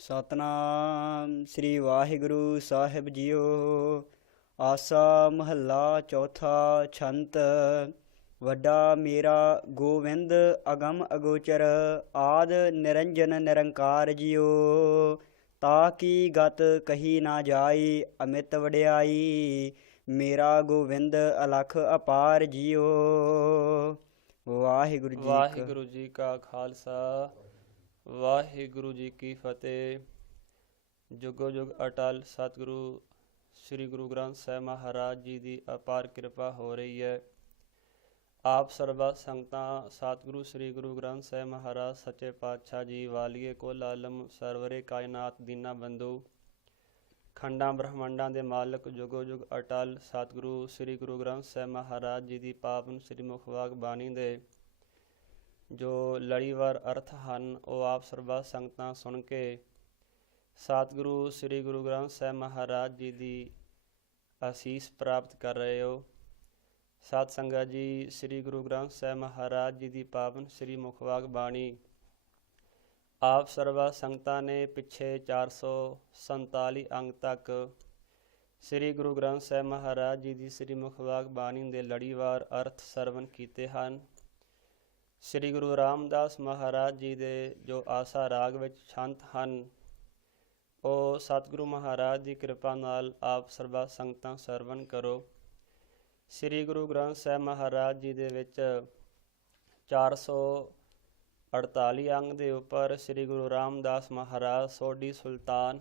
ਸਤਨਾਮ ਸ੍ਰੀ ਵਾਹਿਗੁਰੂ ਸਾਹਿਬ JIO. ਆਸਾ ਮਹੱਲਾ ਚੌਥਾ। ਛੰਤ। ਵੱਡਾ ਮੇਰਾ ਗੋਵਿੰਦ ਅਗਮ ਅਗੋਚਰ, ਆਦ ਨਿਰੰਜਨ ਨਿਰੰਕਾਰ ਜੀਓ। ਤਾ ਕੀ ਗਤ ਕਹੀ ਨਾ ਜਾਈ, ਅਮਿਤ ਵਡਿਆਈ। ਮੇਰਾ ਗੋਵਿੰਦ ਅਲਖ ਅਪਾਰ ਜੀਓ। ਵਾਹਿਗੁਰੂ ਜੀ ਕਾ ਵਾਹਿਗੁਰੂ ਜੀ ਕਾ ਖਾਲਸਾ, ਵਾਹਿਗੁਰੂ ਜੀ ਕੀ ਫਤਿਹ। ਜੁਗੋ ਜੁਗ ਅਟਲ ਸਤਿਗੁਰੂ ਸ੍ਰੀ ਗੁਰੂ ਗ੍ਰੰਥ ਸਾਹਿਬ ਮਹਾਰਾਜ ਜੀ ਦੀ ਅਪਾਰ ਕਿਰਪਾ ਹੋ ਰਹੀ ਹੈ। ਆਪ ਸਰਬੱਤ ਸੰਗਤਾਂ ਸਤਿਗੁਰੂ ਸ੍ਰੀ ਗੁਰੂ ਗ੍ਰੰਥ ਸਾਹਿਬ ਮਹਾਰਾਜ ਸੱਚੇ ਪਾਤਸ਼ਾਹ ਜੀ ਵਾਲੀਏ ਕੁਲ ਆਲਮ ਸਰਵਰੇ ਕਾਇਨਾਤ ਦੀਨਾ ਬੰਧੂ ਖੰਡਾਂ ਬ੍ਰਹਮੰਡਾਂ ਦੇ ਮਾਲਕ ਜੁਗੋ ਜੁਗ ਅਟਲ ਸਤਿਗੁਰੂ ਸ੍ਰੀ ਗੁਰੂ ਗ੍ਰੰਥ ਸਾਹਿਬ ਮਹਾਰਾਜ ਜੀ ਦੀ ਪਾਵਨ ਸ੍ਰੀ ਮੁਖਵਾਕ ਬਾਣੀ ਦੇ ਜੋ ਲੜੀਵਾਰ ਅਰਥ ਹਨ ਉਹ ਆਪ ਸਰਬੱਤ ਸੰਗਤਾਂ ਸੁਣ ਕੇ ਸਤਿਗੁਰੂ ਸ੍ਰੀ ਗੁਰੂ ਗ੍ਰੰਥ ਸਾਹਿਬ ਮਹਾਰਾਜ ਜੀ ਦੀ ਅਸੀਸ ਪ੍ਰਾਪਤ ਕਰ ਰਹੇ ਹੋ। ਸਤ ਸੰਗਤ ਜੀ, ਸ੍ਰੀ ਗੁਰੂ ਗ੍ਰੰਥ ਸਾਹਿਬ ਮਹਾਰਾਜ ਜੀ ਦੀ ਪਾਵਨ ਸ੍ਰੀ ਮੁਖਵਾਕ ਬਾਣੀ ਆਪ ਸਰਬੱਤ ਸੰਗਤਾਂ ਨੇ ਪਿੱਛੇ 447 ਅੰਗ ਤੱਕ ਸ੍ਰੀ ਗੁਰੂ ਗ੍ਰੰਥ ਸਾਹਿਬ ਮਹਾਰਾਜ ਜੀ ਦੀ ਸ੍ਰੀ ਮੁਖਵਾਕ ਬਾਣੀ ਦੇ ਲੜੀਵਾਰ ਅਰਥ ਸਰਵਨ ਕੀਤੇ ਹਨ। ਸ੍ਰੀ ਗੁਰੂ ਰਾਮਦਾਸ ਮਹਾਰਾਜ ਜੀ ਦੇ ਜੋ ਆਸਾ ਰਾਗ ਵਿੱਚ ਛੰਤ ਹਨ ਉਹ ਸਤਿਗੁਰੂ ਮਹਾਰਾਜ ਦੀ ਕਿਰਪਾ ਨਾਲ ਆਪ ਸਰਬੱਤ ਸੰਗਤਾਂ ਸਰਵਨ ਕਰੋ। ਸ੍ਰੀ ਗੁਰੂ ਗ੍ਰੰਥ ਸਾਹਿਬ ਮਹਾਰਾਜ ਜੀ ਦੇ ਵਿੱਚ 448 ਅੰਗ ਦੇ ਉੱਪਰ ਸ੍ਰੀ ਗੁਰੂ ਰਾਮਦਾਸ ਮਹਾਰਾਜ ਸੋਢੀ ਸੁਲਤਾਨ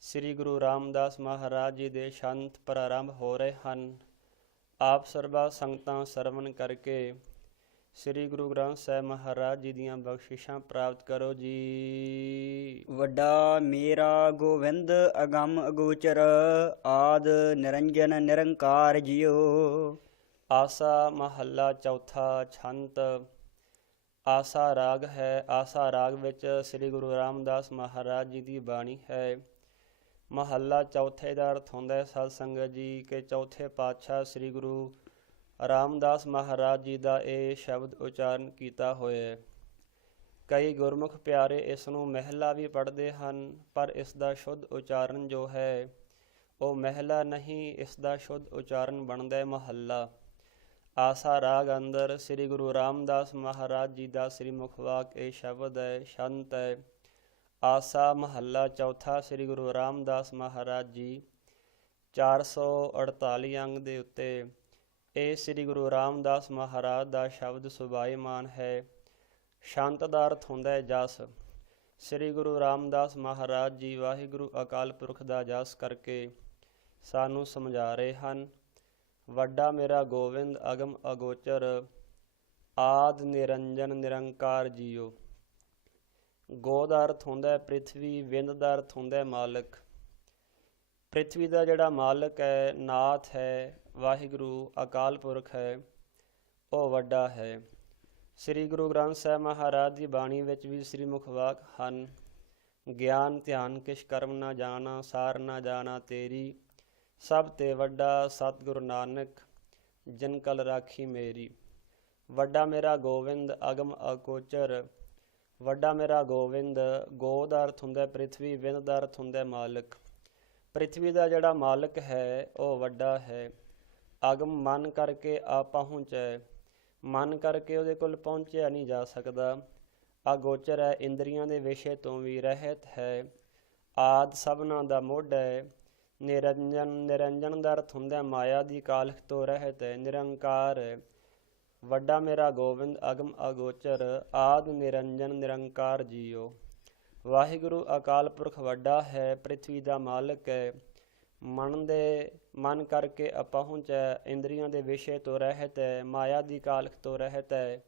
ਸ੍ਰੀ ਗੁਰੂ ਰਾਮਦਾਸ ਮਹਾਰਾਜ ਜੀ ਦੇ ਛੰਤ ਪ੍ਰਾਰੰਭ ਹੋ ਰਹੇ ਹਨ। ਆਪ ਸਰਬੱਤ ਸੰਗਤਾਂ ਸਰਵਨ ਕਰਕੇ ਸ੍ਰੀ ਗੁਰੂ ਗ੍ਰੰਥ ਸਾਹਿਬ ਮਹਾਰਾਜ ਜੀ ਦੀਆਂ ਬਖਸ਼ਿਸ਼ਾਂ ਪ੍ਰਾਪਤ ਕਰੋ ਜੀ। ਵੱਡਾ ਮੇਰਾ ਗੋਵਿੰਦ ਅਗਮ ਅਗੋਚਰ, ਆਦ ਨਿਰੰਜਨ ਨਿਰੰਕਾਰ ਜੀਓ। ਆਸਾ ਮਹੱਲਾ ਚੌਥਾ। ਛੰਤ। ਆਸਾ ਰਾਗ ਹੈ। ਆਸਾ ਰਾਗ ਵਿੱਚ ਸ੍ਰੀ ਗੁਰੂ ਰਾਮਦਾਸ ਮਹਾਰਾਜ ਜੀ ਦੀ ਬਾਣੀ ਹੈ। ਮਹੱਲਾ ਚੌਥੇ ਦਾ ਅਰਥ ਹੁੰਦਾ ਹੈ ਸਤ ਸੰਗਤ ਜੀ ਕਿ ਚੌਥੇ ਪਾਤਸ਼ਾਹ ਸ੍ਰੀ ਗੁਰੂ ਰਾਮਦਾਸ ਮਹਾਰਾਜ ਜੀ ਦਾ ਇਹ ਸ਼ਬਦ ਉਚਾਰਨ ਕੀਤਾ ਹੋਇਆ ਹੈ। ਕਈ ਗੁਰਮੁਖ ਪਿਆਰੇ ਇਸ ਨੂੰ ਮਹਿਲਾ ਵੀ ਪੜ੍ਹਦੇ ਹਨ, ਪਰ ਇਸ ਦਾ ਸ਼ੁੱਧ ਉਚਾਰਨ ਜੋ ਹੈ ਉਹ ਮਹਿਲਾ ਨਹੀਂ, ਇਸ ਦਾ ਸ਼ੁੱਧ ਉਚਾਰਨ ਬਣਦਾ ਹੈ ਮਹੱਲਾ। ਆਸਾ ਰਾਗ ਅੰਦਰ ਸ੍ਰੀ ਗੁਰੂ ਰਾਮਦਾਸ ਮਹਾਰਾਜ ਜੀ ਦਾ ਸ੍ਰੀ ਮੁਖਵਾਕ ਇਹ ਸ਼ਬਦ ਹੈ, ਛੰਤ ਹੈ। ਆਸਾ ਮਹੱਲਾ ਚੌਥਾ। ਸ੍ਰੀ ਗੁਰੂ ਰਾਮਦਾਸ ਮਹਾਰਾਜ ਜੀ 448 ਅੰਗ ਦੇ ਉੱਤੇ ਇਹ ਸ੍ਰੀ ਗੁਰੂ ਰਾਮਦਾਸ ਮਹਾਰਾਜ ਦਾ ਸ਼ਬਦ ਸੁਭਾਇਮਾਨ ਹੈ। ਸ਼ਾਂਤ ਦਾ ਅਰਥ ਹੁੰਦਾ ਹੈ ਜਸ। ਸ੍ਰੀ ਗੁਰੂ ਰਾਮਦਾਸ ਮਹਾਰਾਜ ਜੀ ਵਾਹਿਗੁਰੂ ਅਕਾਲ ਪੁਰਖ ਦਾ ਜਸ ਕਰਕੇ ਸਾਨੂੰ ਸਮਝਾ ਰਹੇ ਹਨ। ਵੱਡਾ ਮੇਰਾ ਗੋਵਿੰਦ ਅਗਮ ਅਗੋਚਰ, ਆਦ ਨਿਰੰਜਨ ਨਿਰੰਕਾਰ ਜੀਓ। ਗੋ ਦਾ ਅਰਥ ਹੁੰਦਾ ਹੈ ਪ੍ਰਿਥਵੀ, ਵਿੰਦ ਦਾ ਅਰਥ ਹੁੰਦਾ ਹੈ ਮਾਲਕ। ਪ੍ਰਿਥਵੀ ਦਾ ਜਿਹੜਾ ਮਾਲਕ ਹੈ, ਨਾਥ ਹੈ, ਵਾਹਿਗੁਰੂ ਅਕਾਲ ਪੁਰਖ ਹੈ, ਉਹ ਵੱਡਾ ਹੈ। ਸ੍ਰੀ ਗੁਰੂ ਗ੍ਰੰਥ ਸਾਹਿਬ ਮਹਾਰਾਜ ਦੀ ਬਾਣੀ ਵਿੱਚ ਵੀ ਸ੍ਰੀ ਮੁਖਵਾਕ ਹਨ। ਗਿਆਨ ਧਿਆਨ ਕਿਛ ਕਰਮ ਨਾ ਜਾਣਾ, ਸਾਰ ਨਾ ਜਾਣਾ ਤੇਰੀ, ਸਭ ਤੇ ਵੱਡਾ ਸਤਿਗੁਰੂ ਨਾਨਕ ਜਿਨ ਕਲ ਰਾਖੀ ਮੇਰੀ। ਵੱਡਾ ਮੇਰਾ ਗੋਵਿੰਦ ਅਗਮ ਅਗੋਚਰ। ਵੱਡਾ ਮੇਰਾ ਗੋਵਿੰਦ, ਗੋ ਦਾ ਅਰਥ ਹੁੰਦਾ ਪ੍ਰਿਥਵੀ, ਵਿੰਦ ਦਾ ਅਰਥ ਹੁੰਦਾ ਮਾਲਕ। ਪ੍ਰਿਥਵੀ ਦਾ ਜਿਹੜਾ ਮਾਲਕ ਹੈ ਉਹ ਵੱਡਾ ਹੈ। ਅਗਮ ਮਨ ਕਰਕੇ ਆ ਪਹੁੰਚੈ, ਮਨ ਕਰਕੇ ਉਹਦੇ ਕੋਲ ਪਹੁੰਚਿਆ ਨਹੀਂ ਜਾ ਸਕਦਾ। ਅਗੋਚਰ ਹੈ, ਇੰਦਰੀਆਂ ਦੇ ਵਿਸ਼ੇ ਤੋਂ ਵੀ ਰਹਿਤ ਹੈ। ਆਦ ਸਭਨਾਂ ਦਾ ਮੋਢ ਹੈ। ਨਿਰੰਜਨ, ਨਿਰੰਜਨ ਦਾ ਅਰਥ ਹੁੰਦਾ ਮਾਇਆ ਦੀ ਕਾਲਖ ਤੋਂ ਰਹਿਤ ਹੈ। ਨਿਰੰਕਾਰ ਹੈ। ਵੱਡਾ ਮੇਰਾ ਗੋਬਿੰਦ ਅਗਮ ਅਗੋਚਰ, ਆਦ ਨਿਰੰਜਨ ਨਿਰੰਕਾਰ ਜੀਓ। ਵਾਹਿਗੁਰੂ ਅਕਾਲ ਪੁਰਖ ਵੱਡਾ ਹੈ, ਪ੍ਰਿਥਵੀ ਦਾ ਮਾਲਕ ਹੈ। ਮਨ ਕਰਕੇ ਅਪਹੁੰਚ ਹੈ, ਇੰਦਰੀਆਂ ਦੇ ਵਿਸ਼ੇ ਤੋਂ ਰਹਿਤ ਹੈ, ਮਾਇਆ ਦੀ ਕਾਲਖ ਤੋਂ ਰਹਿਤ ਹੈ,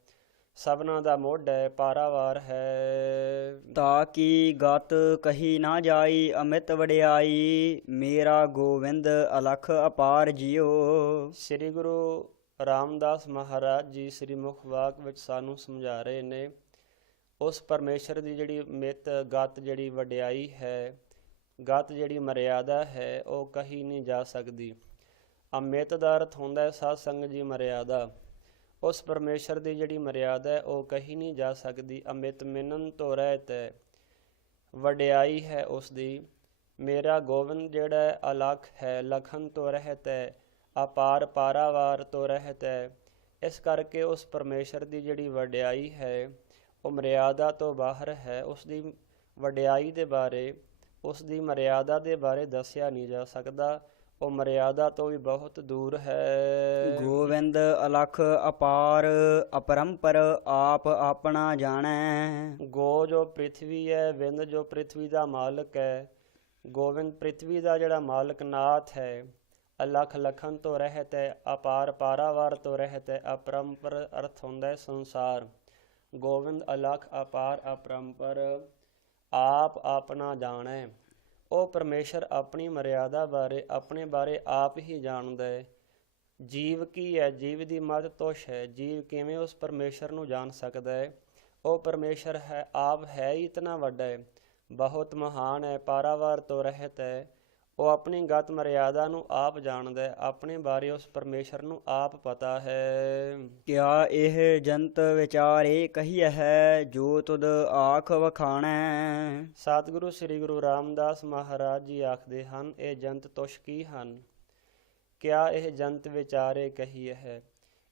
ਸਭਨਾਂ ਦਾ ਮੋਢ ਹੈ, ਪਾਰਾਵਾਰ ਹੈ। ਤਾ ਕੀ ਗਤ ਕਹੀ ਨਾ ਜਾਈ, ਅਮਿਤ ਵਡਿਆਈ। ਮੇਰਾ ਗੋਵਿੰਦ ਅਲਖ ਅਪਾਰ ਜੀਓ। ਸ੍ਰੀ ਗੁਰੂ ਰਾਮਦਾਸ ਮਹਾਰਾਜ ਜੀ ਸ੍ਰੀ ਮੁਖਵਾਕ ਵਿੱਚ ਸਾਨੂੰ ਸਮਝਾ ਰਹੇ ਨੇ ਉਸ ਪਰਮੇਸ਼ਰ ਦੀ ਜਿਹੜੀ ਮਿਤ ਗਤ, ਜਿਹੜੀ ਵਡਿਆਈ ਹੈ, ਗਤ ਜਿਹੜੀ ਮਰਿਆਦਾ ਹੈ ਉਹ ਕਹੀ ਨਹੀਂ ਜਾ ਸਕਦੀ। ਅਮਿਤ ਦਾ ਅਰਥ ਹੁੰਦਾ ਹੈ ਸਤ ਸੰਗਤ ਜੀ ਮਰਿਆਦਾ। ਉਸ ਪਰਮੇਸ਼ਰ ਦੀ ਜਿਹੜੀ ਮਰਿਆਦਾ ਹੈ ਉਹ ਕਹੀ ਨਹੀਂ ਜਾ ਸਕਦੀ। ਅਮਿਤ ਮਿਨਨ ਤੋਂ ਰਹਿਤ ਹੈ। ਵਡਿਆਈ ਹੈ ਉਸ ਦੀ। ਮੇਰਾ ਗੋਬਿੰਦ ਜਿਹੜਾ ਹੈ ਅਲੱਖ ਹੈ, ਲਖਨ ਤੋਂ ਰਹਿਤ ਹੈ, ਅਪਾਰ ਪਾਰਾਵਾਰ ਤੋਂ ਰਹਿਤ ਹੈ। ਇਸ ਕਰਕੇ ਉਸ ਪਰਮੇਸ਼ਰ ਦੀ ਜਿਹੜੀ ਵਡਿਆਈ ਹੈ ਉਹ ਮਰਿਆਦਾ ਤੋਂ ਬਾਹਰ ਹੈ। ਉਸ ਦੀ ਵਡਿਆਈ ਦੇ ਬਾਰੇ, ਉਸ ਦੀ ਮਰਿਆਦਾ ਦੇ ਬਾਰੇ ਦੱਸਿਆ ਨਹੀਂ ਜਾ ਸਕਦਾ। ਉਹ ਮਰਿਆਦਾ ਤੋਂ ਵੀ ਬਹੁਤ ਦੂਰ ਹੈ। ਗੋਵਿੰਦ ਅਲਖ ਅਪਾਰ ਅਪਰੰਪਰ ਆਪ ਆਪਣਾ ਜਾਣੈ। ਗੋ ਜੋ ਪ੍ਰਿਥਵੀ ਹੈ, ਵਿੰਦ ਜੋ ਪ੍ਰਿਥਵੀ ਦਾ ਮਾਲਕ ਹੈ। ਗੋਬਿੰਦ ਪ੍ਰਿਥਵੀ ਦਾ ਜਿਹੜਾ ਮਾਲਕ ਨਾਥ ਹੈ। ਅਲਖ ਲਖਨ ਤੋਂ ਰਹਿਤ ਹੈ, ਅਪਾਰ ਪਾਰਾਵਾਰ ਤੋਂ ਰਹਿਤ ਹੈ। ਅਪਰੰਪਰ ਅਰਥ ਹੁੰਦਾ ਹੈ ਸੰਸਾਰ। ਗੋਬਿੰਦ ਅਲਖ ਅਪਾਰ ਅਪਰੰਪਰ ਆਪ ਆਪਣਾ ਜਾਣੈ। ਉਹ ਪਰਮੇਸ਼ਰ ਆਪਣੀ ਮਰਿਆਦਾ ਬਾਰੇ, ਆਪਣੇ ਬਾਰੇ ਆਪ ਹੀ ਜਾਣਦਾ ਹੈ। ਜੀਵ ਕੀ ਹੈ? ਜੀਵ ਦੀ ਮਤ ਤੁਛ ਹੈ। ਜੀਵ ਕਿਵੇਂ ਉਸ ਪਰਮੇਸ਼ਰ ਨੂੰ ਜਾਣ ਸਕਦਾ ਹੈ? ਉਹ ਪਰਮੇਸ਼ਰ ਹੈ, ਆਪ ਹੈ ਹੀ ਇਤਨਾ ਵੱਡਾ ਹੈ, ਬਹੁਤ ਮਹਾਨ ਹੈ, ਪਾਰਾਵਾਰ ਤੋਂ ਰਹਿਤ ਹੈ। ਉਹ ਆਪਣੀ ਗਤ ਮਰਿਆਦਾ ਨੂੰ ਆਪ ਜਾਣਦਾ ਹੈ। ਆਪਣੇ ਬਾਰੇ ਉਸ ਪਰਮੇਸ਼ਰ ਨੂੰ ਆਪ ਪਤਾ ਹੈ। ਕਿਆ ਇਹ ਜੰਤ ਵਿਚਾਰੇ ਕਹੀਐ ਹੈ, ਜੋ ਤੁਧ ਆਖ ਵਖਾਣੈ। ਸਤਿਗੁਰੂ ਸ੍ਰੀ ਗੁਰੂ ਰਾਮਦਾਸ ਮਹਾਰਾਜ ਜੀ ਆਖਦੇ ਹਨ, ਇਹ ਜੰਤ ਤੁਛ ਕੀ ਹਨ? ਕਿਆ ਇਹ ਜੰਤ ਵਿਚਾਰੇ ਕਹੀਏ ਹੈ?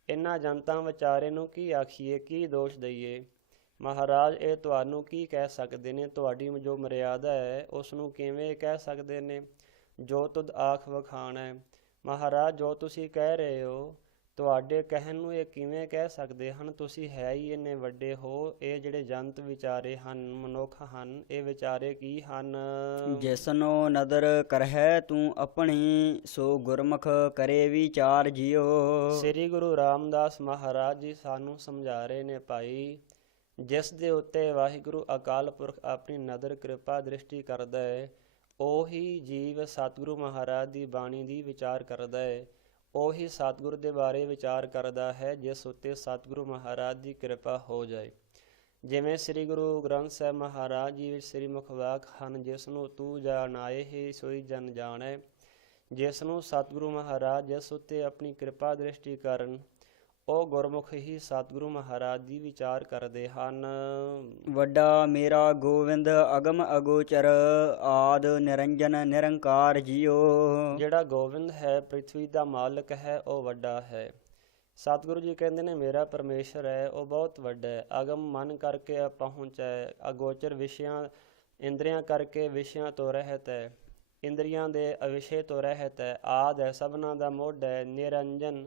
ਇਹਨਾਂ ਜਨਤਾਂ ਵਿਚਾਰੇ ਨੂੰ ਕੀ ਆਖੀਏ, ਕੀ ਦੋਸ਼ ਦਈਏ? ਮਹਾਰਾਜ ਇਹ ਤੁਹਾਨੂੰ ਕੀ ਕਹਿ ਸਕਦੇ ਨੇ? ਤੁਹਾਡੀ ਜੋ ਮਰਿਆਦਾ ਹੈ ਉਸ ਨੂੰ ਕਿਵੇਂ ਕਹਿ ਸਕਦੇ ਨੇ? ਜੋ ਤੁਧ ਆਖ ਵਖਾਣਾ ਹੈ। ਮਹਾਰਾਜ ਜੋ ਤੁਸੀਂ ਕਹਿ ਰਹੇ ਹੋ, ਤੁਹਾਡੇ ਕਹਿਣ ਨੂੰ ਇਹ ਕਿਵੇਂ ਕਹਿ ਸਕਦੇ ਹਨ? ਤੁਸੀਂ ਹੈ ਹੀ ਇੰਨੇ ਵੱਡੇ ਹੋ। ਇਹ ਜਿਹੜੇ ਜੰਤ ਵਿਚਾਰੇ ਹਨ, ਮਨੁੱਖ ਹਨ, ਇਹ ਵਿਚਾਰੇ ਕੀ ਹਨ? ਜਿਸਨੋ ਨਦਰ ਕਰਹਿ ਤੂੰ ਆਪਣੀ, ਸੋ ਗੁਰਮੁਖ ਕਰੇ ਵਿਚਾਰ ਜਿਉ। ਸ੍ਰੀ ਗੁਰੂ ਰਾਮਦਾਸ ਮਹਾਰਾਜ ਜੀ ਸਾਨੂੰ ਸਮਝਾ ਰਹੇ ਨੇ, ਭਾਈ ਜਿਸ ਦੇ ਉੱਤੇ ਵਾਹਿਗੁਰੂ ਅਕਾਲ ਪੁਰਖ ਆਪਣੀ ਨਦਰ ਕਿਰਪਾ ਦ੍ਰਿਸ਼ਟੀ ਕਰਦਾ ਹੈ, ਉਹੀ ਜੀਵ ਸਤਿਗੁਰੂ ਮਹਾਰਾਜ ਦੀ ਬਾਣੀ ਦੀ ਵਿਚਾਰ ਕਰਦਾ ਹੈ। ਉਹੀ ਸਤਿਗੁਰੂ ਦੇ ਬਾਰੇ ਵਿਚਾਰ ਕਰਦਾ ਹੈ ਜਿਸ ਉੱਤੇ ਸਤਿਗੁਰੂ ਮਹਾਰਾਜ ਦੀ ਕਿਰਪਾ ਹੋ ਜਾਏ। ਜਿਵੇਂ ਸ੍ਰੀ ਗੁਰੂ ਗ੍ਰੰਥ ਸਾਹਿਬ ਮਹਾਰਾਜ ਜੀ ਵਿੱਚ ਸ੍ਰੀ ਮੁਖ ਵਾਕ ਹਨ, ਜਿਸ ਨੂੰ ਤੂੰ ਜਾਣਾਏ ਹੀ ਸੋਈ ਜਨ ਜਾਣੈ। ਜਿਸ ਨੂੰ ਸਤਿਗੁਰੂ ਮਹਾਰਾਜ ਜਿਸ ਉੱਤੇ ਆਪਣੀ ਕਿਰਪਾ ਦ੍ਰਿਸ਼ਟੀ ਕਰਨ, ਉਹ ਗੁਰਮੁਖ ਹੀ ਸਤਿਗੁਰੂ ਮਹਾਰਾਜ ਦੀ ਵਿਚਾਰ ਕਰਦੇ ਹਨ। ਵੱਡਾ ਮੇਰਾ ਗੋਵਿੰਦ ਅਗਮ ਅਗੋਚਰ, ਆਦ ਨਿਰੰਜਨ ਨਿਰੰਕਾਰ ਜਿਉ। ਜਿਹੜਾ ਗੋਬਿੰਦ ਹੈ, ਪ੍ਰਿਥਵੀ ਦਾ ਮਾਲਕ ਹੈ, ਉਹ ਵੱਡਾ ਹੈ। ਸਤਿਗੁਰੂ ਜੀ ਕਹਿੰਦੇ ਨੇ ਮੇਰਾ ਪਰਮੇਸ਼ਰ ਹੈ ਉਹ ਬਹੁਤ ਵੱਡਾ ਹੈ। ਅਗਮ ਮਨ ਕਰਕੇ ਪਹੁੰਚ ਹੈ, ਅਗੋਚਰ ਵਿਸ਼ਿਆਂ ਇੰਦਰੀਆਂ ਕਰਕੇ ਵਿਸ਼ਿਆਂ ਤੋਂ ਰਹਿਤ ਹੈ, ਇੰਦਰੀਆਂ ਦੇ ਅਵਿਸ਼ੇ ਤੋਂ ਰਹਿਤ ਹੈ। ਆਦ ਹੈ, ਸਭਨਾਂ ਦਾ ਮੋਢ ਹੈ। ਨਿਰੰਜਨ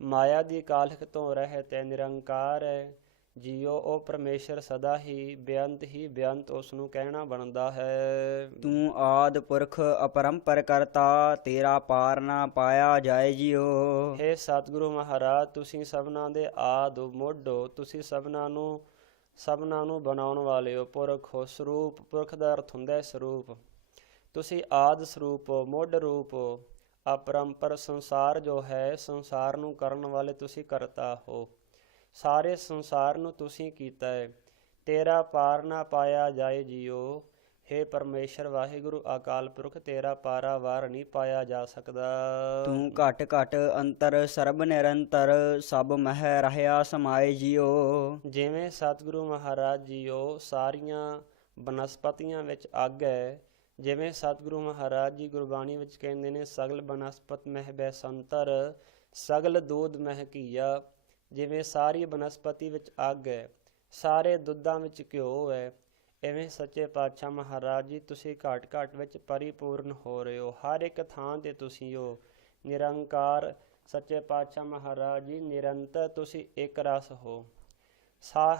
ਮਾਇਆ ਦੀ ਕਾਲਖ ਤੋਂ ਰਹਿਤ ਹੈ, ਨਿਰੰਕਾਰ ਹੈ ਜੀਓ। ਉਹ ਪਰਮੇਸ਼ਰ ਸਦਾ ਹੀ ਬੇਅੰਤ ਉਸ ਨੂੰ ਕਹਿਣਾ ਬਣਦਾ ਹੈ। ਤੂੰ ਆਦ ਪੁਰਖ ਅਪਰੰਪਰ ਕਰਤਾ, ਤੇਰਾ ਪਾਰ ਨਾ ਪਾਇਆ ਜਾਏ ਜਿਉ। ਹੇ ਸਤਿਗੁਰੂ ਮਹਾਰਾਜ, ਤੁਸੀਂ ਸਭਨਾਂ ਦੇ ਆਦ ਮੁੱਢ ਹੋ, ਤੁਸੀਂ ਸਭਨਾਂ ਨੂੰ ਬਣਾਉਣ ਵਾਲੇ ਹੋ, ਪੁਰਖ ਹੋ। ਸਰੂਪ, ਪੁਰਖ ਦਾ ਅਰਥ ਹੁੰਦਾ ਹੈ ਸਰੂਪ। ਤੁਸੀਂ ਆਦ ਸਰੂਪ ਹੋ, ਮੁੱਢ ਰੂਪ ਹੋ। ਅਪਰੰਪਰ ਸੰਸਾਰ ਜੋ ਹੈ, ਸੰਸਾਰ ਨੂੰ ਕਰਨ ਵਾਲੇ ਤੁਸੀਂ ਕਰਤਾ ਹੋ। ਸਾਰੇ ਸੰਸਾਰ ਨੂੰ ਤੁਸੀਂ ਕੀਤਾ ਹੈ। ਤੇਰਾ ਪਾਰ ਨਾ ਪਾਇਆ ਜਾਏ ਜਿਉ। ਹੇ ਪਰਮੇਸ਼ਰ ਵਾਹਿਗੁਰੂ ਅਕਾਲ ਪੁਰਖ, ਤੇਰਾ ਪਾਰਾਵਾਰ ਨਹੀਂ ਪਾਇਆ ਜਾ ਸਕਦਾ। ਤੂੰ ਘਟ ਘਟ ਅੰਤਰ ਸਰਬ ਨਿਰੰਤਰ, ਸਭ ਮਹਿ ਰਹਿਆ ਸਮਾਏ ਜਿਉ। ਜਿਵੇਂ ਸਤਿਗੁਰੂ ਮਹਾਰਾਜ ਜੀਓ ਸਾਰੀਆਂ ਬਨਸਪਤੀਆਂ ਵਿੱਚ ਅੱਗ ਹੈ, ਜਿਵੇਂ ਸਤਿਗੁਰੂ ਮਹਾਰਾਜ ਜੀ ਗੁਰਬਾਣੀ ਵਿੱਚ ਕਹਿੰਦੇ ਨੇ ਸਗਲ ਬਨਸਪਤ ਮਹਿ ਬੈਸੰਤਰ, ਸਗਲ ਦੂਧ ਮਹਿ ਘੀਆ। ਜਿਵੇਂ ਸਾਰੀ ਬਨਸਪਤੀ ਵਿੱਚ ਅੱਗ ਹੈ, ਸਾਰੇ ਦੁੱਧਾਂ ਵਿੱਚ ਘਿਓ ਹੈ, ਇਵੇਂ ਸੱਚੇ ਪਾਤਸ਼ਾਹ ਮਹਾਰਾਜ ਜੀ ਤੁਸੀਂ ਘਾਟ ਘਾਟ ਵਿੱਚ ਪਰਿਪੂਰਨ ਹੋ ਰਹੇ ਹੋ। ਹਰ ਇੱਕ ਥਾਂ 'ਤੇ ਤੁਸੀਂ ਹੋ ਨਿਰੰਕਾਰ। ਸੱਚੇ ਪਾਤਸ਼ਾਹ ਮਹਾਰਾਜ ਜੀ ਨਿਰੰਤਰ ਤੁਸੀਂ ਇੱਕ ਰਸ ਹੋ।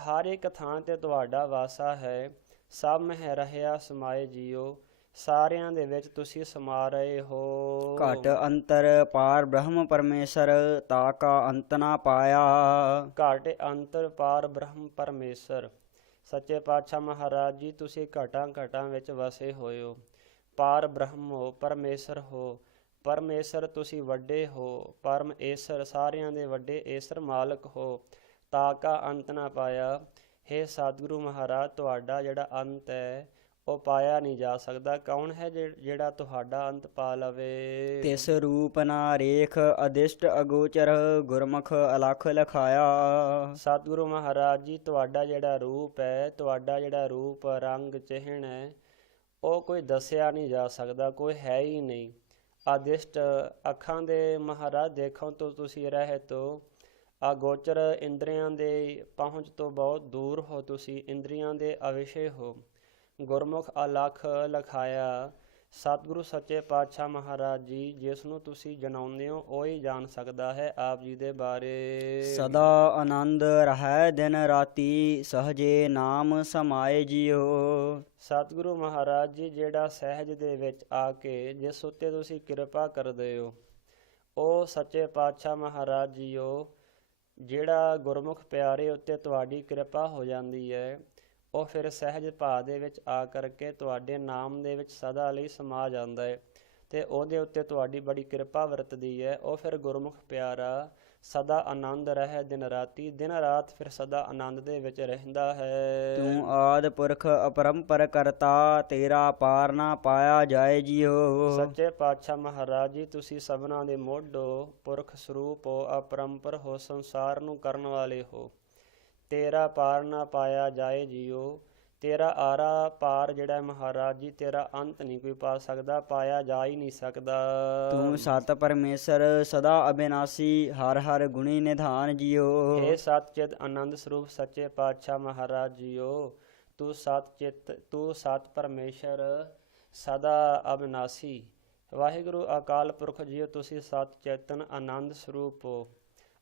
ਹਰ ਇੱਕ ਥਾਂ 'ਤੇ ਤੁਹਾਡਾ ਵਾਸਾ ਹੈ। ਸਭ ਮਹਿ ਰਹਿਆ ਸਮਾਏ ਜੀਓ। ਸਾਰਿਆਂ ਦੇ ਵਿੱਚ ਤੁਸੀਂ ਸਮਾ ਰਹੇ ਹੋ। ਘਟ ਅੰਤਰ ਪਾਰ ਬ੍ਰਹਮ ਪਰਮੇਸ਼ਰ, ਤਾ ਕਾ ਅੰਤ ਨਾ ਪਾਇਆ। ਘਟ ਅੰਤਰ ਪਾਰ ਬ੍ਰਹਮ ਪਰਮੇਸ਼ਰ। ਸੱਚੇ ਪਾਤਸ਼ਾਹ ਮਹਾਰਾਜ ਜੀ ਤੁਸੀਂ ਘਟਾਂ ਘਟਾਂ ਵਿੱਚ ਵਸੇ ਹੋਏ ਹੋ। ਪਾਰ ਬ੍ਰਹਮ ਹੋ, ਪਰਮੇਸ਼ਰ ਹੋ। ਪਰਮੇਸ਼ਰ ਤੁਸੀਂ ਵੱਡੇ ਹੋ, ਪਰਮ ਈਸ਼ਰ ਸਾਰਿਆਂ ਦੇ ਵੱਡੇ ਈਸ਼ਰ ਮਾਲਕ ਹੋ। ਤਾ ਕਾ ਅੰਤ ਨਾ ਪਾਇਆ। ਹੇ ਸਤਿਗੁਰੂ ਮਹਾਰਾਜ, ਤੁਹਾਡਾ ਜਿਹੜਾ ਅੰਤ ਹੈ ਉਹ ਪਾਇਆ ਨਹੀਂ ਜਾ ਸਕਦਾ। ਕੌਣ ਹੈ ਜਿਹੜਾ ਤੁਹਾਡਾ ਅੰਤ ਪਾ ਲਵੇ? ਤਿਸ ਰੂਪ ਨਾ ਰੇਖ ਅਦਿਸ਼ਟ ਅਗੋਚਰ, ਗੁਰਮੁਖ ਅਲਖ ਲਖਾਇਆ। ਸਤਿਗੁਰੂ ਮਹਾਰਾਜ ਜੀ ਤੁਹਾਡਾ ਜਿਹੜਾ ਰੂਪ ਹੈ, ਤੁਹਾਡਾ ਜਿਹੜਾ ਰੂਪ ਰੰਗ ਚਿਹਨ ਹੈ, ਉਹ ਕੋਈ ਦੱਸਿਆ ਨਹੀਂ ਜਾ ਸਕਦਾ, ਕੋਈ ਹੈ ਹੀ ਨਹੀਂ। ਆਦਿਸ਼ਟ ਅੱਖਾਂ ਦੇ ਮਹਾਰਾਜ ਦੇਖੋ ਤੋਂ ਤੁਸੀਂ ਰਹਿਤ ਹੋ, ਅਗੋਚਰ ਇੰਦਰੀਆਂ ਦੇ ਪਹੁੰਚ ਤੋਂ ਬਹੁਤ ਦੂਰ ਹੋ, ਤੁਸੀਂ ਇੰਦਰੀਆਂ ਦੇ ਅਵਿਸ਼ੇ ਹੋ। ਗੁਰਮੁਖ ਅਲਖ ਲਖਾਇਆ, ਸਤਿਗੁਰੂ ਸੱਚੇ ਪਾਤਸ਼ਾਹ ਮਹਾਰਾਜ ਜੀ ਜਿਸ ਨੂੰ ਤੁਸੀਂ ਜਣਾਉਂਦੇ ਹੋ ਉਹ ਹੀ ਜਾਣ ਸਕਦਾ ਹੈ ਆਪ ਜੀ ਦੇ ਬਾਰੇ। ਸਦਾ ਆਨੰਦ ਰਹੈ ਦਿਨ ਰਾਤੀ, ਸਹਜੇ ਨਾਮ ਸਮਾਏ ਜੀਓ। ਸਤਿਗੁਰੂ ਮਹਾਰਾਜ ਜੀ ਜਿਹੜਾ ਸਹਿਜ ਦੇ ਵਿੱਚ ਆ ਕੇ ਜਿਸ ਉੱਤੇ ਤੁਸੀਂ ਕਿਰਪਾ ਕਰਦੇ ਹੋ, ਉਹ ਸੱਚੇ ਪਾਤਸ਼ਾਹ ਮਹਾਰਾਜ ਜੀਓ ਜਿਹੜਾ ਗੁਰਮੁਖ ਪਿਆਰੇ ਉੱਤੇ ਤੁਹਾਡੀ ਕਿਰਪਾ ਹੋ ਜਾਂਦੀ ਹੈ, ਉਹ ਫਿਰ ਸਹਿਜ ਭਾਅ ਦੇ ਵਿੱਚ ਆ ਕਰਕੇ ਤੁਹਾਡੇ ਨਾਮ ਦੇ ਵਿੱਚ ਸਦਾ ਲਈ ਸਮਾ ਜਾਂਦਾ ਹੈ ਅਤੇ ਉਹਦੇ ਉੱਤੇ ਤੁਹਾਡੀ ਬੜੀ ਕਿਰਪਾ ਵਰਤਦੀ ਹੈ। ਉਹ ਫਿਰ ਗੁਰਮੁਖ ਪਿਆਰਾ ਸਦਾ ਆਨੰਦ ਰਹਿ ਦਿਨ ਰਾਤੀ, ਦਿਨ ਰਾਤ ਫਿਰ ਸਦਾ ਆਨੰਦ ਦੇ ਵਿੱਚ ਰਹਿੰਦਾ ਹੈ। ਤੂੰ ਆਦਿ ਪੁਰਖ ਅਪਰੰਪਰ ਕਰਤਾ, ਤੇਰਾ ਪਾਰ ਨਾ ਪਾਇਆ ਜਾਏ ਜੀਓ। ਸੱਚੇ ਪਾਤਸ਼ਾਹ ਮਹਾਰਾਜ ਜੀ ਤੁਸੀਂ ਸਭਨਾਂ ਦੇ ਮੋਢੋ ਪੁਰਖ ਸਰੂਪ ਹੋ, ਅਪਰੰਪਰ ਹੋ, ਸੰਸਾਰ ਨੂੰ ਕਰਨ ਵਾਲੇ ਹੋ। ਤੇਰਾ ਪਾਰ ਨਾ ਪਾਇਆ ਜਾਏ ਜੀਓ। ਤੇਰਾ ਆਰਾ ਪਾਰ ਜਿਹੜਾ ਮਹਾਰਾਜ ਜੀ ਤੇਰਾ ਅੰਤ ਨਹੀਂ ਕੋਈ ਪਾ ਸਕਦਾ, ਪਾਇਆ ਜਾ ਹੀ ਨਹੀਂ ਸਕਦਾ। ਤੂੰ ਸਤ ਪਰਮੇਸ਼ਰ ਸਦਾ ਅਬਿਨਾਸੀ, ਹਰ ਹਰ ਗੁਣੀ ਨਿਧਾਨ ਜੀਓ। ਹੇ ਸਤ ਚਿਤ ਆਨੰਦ ਸਰੂਪ ਸੱਚੇ ਪਾਤਸ਼ਾਹ ਮਹਾਰਾਜ ਜੀਓ, ਤੂੰ ਸਤ ਚਿਤ, ਤੂੰ ਸਤ ਪਰਮੇਸ਼ਰ ਸਦਾ ਅਬਿਨਾਸੀ। ਵਾਹਿਗੁਰੂ ਅਕਾਲ ਪੁਰਖ ਜੀਓ ਤੁਸੀਂ ਸਤ ਚੇਤਨ ਆਨੰਦ ਸਰੂਪ ਹੋ,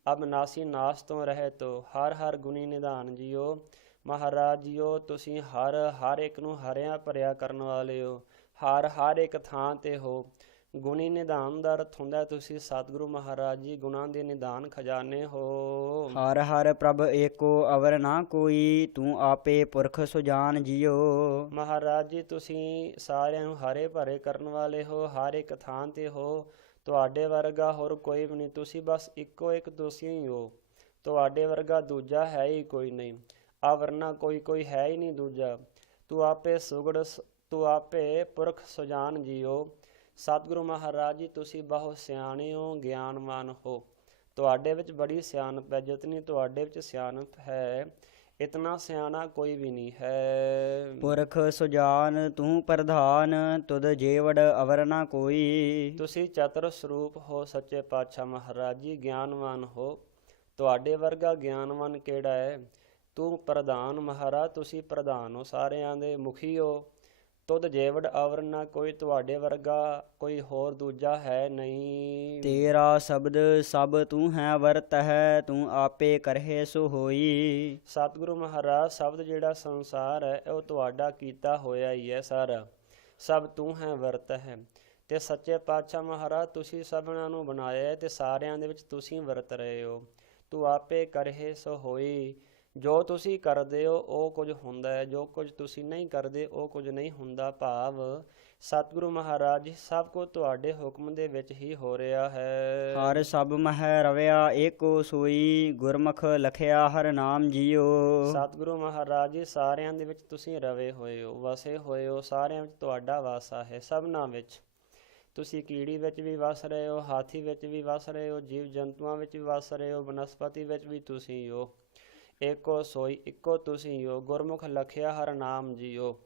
ਅਬਿਨਾਸੀ ਨਾਸ ਤੋਂ ਰਹਿਤ ਹੋ, ਹਰ ਹਰ ਗੁਣੀ ਨਿਧਾਨ ਜੀਓ। ਮਹਾਰਾਜ ਜੀਓ ਤੁਸੀਂ ਹਰ ਇੱਕ ਨੂੰ ਹਰਿਆ ਭਰਿਆ ਕਰਨ ਵਾਲੇ ਹੋ, ਹਰ ਇੱਕ ਥਾਂ 'ਤੇ ਹੋ। ਗੁਣੀ ਨਿਧਾਨ ਦਾ ਅਰਥ ਹੁੰਦਾ ਤੁਸੀਂ ਸਤਿਗੁਰੂ ਮਹਾਰਾਜ ਜੀ ਗੁਣਾਂ ਦੇ ਨਿਧਾਨ ਖਜ਼ਾਨੇ ਹੋ। ਹਰ ਹਰ ਪ੍ਰਭ ਏਕੋ ਅਵਰ ਨਾ ਕੋਈ, ਤੂੰ ਆਪੇ ਪੁਰਖ ਸੁਜਾਨ ਜੀਓ। ਮਹਾਰਾਜ ਜੀ ਤੁਸੀਂ ਸਾਰਿਆਂ ਨੂੰ ਹਰੇ ਭਰੇ ਕਰਨ ਵਾਲੇ ਹੋ, ਹਰ ਇੱਕ ਥਾਂ 'ਤੇ ਹੋ। ਤੁਹਾਡੇ ਵਰਗਾ ਹੋਰ ਕੋਈ ਵੀ ਨਹੀਂ, ਤੁਸੀਂ ਬਸ ਇੱਕੋ ਇੱਕ ਤੁਸੀਂ ਹੀ ਹੋ। ਤੁਹਾਡੇ ਵਰਗਾ ਦੂਜਾ ਹੈ ਹੀ ਕੋਈ ਨਹੀਂ, ਆਵਰਨਾ ਕੋਈ ਹੈ ਹੀ ਨਹੀਂ ਦੂਜਾ। ਤੂੰ ਆਪੇ ਪੁਰਖ ਸੁਜਾਨ ਜੀਓ। ਸਤਿਗੁਰੂ ਮਹਾਰਾਜ ਜੀ ਤੁਸੀਂ ਬਹੁਤ ਸਿਆਣੇ ਹੋ, ਗਿਆਨਵਾਨ ਹੋ। ਤੁਹਾਡੇ ਵਿੱਚ ਬੜੀ ਸਿਆਣਪ ਹੈ, ਜਿਤਨੀ ਤੁਹਾਡੇ ਵਿੱਚ ਸਿਆਣਪ ਹੈ ਇਤਨਾ ਸਿਆਣਾ ਕੋਈ ਵੀ ਨਹੀਂ ਹੈ। ਪੁਰਖ ਸੁਜਾਨ ਤੂੰ ਪ੍ਰਧਾਨ, ਤੁਧ ਜੇਵੜ ਅਵਰ ਨਾ ਕੋਈ। ਤੁਸੀਂ ਚਤੁਰ ਸਰੂਪ ਹੋ ਸੱਚੇ ਪਾਤਸ਼ਾਹ ਮਹਾਰਾਜ ਜੀ, ਗਿਆਨਵਾਨ ਹੋ। ਤੁਹਾਡੇ ਵਰਗਾ ਗਿਆਨਵਾਨ ਕਿਹੜਾ ਹੈ। ਤੂੰ ਪ੍ਰਧਾਨ ਮਹਾਰਾਜ, ਤੁਸੀਂ ਪ੍ਰਧਾਨ ਹੋ, ਸਾਰਿਆਂ ਦੇ ਮੁਖੀ ਹੋ। ਤੁਧ ਜੇਵੜ ਅਵਰ ਨਾ ਕੋਈ, ਤੁਹਾਡੇ ਵਰਗਾ ਕੋਈ ਹੋਰ ਦੂਜਾ ਹੈ ਨਹੀਂ। ਤੇਰਾ ਸ਼ਬਦ ਸਭ ਤੂੰ ਹੈ ਵਰਤ ਹੈ, ਤੂੰ ਆਪੇ ਕਰਹਿ ਸੋ ਹੋਈ। ਸਤਿਗੁਰੂ ਮਹਾਰਾਜ ਸ਼ਬਦ ਜਿਹੜਾ ਸੰਸਾਰ ਹੈ ਉਹ ਤੁਹਾਡਾ ਕੀਤਾ ਹੋਇਆ ਹੀ ਹੈ ਸਾਰਾ, ਸਭ ਤੂੰ ਹੈ ਵਰਤ ਹੈ। ਅਤੇ ਸੱਚੇ ਪਾਤਸ਼ਾਹ ਮਹਾਰਾਜ ਤੁਸੀਂ ਸਭਨਾਂ ਨੂੰ ਬਣਾਇਆ ਅਤੇ ਸਾਰਿਆਂ ਦੇ ਵਿੱਚ ਤੁਸੀਂ ਵਰਤ ਰਹੇ ਹੋ। ਤੂੰ ਆਪੇ ਕਰਹਿ ਸੋ ਹੋਈ। ਜੋ ਤੁਸੀਂ ਕਰਦੇ ਹੋ ਉਹ ਕੁਝ ਹੁੰਦਾ ਹੈ, ਜੋ ਕੁਝ ਤੁਸੀਂ ਨਹੀਂ ਕਰਦੇ ਉਹ ਕੁਝ ਨਹੀਂ ਹੁੰਦਾ। ਭਾਵ ਸਤਿਗੁਰੂ ਮਹਾਰਾਜ ਜੀ ਸਭ ਕੁਝ ਤੁਹਾਡੇ ਹੁਕਮ ਦੇ ਵਿੱਚ ਹੀ ਹੋ ਰਿਹਾ ਹੈ। ਹਰ ਸਭ ਮਹਿ ਰਵਿਆ ਏਕੋ ਸੋਈ, ਗੁਰਮੁਖ ਲਖਿਆ ਹਰ ਨਾਮ ਜੀਓ। ਸਤਿਗੁਰੂ ਮਹਾਰਾਜ ਜੀ ਸਾਰਿਆਂ ਦੇ ਵਿੱਚ ਤੁਸੀਂ ਰਵੇ ਹੋਏ ਹੋ, ਵਸੇ ਹੋਏ ਹੋ, ਸਾਰਿਆਂ ਵਿੱਚ ਤੁਹਾਡਾ ਵਾਸਾ ਹੈ। ਸਭਨਾਂ ਵਿੱਚ ਤੁਸੀਂ ਕੀੜੀ ਵਿੱਚ ਵੀ ਵਸ ਰਹੇ ਹੋ, ਹਾਥੀ ਵਿੱਚ ਵੀ ਵਸ ਰਹੇ ਹੋ, ਜੀਵ ਜੰਤੂਆਂ ਵਿੱਚ ਵੀ ਵਸ ਰਹੇ ਹੋ, ਬਨਸਪਤੀ ਵਿੱਚ ਵੀ ਤੁਸੀਂ ਹੋ। ਏਕੋ ਸੋਈ, ਇੱਕੋ ਤੁਸੀਂ ਹੋ। ਗੁਰਮੁਖ ਲਖਿਆ ਹਰ ਨਾਮ ਜੀਓ।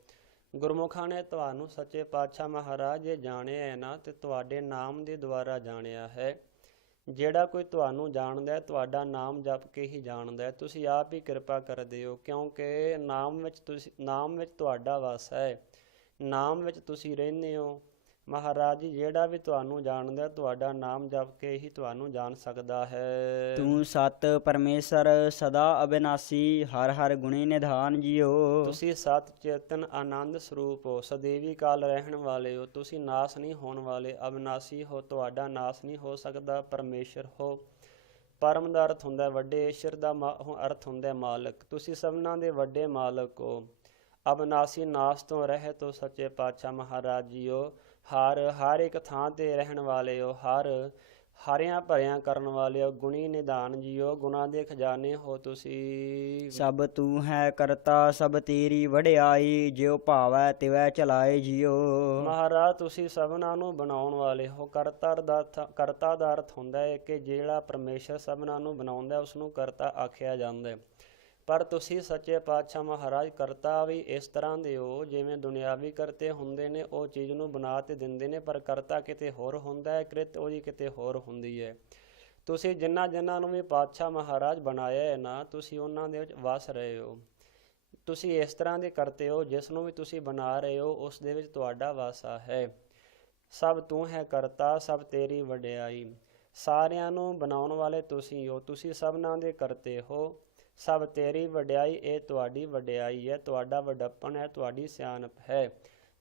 ਗੁਰਮੁਖਾਂ ਨੇ ਤੁਹਾਨੂੰ ਸੱਚੇ ਪਾਤਸ਼ਾਹ ਮਹਾਰਾਜ ਜੇ ਜਾਣਿਆ ਹੈ ਨਾ, ਤੇ ਤੁਹਾਡੇ ਨਾਮ ਦੇ ਦੁਆਰਾ ਜਾਣਿਆ ਹੈ। ਜਿਹੜਾ ਕੋਈ ਤੁਹਾਨੂੰ ਜਾਣਦਾ ਹੈ ਤੁਹਾਡਾ ਨਾਮ ਜਪ ਕੇ ਹੀ ਜਾਣਦਾ ਹੈ। ਤੁਸੀਂ ਆਪ ਹੀ ਕਿਰਪਾ ਕਰਦੇ ਹੋ, ਕਿਉਂਕਿ ਨਾਮ ਵਿੱਚ ਤੁਹਾਡਾ ਵਾਸਾ ਹੈ, ਨਾਮ ਵਿੱਚ ਤੁਸੀਂ ਰਹਿੰਦੇ ਹੋ। ਮਹਾਰਾਜ ਜੀ ਜਿਹੜਾ ਵੀ ਤੁਹਾਨੂੰ ਜਾਣਦਾ ਤੁਹਾਡਾ ਨਾਮ ਜਪ ਕੇ ਹੀ ਤੁਹਾਨੂੰ ਜਾਣ ਸਕਦਾ ਹੈ। ਤੂੰ ਸਤ ਪਰਮੇਸ਼ਰ ਸਦਾ ਅਬਿਨਾਸੀ, ਹਰ ਹਰ ਗੁਣੀ ਨਿਧਾਨ ਜੀਓ। ਤੁਸੀਂ ਸਤ ਚੇਤਨ ਆਨੰਦ ਸਰੂਪ ਹੋ, ਸਦੀਵੀ ਕਾਲ ਰਹਿਣ ਵਾਲੇ ਹੋ। ਤੁਸੀਂ ਨਾਸ ਨਹੀਂ ਹੋਣ ਵਾਲੇ, ਅਬਿਨਾਸੀ ਹੋ, ਤੁਹਾਡਾ ਨਾਸ ਨਹੀਂ ਹੋ ਸਕਦਾ। ਪਰਮੇਸ਼ਰ ਹੋ, ਪਰਮ ਦਾ ਅਰਥ ਹੁੰਦਾ ਵੱਡੇ, ਈਸ਼ਰ ਦਾ ਅਰਥ ਹੁੰਦਾ ਮਾਲਕ। ਤੁਸੀਂ ਸਭਨਾਂ ਦੇ ਵੱਡੇ ਮਾਲਕ ਹੋ। ਅਬਿਨਾਸੀ ਨਾਸ ਤੋਂ ਰਹਿਤ ਹੋ ਸੱਚੇ ਪਾਤਸ਼ਾਹ ਮਹਾਰਾਜ ਜੀਓ। ਹਰ ਇੱਕ ਥਾਂ 'ਤੇ ਰਹਿਣ ਵਾਲੇ ਹੋ, ਹਰਿਆਂ ਭਰਿਆਂ ਕਰਨ ਵਾਲੇ ਹੋ। ਗੁਣੀ ਨਿਧਾਨ ਜੀਓ, ਗੁਣਾਂ ਦੇ ਖਜ਼ਾਨੇ ਹੋ ਤੁਸੀਂ। ਸਭ ਤੂੰ ਹੈ ਕਰਤਾ ਸਭ ਤੇਰੀ ਵਡਿਆਈ, ਜਿਉ ਭਾਵੈ ਤਿਵੈ ਚਲਾਏ ਜੀਓ। ਮਹਾਰਾਜ ਤੁਸੀਂ ਸਭਨਾਂ ਨੂੰ ਬਣਾਉਣ ਵਾਲੇ ਹੋ। ਕਰਤਾ ਦਾ ਅਰਥ ਹੁੰਦਾ ਹੈ ਕਿ ਜਿਹੜਾ ਪਰਮੇਸ਼ਰ ਸਭਨਾਂ ਨੂੰ ਬਣਾਉਂਦਾ ਉਸ ਨੂੰ ਕਰਤਾ ਆਖਿਆ ਜਾਂਦਾ ਹੈ। ਪਰ ਤੁਸੀਂ ਸੱਚੇ ਪਾਤਸ਼ਾਹ ਮਹਾਰਾਜ ਕਰਤਾ ਵੀ ਇਸ ਤਰ੍ਹਾਂ ਦੇ ਹੋ, ਜਿਵੇਂ ਦੁਨਿਆਵੀ ਕਰਤੇ ਹੁੰਦੇ ਨੇ, ਉਹ ਚੀਜ਼ ਨੂੰ ਬਣਾ ਤੇ ਦਿੰਦੇ ਨੇ, ਪਰ ਕਰਤਾ ਕਿਤੇ ਹੋਰ ਹੁੰਦਾ ਹੈ, ਕ੍ਰਿਤ ਉਹਦੀ ਕਿਤੇ ਹੋਰ ਹੁੰਦੀ ਹੈ। ਤੁਸੀਂ ਜਿਨ੍ਹਾਂ ਨੂੰ ਵੀ ਪਾਤਸ਼ਾਹ ਮਹਾਰਾਜ ਬਣਾਇਆ ਹੈ ਨਾ, ਤੁਸੀਂ ਉਹਨਾਂ ਦੇ ਵਿੱਚ ਵਸ ਰਹੇ ਹੋ। ਤੁਸੀਂ ਇਸ ਤਰ੍ਹਾਂ ਦੇ ਕਰਤੇ ਹੋ, ਜਿਸ ਨੂੰ ਵੀ ਤੁਸੀਂ ਬਣਾ ਰਹੇ ਹੋ ਉਸ ਦੇ ਵਿੱਚ ਤੁਹਾਡਾ ਵਾਸਾ ਹੈ। ਸਭ ਤੂੰ ਹੈ ਕਰਤਾ, ਸਭ ਤੇਰੀ ਵਡਿਆਈ। ਸਾਰਿਆਂ ਨੂੰ ਬਣਾਉਣ ਵਾਲੇ ਤੁਸੀਂ ਹੋ, ਤੁਸੀਂ ਸਭਨਾਂ ਦੇ ਕਰਤੇ ਹੋ। ਸਭ ਤੇਰੀ ਵਡਿਆਈ, ਇਹ ਤੁਹਾਡੀ ਵਡਿਆਈ ਹੈ, ਤੁਹਾਡਾ ਵਡੱਪਣ ਹੈ, ਤੁਹਾਡੀ ਸਿਆਣਪ ਹੈ।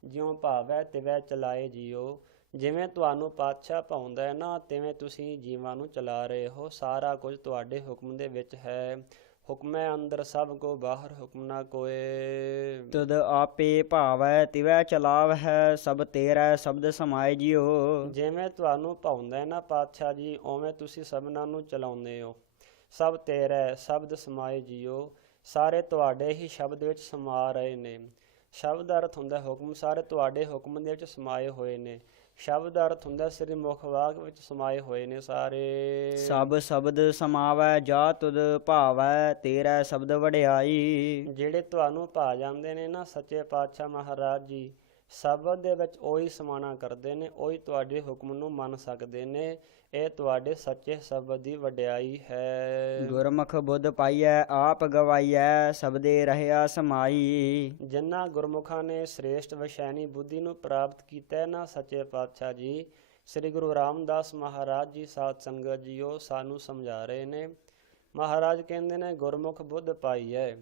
ਜਿਉਂ ਭਾਵੈ ਤਿਵੈ ਚਲਾਏ ਜੀਓ। ਜਿਵੇਂ ਤੁਹਾਨੂੰ ਪਾਤਸ਼ਾਹ ਭਾਉਂਦਾ ਹੈ ਨਾ, ਤਿਵੇਂ ਤੁਸੀਂ ਜੀਵਾਂ ਨੂੰ ਚਲਾ ਰਹੇ ਹੋ। ਸਾਰਾ ਕੁਝ ਤੁਹਾਡੇ ਹੁਕਮ ਦੇ ਵਿੱਚ ਹੈ। ਹੁਕਮੈ ਅੰਦਰ ਸਭ ਕੋ ਬਾਹਰ, ਹੁਕਮ ਨਾ ਕੋਏ। ਤੁਧ ਆਪੇ ਭਾਵੈ ਤਿਵੈ ਚਲਾਵਹਿ, ਸਭ ਤੇਰਾ ਸ਼ਬਦ ਸਮਾਏ ਜਿਉ। ਜਿਵੇਂ ਤੁਹਾਨੂੰ ਭਾਉਂਦਾ ਹੈ ਨਾ ਪਾਤਸ਼ਾਹ ਜੀ, ਉਵੇਂ ਤੁਸੀਂ ਸਭਨਾਂ ਨੂੰ ਚਲਾਉਂਦੇ ਹੋ। ਸਭ ਤੇਰਾ ਸ਼ਬਦ ਸਮਾਏ ਜੀਓ। ਸਾਰੇ ਤੁਹਾਡੇ ਹੀ ਸ਼ਬਦ ਵਿੱਚ ਸਮਾ ਰਹੇ ਨੇ। ਸ਼ਬਦ ਦਾ ਅਰਥ ਹੁੰਦਾ ਹੁਕਮ। ਸਾਰੇ ਤੁਹਾਡੇ ਹੁਕਮ ਦੇ ਵਿੱਚ ਸਮਾਏ ਹੋਏ ਨੇ। ਸ਼ਬਦ ਦਾ ਅਰਥ ਹੁੰਦਾ ਸ੍ਰੀ ਮੁਖ ਵਾਕ ਵਿੱਚ ਸਮਾਏ ਹੋਏ ਨੇ ਸਾਰੇ। ਸਭ ਸ਼ਬਦ ਸਮਾਵੈ ਜਾ ਤੁਧ ਭਾਵੈ, ਤੇਰਾ ਸ਼ਬਦ ਵਡਿਆਈ। ਜਿਹੜੇ ਤੁਹਾਨੂੰ ਭਾ ਜਾਂਦੇ ਨੇ ਨਾ ਸੱਚੇ ਪਾਤਸ਼ਾਹ ਮਹਾਰਾਜ ਜੀ, ਸ਼ਬਦ ਦੇ ਵਿੱਚ ਉਹੀ ਸਮਾਣਾ ਕਰਦੇ ਨੇ, ਉਹੀ ਤੁਹਾਡੇ ਹੁਕਮ ਨੂੰ ਮੰਨ ਸਕਦੇ ਨੇ। ਇਹ ਤੁਹਾਡੇ ਸੱਚੇ ਸ਼ਬਦ ਦੀ ਵਡਿਆਈ ਹੈ। ਗੁਰਮੁਖ ਬੁੱਧ ਪਾਈਐ ਆਪ ਗਵਾਈਐ, ਸਬਦੇ ਰਹਿਆ ਸਮਾਈ। ਜਿਨ੍ਹਾਂ ਗੁਰਮੁਖਾਂ ਨੇ ਸ੍ਰੇਸ਼ਟ ਵਿਸ਼ੈਨੀ ਬੁੱਧੀ ਨੂੰ ਪ੍ਰਾਪਤ ਕੀਤਾ ਨਾ ਸੱਚੇ ਪਾਤਸ਼ਾਹ ਜੀ, ਸ੍ਰੀ ਗੁਰੂ ਰਾਮਦਾਸ ਮਹਾਰਾਜ ਜੀ ਸਾਧ ਸੰਗਤ ਜੀਓ ਸਾਨੂੰ ਸਮਝਾ ਰਹੇ ਨੇ। ਮਹਾਰਾਜ ਕਹਿੰਦੇ ਨੇ ਗੁਰਮੁਖ ਬੁੱਧ ਪਾਈ ਹੈ।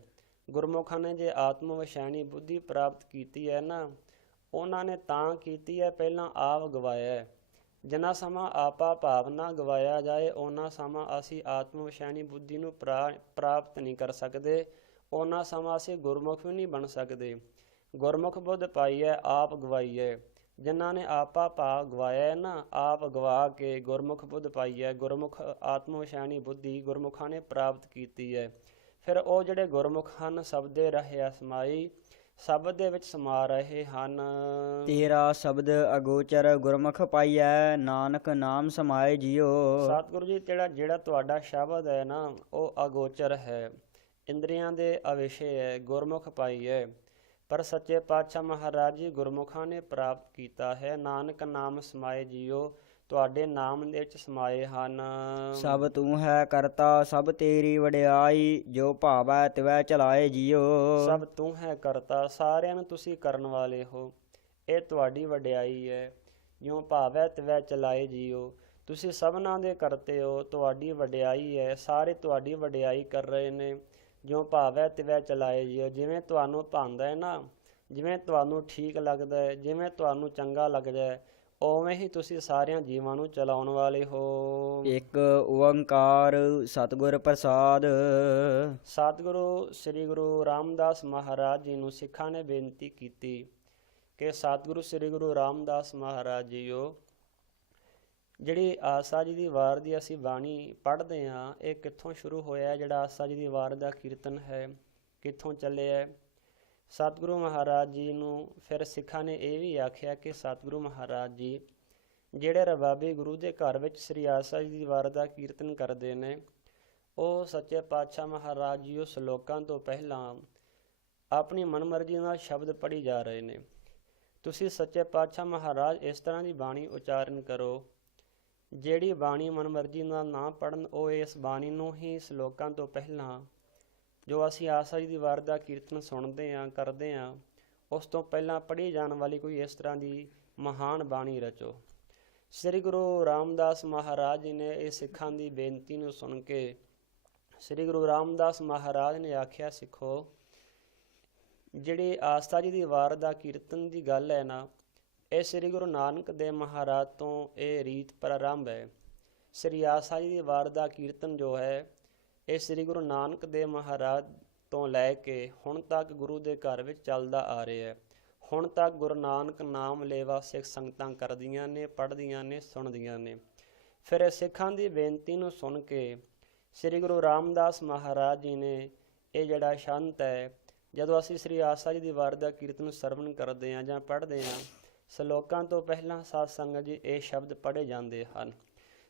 ਗੁਰਮੁਖਾਂ ਨੇ ਜੇ ਆਤਮ ਵਿਸ਼ੈਨੀ ਬੁੱਧੀ ਪ੍ਰਾਪਤ ਕੀਤੀ ਹੈ ਨਾ, ਉਹਨਾਂ ਨੇ ਤਾਂ ਕੀਤੀ ਹੈ, ਪਹਿਲਾਂ ਆਪ ਗਵਾਇਆ ਹੈ। ਜਿੰਨਾ ਸਮਾਂ ਆਪਾ ਭਾਵ ਨਾ ਗਵਾਇਆ ਜਾਏ, ਉਹਨਾਂ ਸਮਾਂ ਅਸੀਂ ਆਤਮ ਵਿਸ਼ੈਨੀ ਬੁੱਧੀ ਨੂੰ ਪ੍ਰਾਪਤ ਨਹੀਂ ਕਰ ਸਕਦੇ। ਉਹਨਾਂ ਸਮਾਂ ਅਸੀਂ ਗੁਰਮੁਖ ਵੀ ਨਹੀਂ ਬਣ ਸਕਦੇ। ਗੁਰਮੁਖ ਬੁੱਧ ਪਾਈ ਹੈ, ਆਪ ਗਵਾਈ ਹੈ। ਜਿਨ੍ਹਾਂ ਨੇ ਆਪਾ ਭਾਵ ਗਵਾਇਆ ਹੈ ਨਾ, ਆਪ ਗਵਾ ਕੇ ਗੁਰਮੁਖ ਬੁੱਧ ਪਾਈ ਹੈ। ਗੁਰਮੁਖ ਆਤਮ ਵਿਸ਼ੈਨੀ ਬੁੱਧੀ ਗੁਰਮੁਖਾਂ ਨੇ ਪ੍ਰਾਪਤ ਕੀਤੀ ਹੈ। ਫਿਰ ਉਹ ਜਿਹੜੇ ਗੁਰਮੁਖ ਹਨ, ਸ਼ਬਦੇ ਰਹਿਆ ਸਮਾਈ, ਸ਼ਬਦ ਦੇ ਵਿੱਚ ਸਮਾ ਰਹੇ ਹਨ। ਤੇਰਾ ਸ਼ਬਦ ਅਗੋਚਰ ਗੁਰਮੁਖ ਪਾਈਐ, ਨਾਨਕ ਨਾਮ ਸਮਾਏ ਜਿਉ। ਸਤਿਗੁਰੂ ਜੀ, ਜਿਹੜਾ ਤੁਹਾਡਾ ਸ਼ਬਦ ਹੈ ਨਾ, ਉਹ ਅਗੋਚਰ ਹੈ, ਇੰਦਰੀਆਂ ਦੇ ਅਵਿਸ਼ੇ ਹੈ, ਗੁਰਮੁਖ ਪਾਈ ਹੈ। ਪਰ ਸੱਚੇ ਪਾਤਸ਼ਾਹ ਮਹਾਰਾਜ ਜੀ ਗੁਰਮੁਖਾਂ ਨੇ ਪ੍ਰਾਪਤ ਕੀਤਾ ਹੈ। ਨਾਨਕ ਨਾਮ ਸਮਾਏ ਜਿਉ, ਤੁਹਾਡੇ ਨਾਮ ਦੇ ਵਿੱਚ ਸਮਾਏ ਹਨ। ਸਭ ਤੂੰ ਹੈ ਕਰਤਾ, ਸਭ ਤੇਰੀ ਵਡਿਆਈ, ਜੋ ਭਾਵੈ ਤਿਵੈ ਚਲਾਏ ਜਿਉ। ਸਭ ਤੂੰ ਹੈ ਕਰਤਾ, ਸਾਰਿਆਂ ਨੂੰ ਤੁਸੀਂ ਕਰਨ ਵਾਲੇ ਹੋ, ਇਹ ਤੁਹਾਡੀ ਵਡਿਆਈ ਹੈ। ਜਿਉਂ ਭਾਵੈ ਤਿਵੈ ਚਲਾਏ ਜਿਉ, ਤੁਸੀਂ ਸਭਨਾਂ ਦੇ ਕਰਤੇ ਹੋ, ਤੁਹਾਡੀ ਵਡਿਆਈ ਹੈ। ਸਾਰੇ ਤੁਹਾਡੀ ਵਡਿਆਈ ਕਰ ਰਹੇ ਨੇ। ਜਿਉਂ ਭਾਵੈ ਤਿਵੈ ਚਲਾਏ ਜਿਉ, ਜਿਵੇਂ ਤੁਹਾਨੂੰ ਭਾਉਂਦਾ ਹੈ ਨਾ, ਜਿਵੇਂ ਤੁਹਾਨੂੰ ਠੀਕ ਲੱਗਦਾ ਹੈ, ਜਿਵੇਂ ਤੁਹਾਨੂੰ ਚੰਗਾ ਲੱਗਦਾ ਹੈ, ਉਵੇਂ ਹੀ ਤੁਸੀਂ ਸਾਰਿਆਂ ਜੀਵਾਂ ਨੂੰ ਚਲਾਉਣ ਵਾਲੇ ਹੋ। ਇੱਕ ਓੰਕਾਰ ਸਤਿਗੁਰ ਪ੍ਰਸਾਦ। ਸਤਿਗੁਰੂ ਸ੍ਰੀ ਗੁਰੂ ਰਾਮਦਾਸ ਮਹਾਰਾਜ ਜੀ ਨੂੰ ਸਿੱਖਾਂ ਨੇ ਬੇਨਤੀ ਕੀਤੀ ਕਿ ਸਤਿਗੁਰੂ ਸ੍ਰੀ ਗੁਰੂ ਰਾਮਦਾਸ ਮਹਾਰਾਜ ਜੀਓ, ਜਿਹੜੀ ਆਸਾ ਜੀ ਦੀ ਵਾਰ ਦੀ ਅਸੀਂ ਬਾਣੀ ਪੜ੍ਹਦੇ ਹਾਂ, ਇਹ ਕਿੱਥੋਂ ਸ਼ੁਰੂ ਹੋਇਆ? ਜਿਹੜਾ ਆਸਾ ਜੀ ਦੀ ਵਾਰ ਦਾ ਕੀਰਤਨ ਹੈ, ਕਿੱਥੋਂ ਚੱਲਿਆ? ਸਤਿਗੁਰੂ ਮਹਾਰਾਜ ਜੀ ਨੂੰ ਫਿਰ ਸਿੱਖਾਂ ਨੇ ਇਹ ਵੀ ਆਖਿਆ ਕਿ ਸਤਿਗੁਰੂ ਮਹਾਰਾਜ ਜੀ ਜਿਹੜੇ ਰਬਾਬੀ ਗੁਰੂ ਦੇ ਘਰ ਵਿੱਚ ਸ੍ਰੀ ਆਸਾ ਜੀ ਦੀ ਵਾਰ ਦਾ ਕੀਰਤਨ ਕਰਦੇ ਨੇ, ਉਹ ਸੱਚੇ ਪਾਤਸ਼ਾਹ ਮਹਾਰਾਜ ਜੀ ਉਸ ਸ਼ਲੋਕਾਂ ਤੋਂ ਪਹਿਲਾਂ ਆਪਣੀ ਮਨਮਰਜ਼ੀ ਨਾਲ ਸ਼ਬਦ ਪੜ੍ਹੀ ਜਾ ਰਹੇ ਨੇ। ਤੁਸੀਂ ਸੱਚੇ ਪਾਤਸ਼ਾਹ ਮਹਾਰਾਜ ਇਸ ਤਰ੍ਹਾਂ ਦੀ ਬਾਣੀ ਉਚਾਰਨ ਕਰੋ, ਜਿਹੜੀ ਬਾਣੀ ਮਨਮਰਜ਼ੀ ਨਾਲ ਨਾ ਪੜ੍ਹਨ, ਉਹ ਇਸ ਬਾਣੀ ਨੂੰ ਹੀ ਸ਼ਲੋਕਾਂ ਤੋਂ ਪਹਿਲਾਂ ਜੋ ਅਸੀਂ ਆਸਾ ਜੀ ਦੀ ਵਾਰ ਦਾ ਕੀਰਤਨ ਸੁਣਦੇ ਹਾਂ, ਕਰਦੇ ਹਾਂ, ਉਸ ਤੋਂ ਪਹਿਲਾਂ ਪੜ੍ਹੀ ਜਾਣ ਵਾਲੀ ਕੋਈ ਇਸ ਤਰ੍ਹਾਂ ਦੀ ਮਹਾਨ ਬਾਣੀ ਰਚੋ। ਸ੍ਰੀ ਗੁਰੂ ਰਾਮਦਾਸ ਮਹਾਰਾਜ ਜੀ ਨੇ ਇਹ ਸਿੱਖਾਂ ਦੀ ਬੇਨਤੀ ਨੂੰ ਸੁਣ ਕੇ ਸ੍ਰੀ ਗੁਰੂ ਰਾਮਦਾਸ ਮਹਾਰਾਜ ਨੇ ਆਖਿਆ, ਸਿੱਖੋ, ਜਿਹੜੀ ਆਸਾ ਜੀ ਦੀ ਵਾਰ ਦਾ ਕੀਰਤਨ ਦੀ ਗੱਲ ਹੈ ਨਾ, ਇਹ ਸ੍ਰੀ ਗੁਰੂ ਨਾਨਕ ਦੇਵ ਮਹਾਰਾਜ ਤੋਂ ਇਹ ਰੀਤ ਪ੍ਰਾਰੰਭ ਹੈ। ਸ੍ਰੀ ਆਸਾ ਜੀ ਦੀ ਵਾਰ ਦਾ ਕੀਰਤਨ ਜੋ ਹੈ, ਇਹ ਸ੍ਰੀ ਗੁਰੂ ਨਾਨਕ ਦੇਵ ਮਹਾਰਾਜ ਤੋਂ ਲੈ ਕੇ ਹੁਣ ਤੱਕ ਗੁਰੂ ਦੇ ਘਰ ਵਿੱਚ ਚੱਲਦਾ ਆ ਰਿਹਾ ਹੈ। ਹੁਣ ਤੱਕ ਗੁਰੂ ਨਾਨਕ ਨਾਮ ਲੇਵਾ ਸਿੱਖ ਸੰਗਤਾਂ ਕਰਦੀਆਂ ਨੇ, ਪੜ੍ਹਦੀਆਂ ਨੇ, ਸੁਣਦੀਆਂ ਨੇ। ਫਿਰ ਸਿੱਖਾਂ ਦੀ ਬੇਨਤੀ ਨੂੰ ਸੁਣ ਕੇ ਸ੍ਰੀ ਗੁਰੂ ਰਾਮਦਾਸ ਮਹਾਰਾਜ ਜੀ ਨੇ ਇਹ ਜਿਹੜਾ ਛੰਤ ਹੈ, ਜਦੋਂ ਅਸੀਂ ਸ੍ਰੀ ਆਸਾ ਜੀ ਦੀ ਵਾਰ ਦਾ ਕੀਰਤਨ ਸਰਵਣ ਕਰਦੇ ਹਾਂ ਜਾਂ ਪੜ੍ਹਦੇ ਹਾਂ, ਸ਼ਲੋਕਾਂ ਤੋਂ ਪਹਿਲਾਂ ਸਾਧ ਸੰਗਤ ਜੀ ਇਹ ਸ਼ਬਦ ਪੜ੍ਹੇ ਜਾਂਦੇ ਹਨ।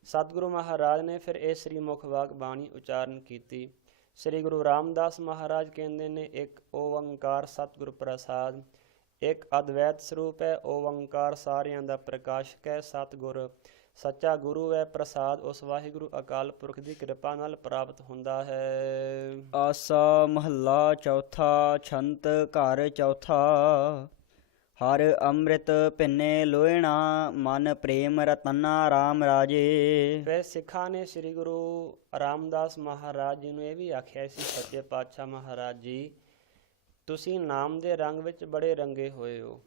ਸਤਿਗੁਰੂ ਮਹਾਰਾਜ ਨੇ ਫਿਰ ਇਹ ਸ੍ਰੀ ਮੁਖ ਵਾਕ ਬਾਣੀ ਉਚਾਰਨ ਕੀਤੀ। ਸ੍ਰੀ ਗੁਰੂ ਰਾਮਦਾਸ ਮਹਾਰਾਜ ਕਹਿੰਦੇ ਨੇ ਇੱਕ ਓੰਕਾਰ ਸਤਿਗੁਰ ਪ੍ਰਸਾਦ, ਇੱਕ ਅਦਵੈਤ ਸਰੂਪ ਹੈ ਓੰਕਾਰ, ਸਾਰਿਆਂ ਦਾ ਪ੍ਰਕਾਸ਼ਕ ਹੈ, ਸਤਿਗੁਰ ਸੱਚਾ ਗੁਰੂ ਹੈ, ਪ੍ਰਸਾਦ ਉਸ ਵਾਹਿਗੁਰੂ ਅਕਾਲ ਪੁਰਖ ਦੀ ਕਿਰਪਾ ਨਾਲ ਪ੍ਰਾਪਤ ਹੁੰਦਾ ਹੈ। ਆਸਾ ਮਹੱਲਾ ਚੌਥਾ। ਛੰਤ ਘਰ ਚੌਥਾ। ਹਰ ਅੰਮ੍ਰਿਤ ਭਿੰਨੇ ਲੋਇਣਾ, ਮਨ ਪ੍ਰੇਮ ਰਤਨਾ ਰਾਮ ਰਾਜੇ। ਫਿਰ ਸਿੱਖਾਂ ਨੇ ਸ੍ਰੀ ਗੁਰੂ ਰਾਮਦਾਸ ਮਹਾਰਾਜ ਜੀ ਨੂੰ ਇਹ ਵੀ ਆਖਿਆ ਸੀ, ਸੱਚੇ ਪਾਤਸ਼ਾਹ ਮਹਾਰਾਜ ਜੀ ਤੁਸੀਂ ਨਾਮ ਦੇ ਰੰਗ ਵਿੱਚ ਬੜੇ ਰੰਗੇ ਹੋਏ ਹੋ।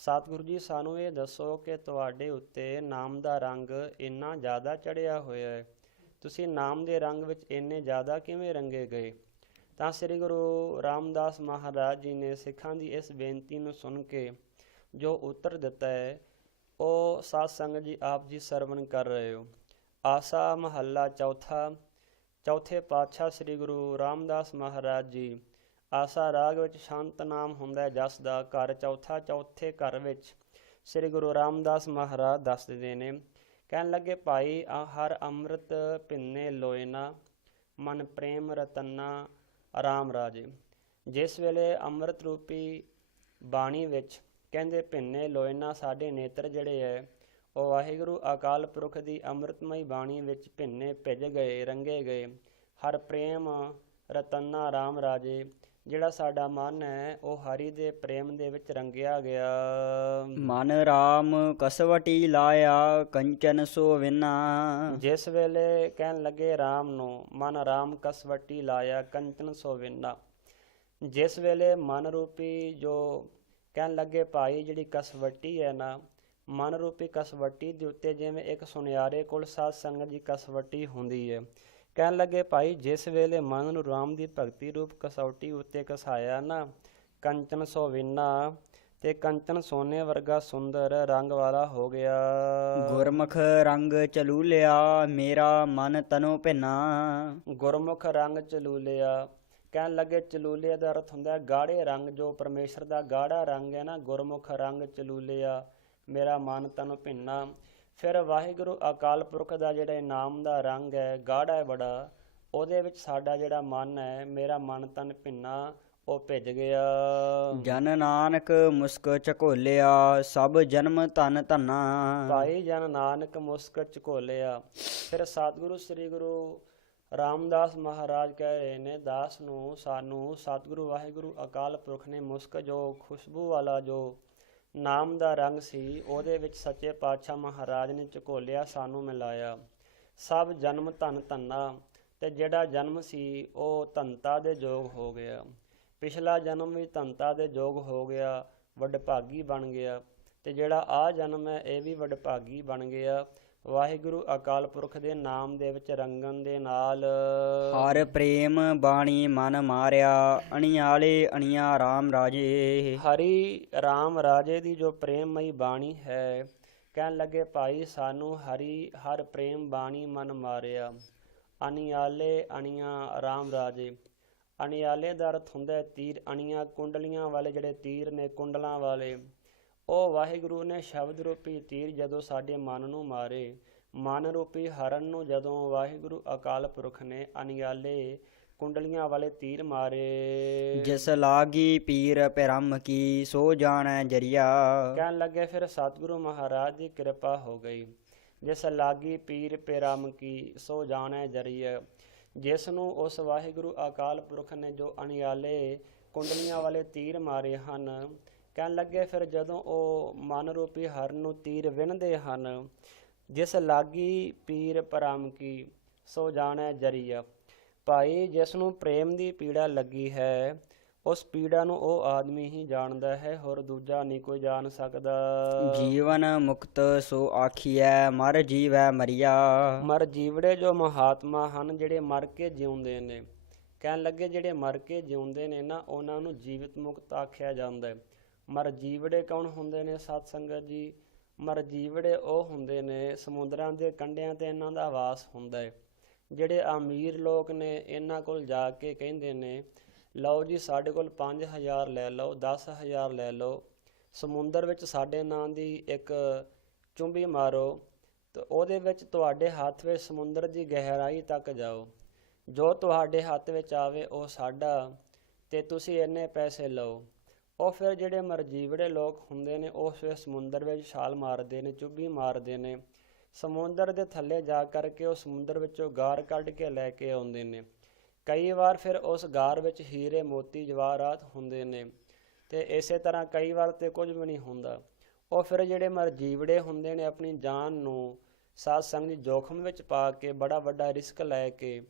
ਸਤਿਗੁਰੂ ਜੀ ਸਾਨੂੰ ਇਹ ਦੱਸੋ ਕਿ ਤੁਹਾਡੇ ਉੱਤੇ ਨਾਮ ਦਾ ਰੰਗ ਇੰਨਾ ਜ਼ਿਆਦਾ ਚੜ੍ਹਿਆ ਹੋਇਆ ਹੈ, ਤੁਸੀਂ ਨਾਮ ਦੇ ਰੰਗ ਵਿੱਚ ਇੰਨੇ ਜ਼ਿਆਦਾ ਕਿਵੇਂ ਰੰਗੇ ਗਏ। ਤਾਂ ਸ੍ਰੀ ਗੁਰੂ ਰਾਮਦਾਸ ਮਹਾਰਾਜ ਜੀ ਨੇ ਸਿੱਖਾਂ ਦੀ ਇਸ ਬੇਨਤੀ ਨੂੰ ਸੁਣ ਕੇ ਜੋ ਉੱਤਰ ਦਿੱਤਾ ਹੈ ਉਹ ਸਾਧ ਸੰਗਤ ਜੀ ਆਪ ਜੀ ਸਰਵਣ ਕਰ ਰਹੇ ਹੋ। ਆਸਾ ਮਹੱਲਾ ਚੌਥਾ। ਚੌਥੇ ਪਾਤਸ਼ਾਹ ਸ੍ਰੀ ਗੁਰੂ ਰਾਮਦਾਸ ਮਹਾਰਾਜ ਜੀ ਆਸਾ ਰਾਗ ਵਿੱਚ ਸ਼ਾਂਤ ਨਾਮ ਹੁੰਦਾ ਹੈ ਜਸ ਦਾ। ਘਰ ਚੌਥਾ, ਚੌਥੇ ਘਰ ਵਿੱਚ ਸ੍ਰੀ ਗੁਰੂ ਰਾਮਦਾਸ ਮਹਾਰਾਜ ਦੱਸਦੇ ਨੇ, ਕਹਿਣ ਲੱਗੇ ਭਾਈ ਹਰ ਅੰਮ੍ਰਿਤ ਭਿੰਨੇ ਲੋਇਨਾ, ਮਨ ਪ੍ਰੇਮ ਰਤਨਾ ਰਾਮ ਰਾਜੇ। ਜਿਸ ਵੇਲੇ ਅੰਮ੍ਰਿਤ ਰੂਪੀ ਬਾਣੀ ਵਿੱਚ ਕਹਿੰਦੇ ਭਿੰਨੇ ਲੋਇਨਾ, ਸਾਡੇ ਨੇਤਰ ਜਿਹੜੇ ਹੈ ਉਹ ਵਾਹਿਗੁਰੂ ਅਕਾਲ ਪੁਰਖ ਦੀ ਅੰਮ੍ਰਿਤਮਈ ਬਾਣੀ ਵਿੱਚ ਭਿੰਨੇ ਭਿੱਜ ਗਏ, ਰੰਗੇ ਗਏ। ਹਰ ਪ੍ਰੇਮ ਰਤਨਾ ਰਾਮ ਰਾਜੇ, ਜਿਹੜਾ ਸਾਡਾ ਮਨ ਹੈ ਉਹ ਹਰੀ ਦੇ ਪ੍ਰੇਮ ਦੇ ਵਿੱਚ ਰੰਗਿਆ ਗਿਆ। ਮਨ ਰਾਮ ਕਸਵਟੀ ਲਾਇਆ, ਕੰਚਨ ਸੋ ਵਿਨਾ। ਜਿਸ ਵੇਲੇ ਕਹਿਣ ਲੱਗੇ ਰਾਮ ਨੂੰ, ਮਨ ਰਾਮ ਕਸਵਟੀ ਲਾਇਆ, ਕੰਚਨ ਸੋ ਵਿਨਾ। ਜਿਸ ਵੇਲੇ ਮਨ ਰੂਪੀ ਜੋ ਕਹਿਣ ਲੱਗੇ ਭਾਈ ਜਿਹੜੀ ਕਸਵਟੀ ਹੈ ਨਾ, ਮਨ ਰੂਪੀ ਕਸਵਟੀ ਦੇ ਉੱਤੇ ਜਿਵੇਂ ਇੱਕ ਸੁਨਿਆਰੇ ਕੋਲ ਸਾਧ ਸੰਗਤ ਦੀ ਕਸਵਟੀ ਹੁੰਦੀ ਹੈ, ਕਹਿਣ ਲੱਗੇ ਭਾਈ ਜਿਸ ਵੇਲੇ ਮਨ ਨੂੰ ਰਾਮ ਦੀ ਭਗਤੀ ਰੂਪ ਕਸੌਟੀ ਉੱਤੇ ਕਸਾਇਆ ਨਾ, ਕੰਚਨ ਸੋ ਵਿਨਾ, ਤੇ ਕੰਚਨ ਸੋਨੇ ਵਰਗਾ ਸੁੰਦਰ ਰੰਗ ਵਾਲਾ ਹੋ ਗਿਆ। ਗੁਰਮੁਖ ਰੰਗ ਚਲੂਲਿਆ, ਮੇਰਾ ਮਨ ਤਨੋ ਭਿੰਨਾ। ਗੁਰਮੁਖ ਰੰਗ ਚਲੂਲਿਆ, ਕਹਿਣ ਲੱਗੇ ਚਲੂਲੇ ਦਾ ਅਰਥ ਹੁੰਦਾ ਹੈ ਗਾੜੇ ਰੰਗ, ਜੋ ਪਰਮੇਸ਼ਰ ਦਾ ਗਾੜਾ ਰੰਗ ਹੈ ਨਾ, ਗੁਰਮੁਖ ਰੰਗ ਚਲੂਲਿਆ, ਮੇਰਾ ਮਨ ਤਨ ਭਿੰਨਾ। ਫਿਰ ਵਾਹਿਗੁਰੂ ਅਕਾਲ ਪੁਰਖ ਦਾ ਜਿਹੜਾ ਨਾਮ ਦਾ ਰੰਗ ਹੈ ਗਾੜਾ ਹੈ ਬੜਾ, ਉਹਦੇ ਵਿੱਚ ਸਾਡਾ ਜਿਹੜਾ ਮਨ ਹੈ, ਮੇਰਾ ਮਨ ਤਨ ਭਿੰਨਾ, ਉਹ ਭਿੱਜ ਗਿਆ। ਜਨ ਨਾਨਕ ਮੁਸਕ ਝਕੋਲਿਆ, ਸਭ ਜਨਮ ਧਨ ਧੰਨਾ। ਭਾਈ ਜਨ ਨਾਨਕ ਮੁਸਕ ਝਕੋਲਿਆ। ਫਿਰ ਸਤਿਗੁਰੂ ਸ੍ਰੀ ਗੁਰੂ ਰਾਮਦਾਸ ਮਹਾਰਾਜ ਕਹਿ ਰਹੇ ਨੇ ਦਾਸ ਨੂੰ, ਸਾਨੂੰ ਸਤਿਗੁਰੂ ਵਾਹਿਗੁਰੂ ਅਕਾਲ ਪੁਰਖ ਨੇ ਮੁਸਕ, ਜੋ ਖੁਸ਼ਬੂ ਵਾਲਾ ਜੋ ਨਾਮ ਦਾ ਰੰਗ ਸੀ, ਉਹਦੇ ਵਿੱਚ ਸੱਚੇ ਪਾਤਸ਼ਾਹ ਮਹਾਰਾਜ ਨੇ ਝਕੋਲਿਆ, ਸਾਨੂੰ ਮਿਲਾਇਆ। ਸਭ ਜਨਮ ਧਨ ਧੰਨਾ, ਤੇ ਜਿਹੜਾ ਜਨਮ ਸੀ ਉਹ ਧਨਤਾ ਦੇ ਯੋਗ ਹੋ ਗਿਆ। ਪਿਛਲਾ ਜਨਮ ਵੀ ਧਨਤਾ ਦੇ ਯੋਗ ਹੋ ਗਿਆ, ਵਡਭਾਗੀ ਬਣ ਗਿਆ, ਤੇ ਜਿਹੜਾ ਆ ਜਨਮ ਹੈ ਇਹ ਵੀ ਵਡਭਾਗੀ ਬਣ ਗਿਆ ਵਾਹਿਗੁਰੂ ਅਕਾਲ ਪੁਰਖ ਦੇ ਨਾਮ ਦੇ ਵਿੱਚ ਰੰਗਣ ਦੇ ਨਾਲ। ਹਰ ਪ੍ਰੇਮ ਬਾਣੀ ਮਨ ਮਾਰਿਆ, ਅਣਿਆਲੇ ਅਣੀਆਂ ਰਾਮ ਰਾਜੇ। ਹਰੀ ਰਾਮ ਰਾਜੇ ਦੀ ਜੋ ਪ੍ਰੇਮਮਈ ਬਾਣੀ ਹੈ, ਕਹਿਣ ਲੱਗੇ ਭਾਈ ਸਾਨੂੰ ਹਰ ਪ੍ਰੇਮ ਬਾਣੀ ਮਨ ਮਾਰਿਆ। ਅਣਿਆਲੇ ਅਣੀਆਂ ਰਾਮ ਰਾਜੇ, ਅਣਿਆਲੇ ਦਾ ਅਰਥ ਹੁੰਦਾ ਤੀਰ, ਅਣੀਆਂ ਕੁੰਡਲੀਆਂ ਵਾਲੇ ਜਿਹੜੇ ਤੀਰ ਨੇ, ਕੁੰਡਲਾਂ ਵਾਲੇ, ਉਹ ਵਾਹਿਗੁਰੂ ਨੇ ਸ਼ਬਦ ਰੂਪੀ ਤੀਰ ਜਦੋਂ ਸਾਡੇ ਮਨ ਨੂੰ ਮਾਰੇ, ਮਨ ਰੂਪੀ ਹਰਨ ਨੂੰ ਜਦੋਂ ਵਾਹਿਗੁਰੂ ਅਕਾਲ ਪੁਰਖ ਨੇ ਅਣਿਆਲੇ ਕੁੰਡਲੀਆਂ ਵਾਲੇ ਤੀਰ ਮਾਰੇ। ਜਿਸ ਲਾਗੀ ਪੀਰ ਪਿਰਮ ਕੀ, ਸੋ ਜਾਣੈ ਜਰੀਆ। ਕਹਿਣ ਲੱਗੇ ਫਿਰ ਸਤਿਗੁਰੂ ਮਹਾਰਾਜ ਦੀ ਕਿਰਪਾ ਹੋ ਗਈ। ਜਿਸ ਲਾਗੀ ਪੀਰ ਪਿਰਮ ਕੀ, ਸੋ ਜਾਣੈ ਜਰੀਆ। ਜਿਸ ਨੂੰ ਉਸ ਵਾਹਿਗੁਰੂ ਅਕਾਲ ਪੁਰਖ ਨੇ ਜੋ ਅਣਿਆਲੇ ਕੁੰਡਲੀਆਂ ਵਾਲੇ ਤੀਰ ਮਾਰੇ ਹਨ, ਕਹਿਣ ਲੱਗੇ ਫਿਰ ਜਦੋਂ ਉਹ ਮਨ ਰੂਪੀ ਹਰਨ ਨੂੰ ਤੀਰ ਵਿੰਨ੍ਹਦੇ ਹਨ, ਜਿਸ ਲਾਗੀ ਪੀਰ ਪਰਮ ਕੀ, ਸੋ ਜਾਣੈ ਜਰੀਆ। ਭਾਈ ਜਿਸ ਨੂੰ ਪ੍ਰੇਮ ਦੀ ਪੀੜਾ ਲੱਗੀ ਹੈ, ਉਸ ਪੀੜਾ ਨੂੰ ਉਹ ਆਦਮੀ ਹੀ ਜਾਣਦਾ ਹੈ, ਹੋਰ ਦੂਜਾ ਨਹੀਂ ਕੋਈ ਜਾਣ ਸਕਦਾ। ਜੀਵਨ ਮੁਕਤ ਸੋ ਆਖੀਐ, ਮਰ ਜੀਵੈ ਮਰੀਆ। ਮਰ ਜੀਵੜੇ ਜੋ ਮਹਾਤਮਾ ਹਨ, ਜਿਹੜੇ ਮਰ ਕੇ ਜਿਉਂਦੇ ਨੇ, ਕਹਿਣ ਲੱਗੇ ਜਿਹੜੇ ਮਰ ਕੇ ਜਿਉਂਦੇ ਨੇ ਨਾ, ਉਹਨਾਂ ਨੂੰ ਜੀਵਿਤ ਮੁਕਤ ਆਖਿਆ ਜਾਂਦਾ ਹੈ। ਮਰ ਜੀਵੜੇ ਕੌਣ ਹੁੰਦੇ ਨੇ ਸਤ ਸੰਗਤ ਜੀ? ਮਰ ਜੀਵੜੇ ਉਹ ਹੁੰਦੇ ਨੇ ਸਮੁੰਦਰਾਂ ਦੇ ਕੰਢਿਆਂ 'ਤੇ ਇਹਨਾਂ ਦਾ ਵਾਸ ਹੁੰਦਾ ਹੈ। ਜਿਹੜੇ ਅਮੀਰ ਲੋਕ ਨੇ ਇਹਨਾਂ ਕੋਲ ਜਾ ਕੇ ਕਹਿੰਦੇ ਨੇ ਲਓ ਜੀ ਸਾਡੇ ਕੋਲ 5000 ਲੈ ਲਓ, 10000 ਲੈ ਲਓ, ਸਮੁੰਦਰ ਵਿੱਚ ਸਾਡੇ ਨਾਂ ਦੀ ਇੱਕ ਚੁੰਬੀ ਮਾਰੋ ਤੇ ਉਹਦੇ ਵਿੱਚ ਤੁਹਾਡੇ ਹੱਥ ਵਿੱਚ ਸਮੁੰਦਰ ਦੀ ਗਹਿਰਾਈ ਤੱਕ ਜਾਓ। ਜੋ ਤੁਹਾਡੇ ਹੱਥ ਵਿੱਚ ਆਵੇ ਉਹ ਸਾਡਾ, ਤੇ ਤੁਸੀਂ ਇੰਨੇ ਪੈਸੇ ਲਓ। ਉਹ ਫਿਰ ਜਿਹੜੇ ਮਰਜੀਵੜੇ ਲੋਕ ਹੁੰਦੇ ਨੇ ਉਹ ਫਿਰ ਸਮੁੰਦਰ ਵਿੱਚ ਛਾਲ ਮਾਰਦੇ ਨੇ, ਚੁੱਭੀ ਮਾਰਦੇ ਨੇ। ਸਮੁੰਦਰ ਦੇ ਥੱਲੇ ਜਾ ਕਰਕੇ ਉਹ ਸਮੁੰਦਰ ਵਿੱਚੋਂ ਗਾਰ ਕੱਢ ਕੇ ਲੈ ਕੇ ਆਉਂਦੇ ਨੇ। ਕਈ ਵਾਰ ਫਿਰ ਉਸ ਗਾਰ ਵਿੱਚ ਹੀਰੇ ਮੋਤੀ ਜਵਾਹਰਾਤ ਹੁੰਦੇ ਨੇ, ਤੇ ਇਸੇ ਤਰ੍ਹਾਂ ਕਈ ਵਾਰ ਤੇ ਕੁਝ ਵੀ ਨਹੀਂ ਹੁੰਦਾ। ਉਹ ਫਿਰ ਜਿਹੜੇ ਮਰਜੀਵੜੇ ਹੁੰਦੇ ਨੇ ਆਪਣੀ ਜਾਨ ਨੂੰ ਸਾਧ ਸੰਗਤ ਦੀ ਜੋਖਮ ਵਿੱਚ ਪਾ ਕੇ ਬੜਾ ਵੱਡਾ ਰਿਸਕ ਲੈ ਕੇ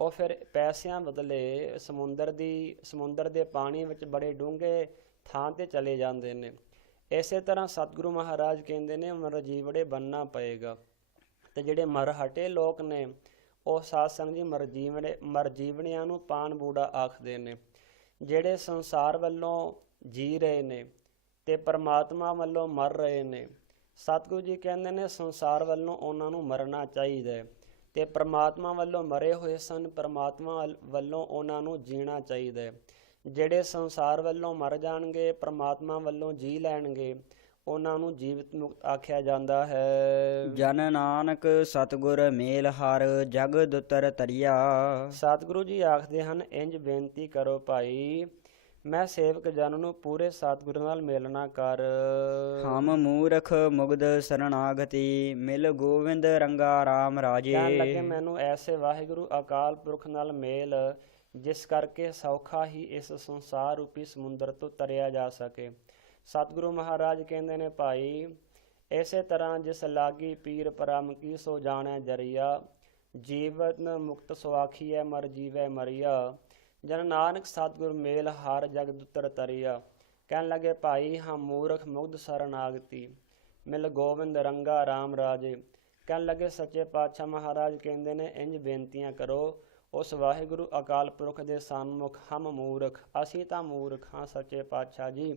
ਉਹ ਫਿਰ ਪੈਸਿਆਂ ਬਦਲੇ ਸਮੁੰਦਰ ਦੇ ਪਾਣੀ ਵਿੱਚ ਬੜੇ ਡੂੰਘੇ ਥਾਂ ਤੇ ਚਲੇ ਜਾਂਦੇ ਨੇ। ਇਸੇ ਤਰ੍ਹਾਂ ਸਤਿਗੁਰੂ ਮਹਾਰਾਜ ਕਹਿੰਦੇ ਨੇ ਮਰਜੀਵੜੇ ਬਣਨਾ ਪਏਗਾ। ਤੇ ਜਿਹੜੇ ਮਰਹਟੇ ਲੋਕ ਨੇ ਉਹ ਸਾਧ ਸੰਗਤ ਜੀ ਮਰਜੀਵੜਿਆਂ ਨੂੰ ਪਾਨ ਬੂੜਾ ਆਖਦੇ ਨੇ। ਜਿਹੜੇ ਸੰਸਾਰ ਵੱਲੋਂ ਜੀ ਰਹੇ ਨੇ ਤੇ ਪਰਮਾਤਮਾ ਵੱਲੋਂ ਮਰ ਰਹੇ ਨੇ, ਸਤਿਗੁਰੂ ਜੀ ਕਹਿੰਦੇ ਨੇ ਸੰਸਾਰ ਵੱਲੋਂ ਉਹਨਾਂ ਨੂੰ ਮਰਨਾ ਚਾਹੀਦਾ ਹੈ, ਤੇ ਪਰਮਾਤਮਾ ਵੱਲੋਂ ਮਰੇ ਹੋਏ ਸਨ, ਪਰਮਾਤਮਾ ਵੱਲੋਂ ਉਹਨਾਂ ਨੂੰ ਜੀਣਾ ਚਾਹੀਦਾ ਹੈ। ਜਿਹੜੇ ਸੰਸਾਰ ਵੱਲੋਂ ਮਰ ਜਾਣਗੇ, ਪਰਮਾਤਮਾ ਵੱਲੋਂ ਜੀ ਲੈਣਗੇ, ਉਹਨਾਂ ਨੂੰ ਜੀਵਤ ਮੁਕਤ ਆਖਿਆ ਜਾਂਦਾ ਹੈ। ਜਨ ਨਾਨਕ ਸਤਿਗੁਰ ਮੇਲ ਹਰ ਜਗ ਦੁਤਰ ਤਰੀਆ। ਸਤਿਗੁਰੂ ਜੀ ਆਖਦੇ ਹਨ, ਇੰਜ ਬੇਨਤੀ ਕਰੋ ਭਾਈ, ਮੈਂ ਸੇਵਕ ਜਨ ਨੂੰ ਪੂਰੇ ਸਤਿਗੁਰੂ ਨਾਲ ਮਿਲਣਾ ਕਰ। ਹਮ ਮੂਰਖ ਮੁਗਧ ਸਰਣਾਗਤੀ ਮਿਲ ਗੋਵਿੰਦ ਰੰਗਾ ਰਾਮ ਰਾਜੇ। ਕਹਿਣ ਲੱਗੇ ਮੈਨੂੰ ਐਸੇ ਵਾਹਿਗੁਰੂ ਅਕਾਲ ਪੁਰਖ ਨਾਲ ਮੇਲ ਜਿਸ ਕਰਕੇ ਸੌਖਾ ਹੀ ਇਸ ਸੰਸਾਰ ਰੂਪੀ ਸਮੁੰਦਰ ਤੋਂ ਤਰਿਆ ਜਾ ਸਕੇ। ਸਤਿਗੁਰੂ ਮਹਾਰਾਜ ਕਹਿੰਦੇ ਨੇ ਭਾਈ, ਇਸੇ ਤਰ੍ਹਾਂ ਜਿਸ ਲਾਗੀ ਪੀਰ ਪਰਮ ਕੀ ਸੋ ਜਾਣੈ ਜਰੀਆ, ਜੀਵਨ ਮੁਕਤ ਸੁਆਖੀਐ ਮਰ ਜੀਵੈ ਮਰੀਆ। ਜਨ ਨਾਨਕ ਸਤਿਗੁਰ ਮੇਲ ਹਰ ਜਗਤ ਉਤਰ ਤਰੀਆ। ਕਹਿਣ ਲੱਗੇ ਭਾਈ, ਹਮ ਮੂਰਖ ਮੁਗਧ ਸਰਨਾਗਤੀ ਮਿਲ ਗੋਬਿੰਦ ਰੰਗਾ ਰਾਮ ਰਾਜੇ। ਕਹਿਣ ਲੱਗੇ ਸੱਚੇ ਪਾਤਸ਼ਾਹ ਮਹਾਰਾਜ ਕਹਿੰਦੇ ਨੇ ਇੰਜ ਬੇਨਤੀਆਂ ਕਰੋ ਉਸ ਵਾਹਿਗੁਰੂ ਅਕਾਲ ਪੁਰਖ ਦੇ ਸਨਮੁਖ। ਹਮ ਮੂਰਖ, ਅਸੀਂ ਤਾਂ ਮੂਰਖ ਹਾਂ ਸੱਚੇ ਪਾਤਸ਼ਾਹ ਜੀ,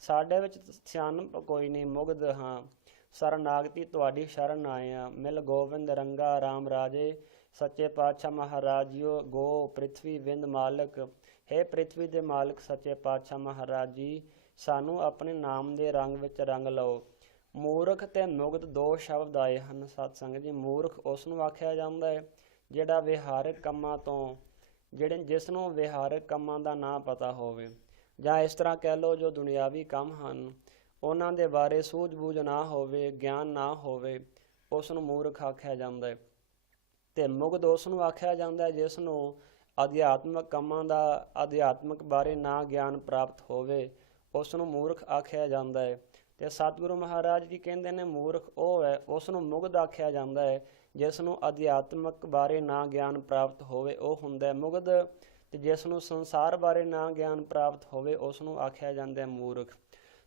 ਸਾਡੇ ਵਿੱਚ ਸਿਆਣਪ ਕੋਈ ਨਹੀਂ, ਮੁਗਧ ਹਾਂ, ਸਰਨਾਗਤੀ ਤੁਹਾਡੀ ਸ਼ਰਨ ਆਏ ਹਾਂ। ਮਿਲ ਗੋਬਿੰਦ ਰੰਗਾ ਰਾਮ ਰਾਜੇ। ਸੱਚੇ ਪਾਤਸ਼ਾਹ ਮਹਾਰਾਜ ਜੀਓ, ਗੋ ਪ੍ਰਿਥਵੀ ਵਿੰਦ ਮਾਲਕ, ਹੈ ਪ੍ਰਿਥਵੀ ਦੇ ਮਾਲਕ ਸੱਚੇ ਪਾਤਸ਼ਾਹ ਮਹਾਰਾਜ ਜੀ, ਸਾਨੂੰ ਆਪਣੇ ਨਾਮ ਦੇ ਰੰਗ ਵਿੱਚ ਰੰਗ ਲਓ। ਮੂਰਖ ਤੇ ਮੁਗਧ ਦੋ ਸ਼ਬਦ ਆਏ ਹਨ ਸਤ ਸੰਗਤ ਜੀ। ਮੂਰਖ ਉਸ ਨੂੰ ਆਖਿਆ ਜਾਂਦਾ ਹੈ ਜਿਹੜਾ ਵਿਹਾਰਕ ਕੰਮਾਂ ਤੋਂ ਜਿਸ ਨੂੰ ਵਿਹਾਰਕ ਕੰਮਾਂ ਦਾ ਨਾ ਪਤਾ ਹੋਵੇ, ਜਾਂ ਇਸ ਤਰ੍ਹਾਂ ਕਹਿ ਲਓ ਜੋ ਦੁਨਿਆਵੀ ਕੰਮ ਹਨ ਉਹਨਾਂ ਦੇ ਬਾਰੇ ਸੂਝ-ਬੂਝ ਨਾ ਹੋਵੇ, ਗਿਆਨ ਨਾ ਹੋਵੇ, ਉਸ ਨੂੰ ਮੂਰਖ ਆਖਿਆ ਜਾਂਦਾ ਹੈ। ਤੇ ਮੁਗਧ ਉਸ ਨੂੰ ਆਖਿਆ ਜਾਂਦਾ ਹੈ ਜਿਸ ਨੂੰ ਅਧਿਆਤਮਕ ਕੰਮਾਂ ਦਾ, ਅਧਿਆਤਮਕ ਬਾਰੇ ਨਾ ਗਿਆਨ ਪ੍ਰਾਪਤ ਹੋਵੇ, ਉਸ ਨੂੰ ਮੂਰਖ ਆਖਿਆ ਜਾਂਦਾ ਹੈ। ਤੇ ਸਤਿਗੁਰੂ ਮਹਾਰਾਜ ਜੀ ਕਹਿੰਦੇ ਨੇ ਮੂਰਖ ਉਹ ਹੈ, ਉਸ ਨੂੰ ਮੁਗਧ ਆਖਿਆ ਜਾਂਦਾ ਹੈ ਜਿਸ ਨੂੰ ਅਧਿਆਤਮਕ ਬਾਰੇ ਨਾ ਗਿਆਨ ਪ੍ਰਾਪਤ ਹੋਵੇ, ਉਹ ਹੁੰਦਾ ਹੈ ਮੁਗਧ। ਤੇ ਜਿਸ ਨੂੰ ਸੰਸਾਰ ਬਾਰੇ ਨਾ ਗਿਆਨ ਪ੍ਰਾਪਤ ਹੋਵੇ ਉਸ ਨੂੰ ਆਖਿਆ ਜਾਂਦਾ ਹੈ ਮੂਰਖ।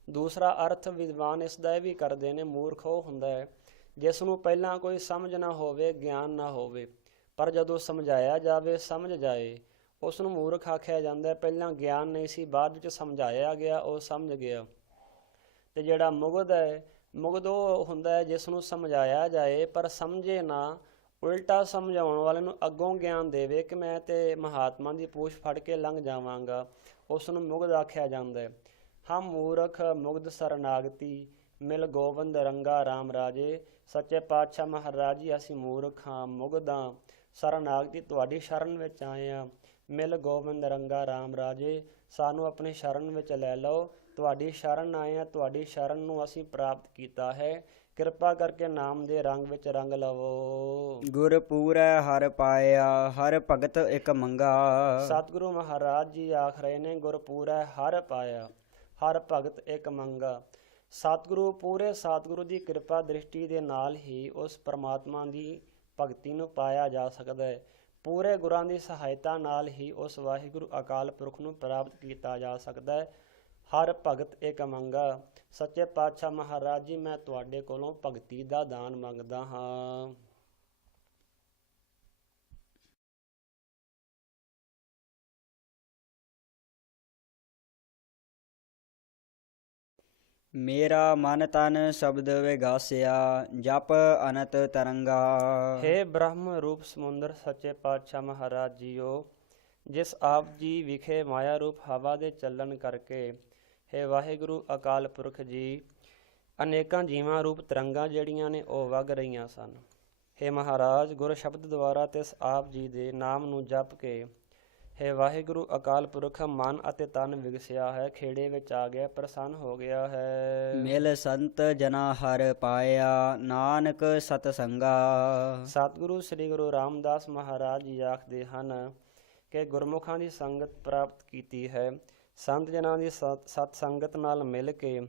ਦੂਸਰਾ ਅਰਥ ਵਿਦਵਾਨ ਇਸ ਦਾ ਇਹ ਵੀ ਕਰਦੇ ਨੇ, ਮੂਰਖ ਉਹ ਹੁੰਦਾ ਹੈ ਜਿਸ ਨੂੰ ਪਹਿਲਾਂ ਕੋਈ ਸਮਝ ਨਾ ਹੋਵੇ, ਗਿਆਨ ਨਾ ਹੋਵੇ, ਪਰ ਜਦੋਂ ਸਮਝਾਇਆ ਜਾਵੇ ਸਮਝ ਜਾਏ, ਉਸ ਨੂੰ ਮੂਰਖ ਆਖਿਆ ਜਾਂਦਾ ਹੈ। ਪਹਿਲਾਂ ਗਿਆਨ ਨਹੀਂ ਸੀ, ਬਾਅਦ ਵਿੱਚ ਸਮਝਾਇਆ ਗਿਆ, ਉਹ ਸਮਝ ਗਿਆ। ਤੇ ਜਿਹੜਾ ਮੁਗਧ ਹੈ, ਮੁਗਧ ਉਹ ਹੁੰਦਾ ਹੈ ਜਿਸ ਨੂੰ ਸਮਝਾਇਆ ਜਾਏ ਪਰ ਸਮਝੇ ਨਾ, ਉਲਟਾ ਸਮਝਾਉਣ ਵਾਲੇ ਨੂੰ ਅੱਗੋਂ ਗਿਆਨ ਦੇਵੇ ਕਿ ਮੈਂ ਤੇ ਮਹਾਤਮਾ ਦੀ ਪੂਛ ਫੜ ਕੇ ਲੰਘ ਜਾਵਾਂਗਾ, ਉਸ ਨੂੰ ਮੁਗਧ ਆਖਿਆ ਜਾਂਦਾ ਹੈ। ਹਮ ਮੂਰਖ ਮੁਗਧ ਸਰਨਾਗਤੀ ਮਿਲ ਗੋਬਿੰਦ ਰੰਗਾ ਰਾਮ ਰਾਜੇ। ਸੱਚੇ ਪਾਤਸ਼ਾਹ ਮਹਾਰਾਜ ਜੀ, ਅਸੀਂ ਮੂਰਖ ਹਾਂ, ਮੁਗਧ ਹਾਂ, ਸਰਨਾਗਤੀ ਤੁਹਾਡੀ ਸ਼ਰਨ ਵਿੱਚ ਆਏ ਹਾਂ। ਮਿਲ ਗੋਬਿੰਦ ਰੰਗਾ ਰਾਮ ਰਾਜੇ, ਸਾਨੂੰ ਆਪਣੀ ਸ਼ਰਨ ਵਿੱਚ ਲੈ ਲਓ, ਤੁਹਾਡੀ ਸ਼ਰਨ ਆਏ ਹਾਂ, ਤੁਹਾਡੀ ਸ਼ਰਨ ਨੂੰ ਅਸੀਂ ਪ੍ਰਾਪਤ ਕੀਤਾ ਹੈ, ਕਿਰਪਾ ਕਰਕੇ ਨਾਮ ਦੇ ਰੰਗ ਵਿੱਚ ਰੰਗ ਲਵੋ। ਗੁਰ ਪੂਰੈ ਹਰ ਪਾਇਆ ਹਰ ਭਗਤ ਇਕ ਮੰਗਾ। ਸਤਿਗੁਰੂ ਮਹਾਰਾਜ ਜੀ ਆਖ ਰਹੇ ਨੇ ਗੁਰ ਪੂਰੈ ਹਰ ਪਾਇਆ ਹਰ ਭਗਤ ਇਕ ਮੰਗਾ। ਸਤਿਗੁਰੂ ਪੂਰੇ ਸਤਿਗੁਰੂ ਦੀ ਕਿਰਪਾ ਦ੍ਰਿਸ਼ਟੀ ਦੇ ਨਾਲ ਹੀ ਉਸ ਪਰਮਾਤਮਾ ਦੀ ਭਗਤੀ ਨੂੰ ਪਾਇਆ ਜਾ ਸਕਦਾ ਹੈ। ਪੂਰੇ ਗੁਰਾਂ ਦੀ ਸਹਾਇਤਾ ਨਾਲ ਹੀ ਉਸ ਵਾਹਿਗੁਰੂ ਅਕਾਲ ਪੁਰਖ ਨੂੰ ਪ੍ਰਾਪਤ ਕੀਤਾ ਜਾ ਸਕਦਾ ਹੈ। ਹਰ ਭਗਤ ਇਕ ਮੰਗਾ। ਸੱਚੇ ਪਾਤਸ਼ਾਹ ਮਹਾਰਾਜ ਜੀ, ਮੈਂ ਤੁਹਾਡੇ ਕੋਲੋਂ ਭਗਤੀ ਦਾ ਦਾਨ ਮੰਗਦਾ ਹਾਂ। ਮੇਰਾ ਮਨ ਤਨ ਸ਼ਬਦ ਵਿਗਾਸਿਆ ਜਪ ਅਨੰਤ ਤਰੰਗਾ। ਹੇ ਬ੍ਰਹਮ ਰੂਪ ਸਮੁੰਦਰ ਸੱਚੇ ਪਾਤਸ਼ਾਹ ਮਹਾਰਾਜ ਜੀਓ, ਜਿਸ ਆਪ ਜੀ ਵਿਖੇ ਮਾਇਆ ਰੂਪ ਹਵਾ ਦੇ ਚੱਲਣ ਕਰਕੇ, ਹੇ ਵਾਹਿਗੁਰੂ ਅਕਾਲ ਪੁਰਖ ਜੀ, ਅਨੇਕਾਂ ਜੀਵਾਂ ਰੂਪ ਤਰੰਗਾਂ ਜਿਹੜੀਆਂ ਨੇ ਉਹ ਵਗ ਰਹੀਆਂ ਸਨ। ਹੇ ਮਹਾਰਾਜ, ਗੁਰ ਸ਼ਬਦ ਦੁਆਰਾ ਤਿਸ ਆਪ ਜੀ ਦੇ ਨਾਮ ਨੂੰ ਜਪ ਕੇ ਹੇ ਵਾਹਿਗੁਰੂ ਅਕਾਲ ਪੁਰਖ ਮਨ ਅਤੇ ਤਨ ਵਿਗਸਿਆ ਹੈ, ਖੇੜੇ ਵਿੱਚ ਆ ਗਿਆ, ਪ੍ਰਸੰਨ ਹੋ ਗਿਆ ਹੈ। ਮਿਲ ਸੰਤ ਜਨਾ ਹਰ ਪਾਇਆ, ਨਾਨਕ ਸਤ ਸੰਗਾ। ਸਤਿਗੁਰੂ ਸ੍ਰੀ ਗੁਰੂ ਰਾਮਦਾਸ ਮਹਾਰਾਜ ਜੀ ਆਖਦੇ ਹਨ ਕਿ ਗੁਰਮੁਖਾਂ ਦੀ ਸੰਗਤ ਪ੍ਰਾਪਤ ਕੀਤੀ ਹੈ। ਸੰਤ ਜਨਾਂ ਦੀ ਸਤ ਸੰਗਤ ਨਾਲ ਮਿਲ ਕੇ